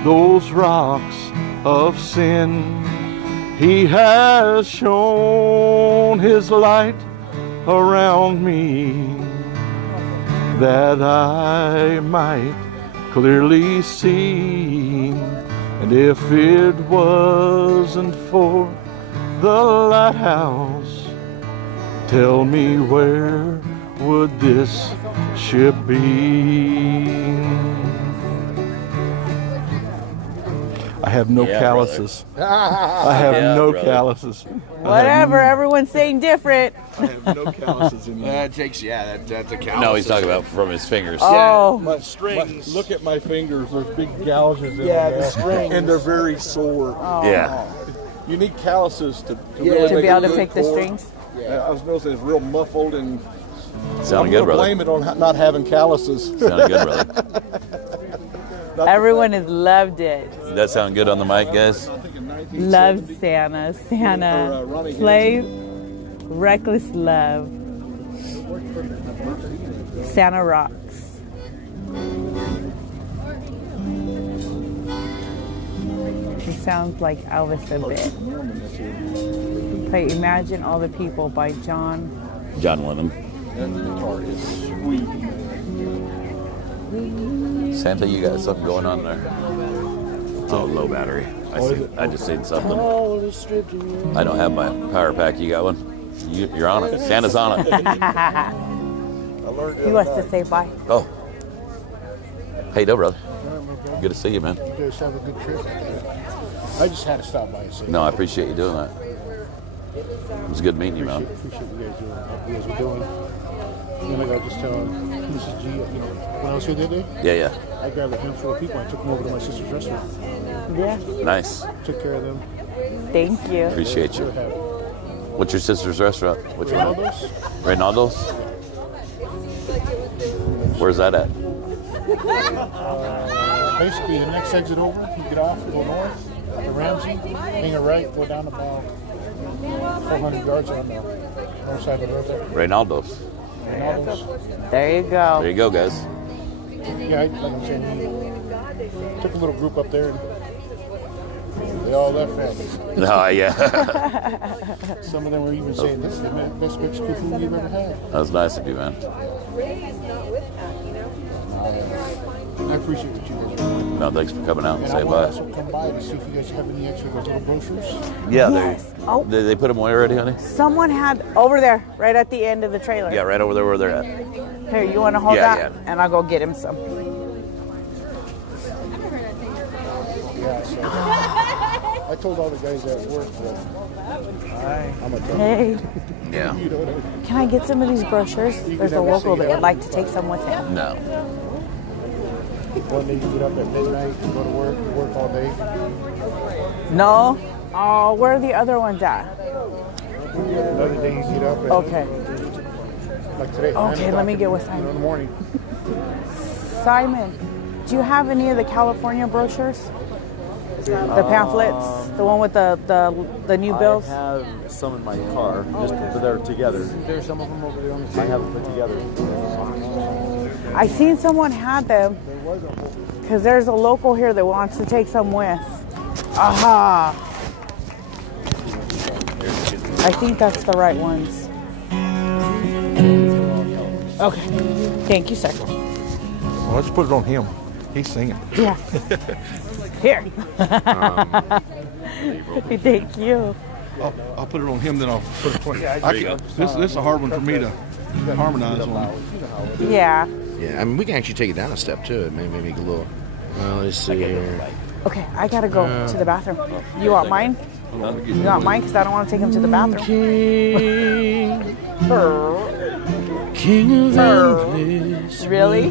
those rocks of sin He has shown His light around me, that I might clearly see. And if it wasn't for the lighthouse, tell me where would this ship be? I have no calluses. I have no calluses. Whatever, everyone's saying different. I have no calluses in me. That's a callus. No, he's talking about from his fingers. Oh. Yeah, my strings. Look at my fingers. There's big gouges in them. The strings. And they're very sore. Oh. Yeah. You need calluses to really to be able to pick the strings. Yeah, I was noticing it's real muffled and. Sounded good, brother. Blame it on not having calluses. Sounded good, brother. Everyone has loved it. Did that sound good on the mic, guys? Loved Santa. Santa plays reckless love. Santa rocks. He sounds like Elvis a bit. Play Imagine All the People by John Lennon. And the guitar is sweet. Santa, you got something going on there. Oh, low battery. I just seen something. I don't have my power pack. You got one? You're on it. Santa's on it. He wants to say bye. Oh. Hey, no, brother. Good to see you, man. You guys have a good trip. I just had to stop by and say. No, I appreciate you doing that. It was good meeting you, man. Appreciate you guys doing what you guys are doing. And I just tell him, Mrs. G, when I was here the other day, Yeah. I grabbed a handful of people. I took them over to my sister's restaurant. Yeah. Nice. Took care of them. Thank you. Appreciate you. What's your sister's restaurant? Which one? Reynaldo's? Where's that at? Basically, the next exit over, you get off, go north, to Ramsey, hang a right, go down about 400 yards on the north side of the road. Reynaldo's. There you go. There you go, guys. Yeah, like I'm saying, we took a little group up there and they all left families. Oh, yeah. Some of them were even saying, this is the best Mexican food you've ever had. That was nice of you, man. I appreciate what you guys are doing. No, thanks for coming out and And I saying want bye. to also come by to see if you guys have any extra of those little brochures. Yeah, Yes. Oh. they put them away already, honey? Someone had over there, right at the end of the trailer. Yeah, right over there where they're at. Here, you want to hold Yeah, that? And I'll go get him some. Yeah, so I told all the guys at work that I'm a Hey. Yeah. You know what I mean? Can I get some of these brochures? There's a local that would like to take some with him. No. One day you get up at midnight, you go to work, you work all day. No? Oh, where are the other ones at? Another day you get up at Okay. like today. Okay, let me get with in Simon. the morning. Simon, do you have any of the California brochures? The pamphlets? The one with the new bills? I have some in my car, just but they're together. There's some of them over there on the I have them put together. I seen someone had them because there's a local here that wants to take some with. Aha! I think that's the right ones. Okay. Thank you, sir. Well, let's put it on him. He's singing. Yeah. Here. Thank you. I'll put it on him, then I'll put it on There you go. This is a hard one for me to harmonize on. Yeah. Yeah, I mean, we can actually take it down a step too. It may make a little. Well, let's see here. Okay, I gotta go to the bathroom. You want mine? You want mine? Because I don't want to take him to the bathroom. King of endless. Really?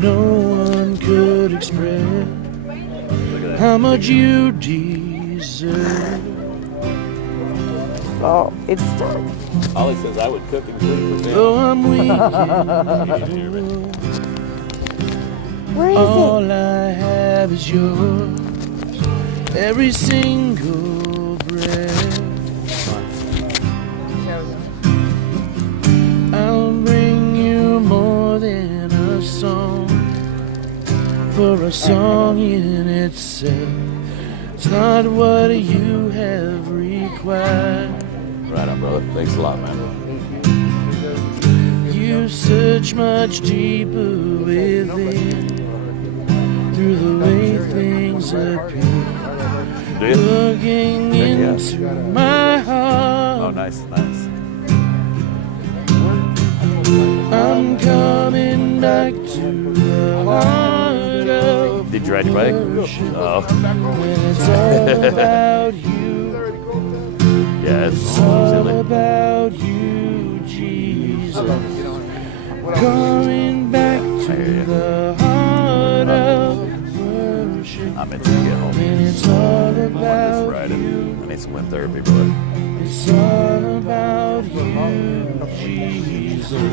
No one could express how much you deserve. Oh, it's still. Ollie says I would cook and clean for Though I'm weak, Where is all I have is yours. Every single breath. I'll bring you more than a song, for a song in itself. It's not what you have required. Right on, brother. Thanks a lot, man. You search much deeper within, through the way things appear. Looking into my heart. Oh, nice, nice. I'm coming back to the heart of. Did you ride your bike? Oh. When it's all about you. Yeah, It's all about you, Jesus. Coming back to the heart of worship. I'm meant to get home. When it's all I'm about riding. I need some wind therapy, brother. It's all about you, Jesus.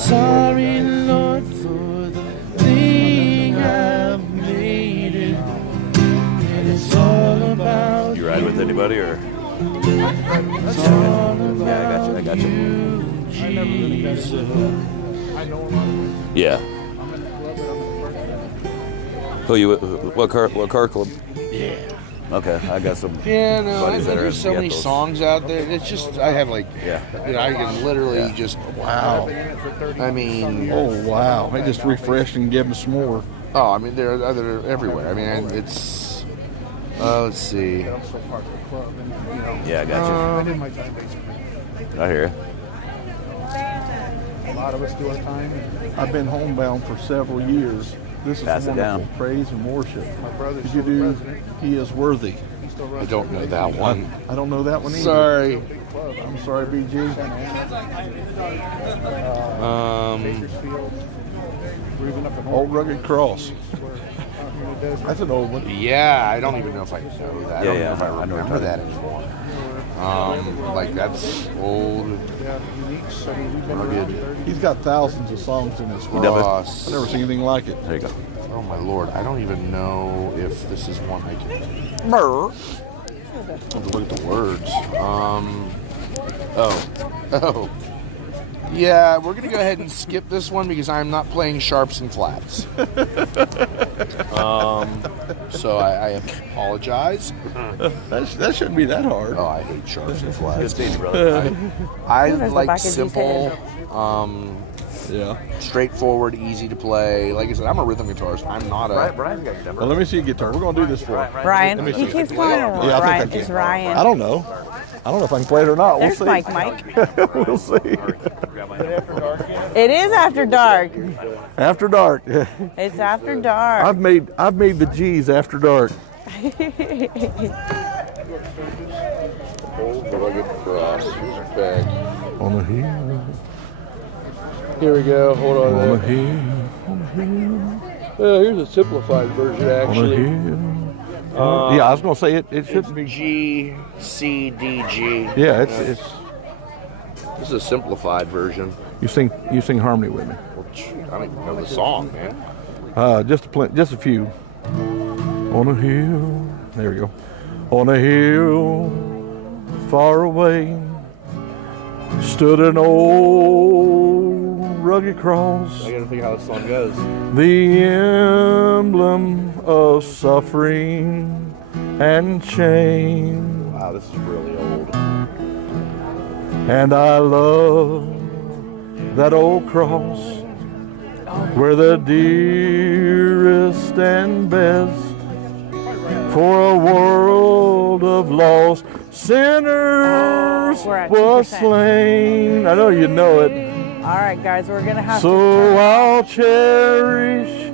Sorry, Lord, for the thing I've made it. And it's all about You ride with anybody or? It's all about Yeah, I got you. Jesus. Yeah. Who you? What car club? Yeah. Okay, I got some Yeah, no, buddies that are there's so many those. songs out there. It's just, I have like, Yeah. you know, I can literally just, wow. I mean, Oh wow! I just refreshed and gave him some more. oh, I mean, they're everywhere. I mean, it's, let's see. Yeah, I got you. I did my time basically. I hear you. A lot of us do our time. I've been homebound for several years. This is Pass it wonderful. down. Praise and worship. My brother's Did still you the do? president. He is worthy. He still I runs don't know that one. I don't know that one either. Sorry. I'm sorry, BG. Old Rugged Cross. That's an old one. Yeah, I don't even know if I know that. I don't know if I I know remember that anymore. Like that's old. Rugged. He's got thousands of songs in his Cross. I've never seen anything like it. There you go. Oh my lord, I don't even know if this is one I can. I have to look at the words. Oh. Yeah, we're gonna go ahead and skip this one because I'm not playing sharps and flats. So I apologize. That shouldn't be that hard. Oh, I hate sharps and flats. Good stage, brother. I Where's the like back of his simple, yeah, straightforward, easy to play. Like I said, I'm a rhythm guitarist. I'm not a. Brian's got your number. Well, let me see a guitar. We're gonna do this for him. Ryan. Let me He see. keeps calling him Yeah, I Ryan. think I It's can. Ryan. I don't know. I don't know if I can play it or not. There's We'll see. Mike. We'll see. It is after dark. After dark. It's after dark. I've made the G's after dark. Old Rugged Cross. Back. On the hill. Here we go. Hold on. On the there. hill. Here's a simplified version, actually. On the hill. Yeah, I was gonna say it should be G, C, D, G. Yeah, it's This is a simplified version. you sing harmony with me. I don't even know the song, man. Just a few. On a hill, there we go. On a hill, far away, stood an old rugged cross. I gotta think how this song goes. The emblem of suffering and shame. Wow, this is really old. And I love that old cross where the dearest and best for a world of lost sinners was slain. I know you know it. All right, guys, we're gonna have So to. I'll cherish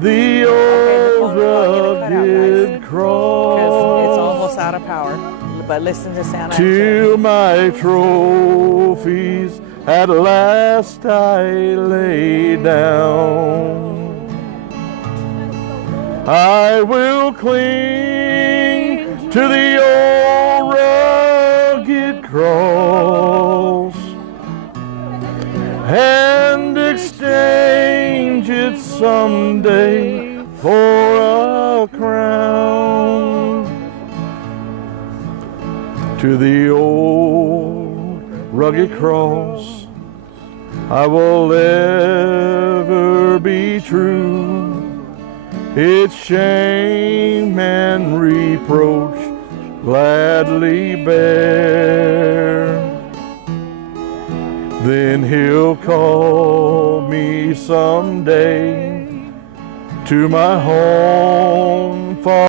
the old rugged cross. Because it's almost out of power. But listen to Santa. Till my trophies at last I lay down. I will cling to the old rugged cross and exchange it someday for a crown. To the old rugged cross I will ever be true. Its shame and reproach gladly bear. Then he'll call me someday to my home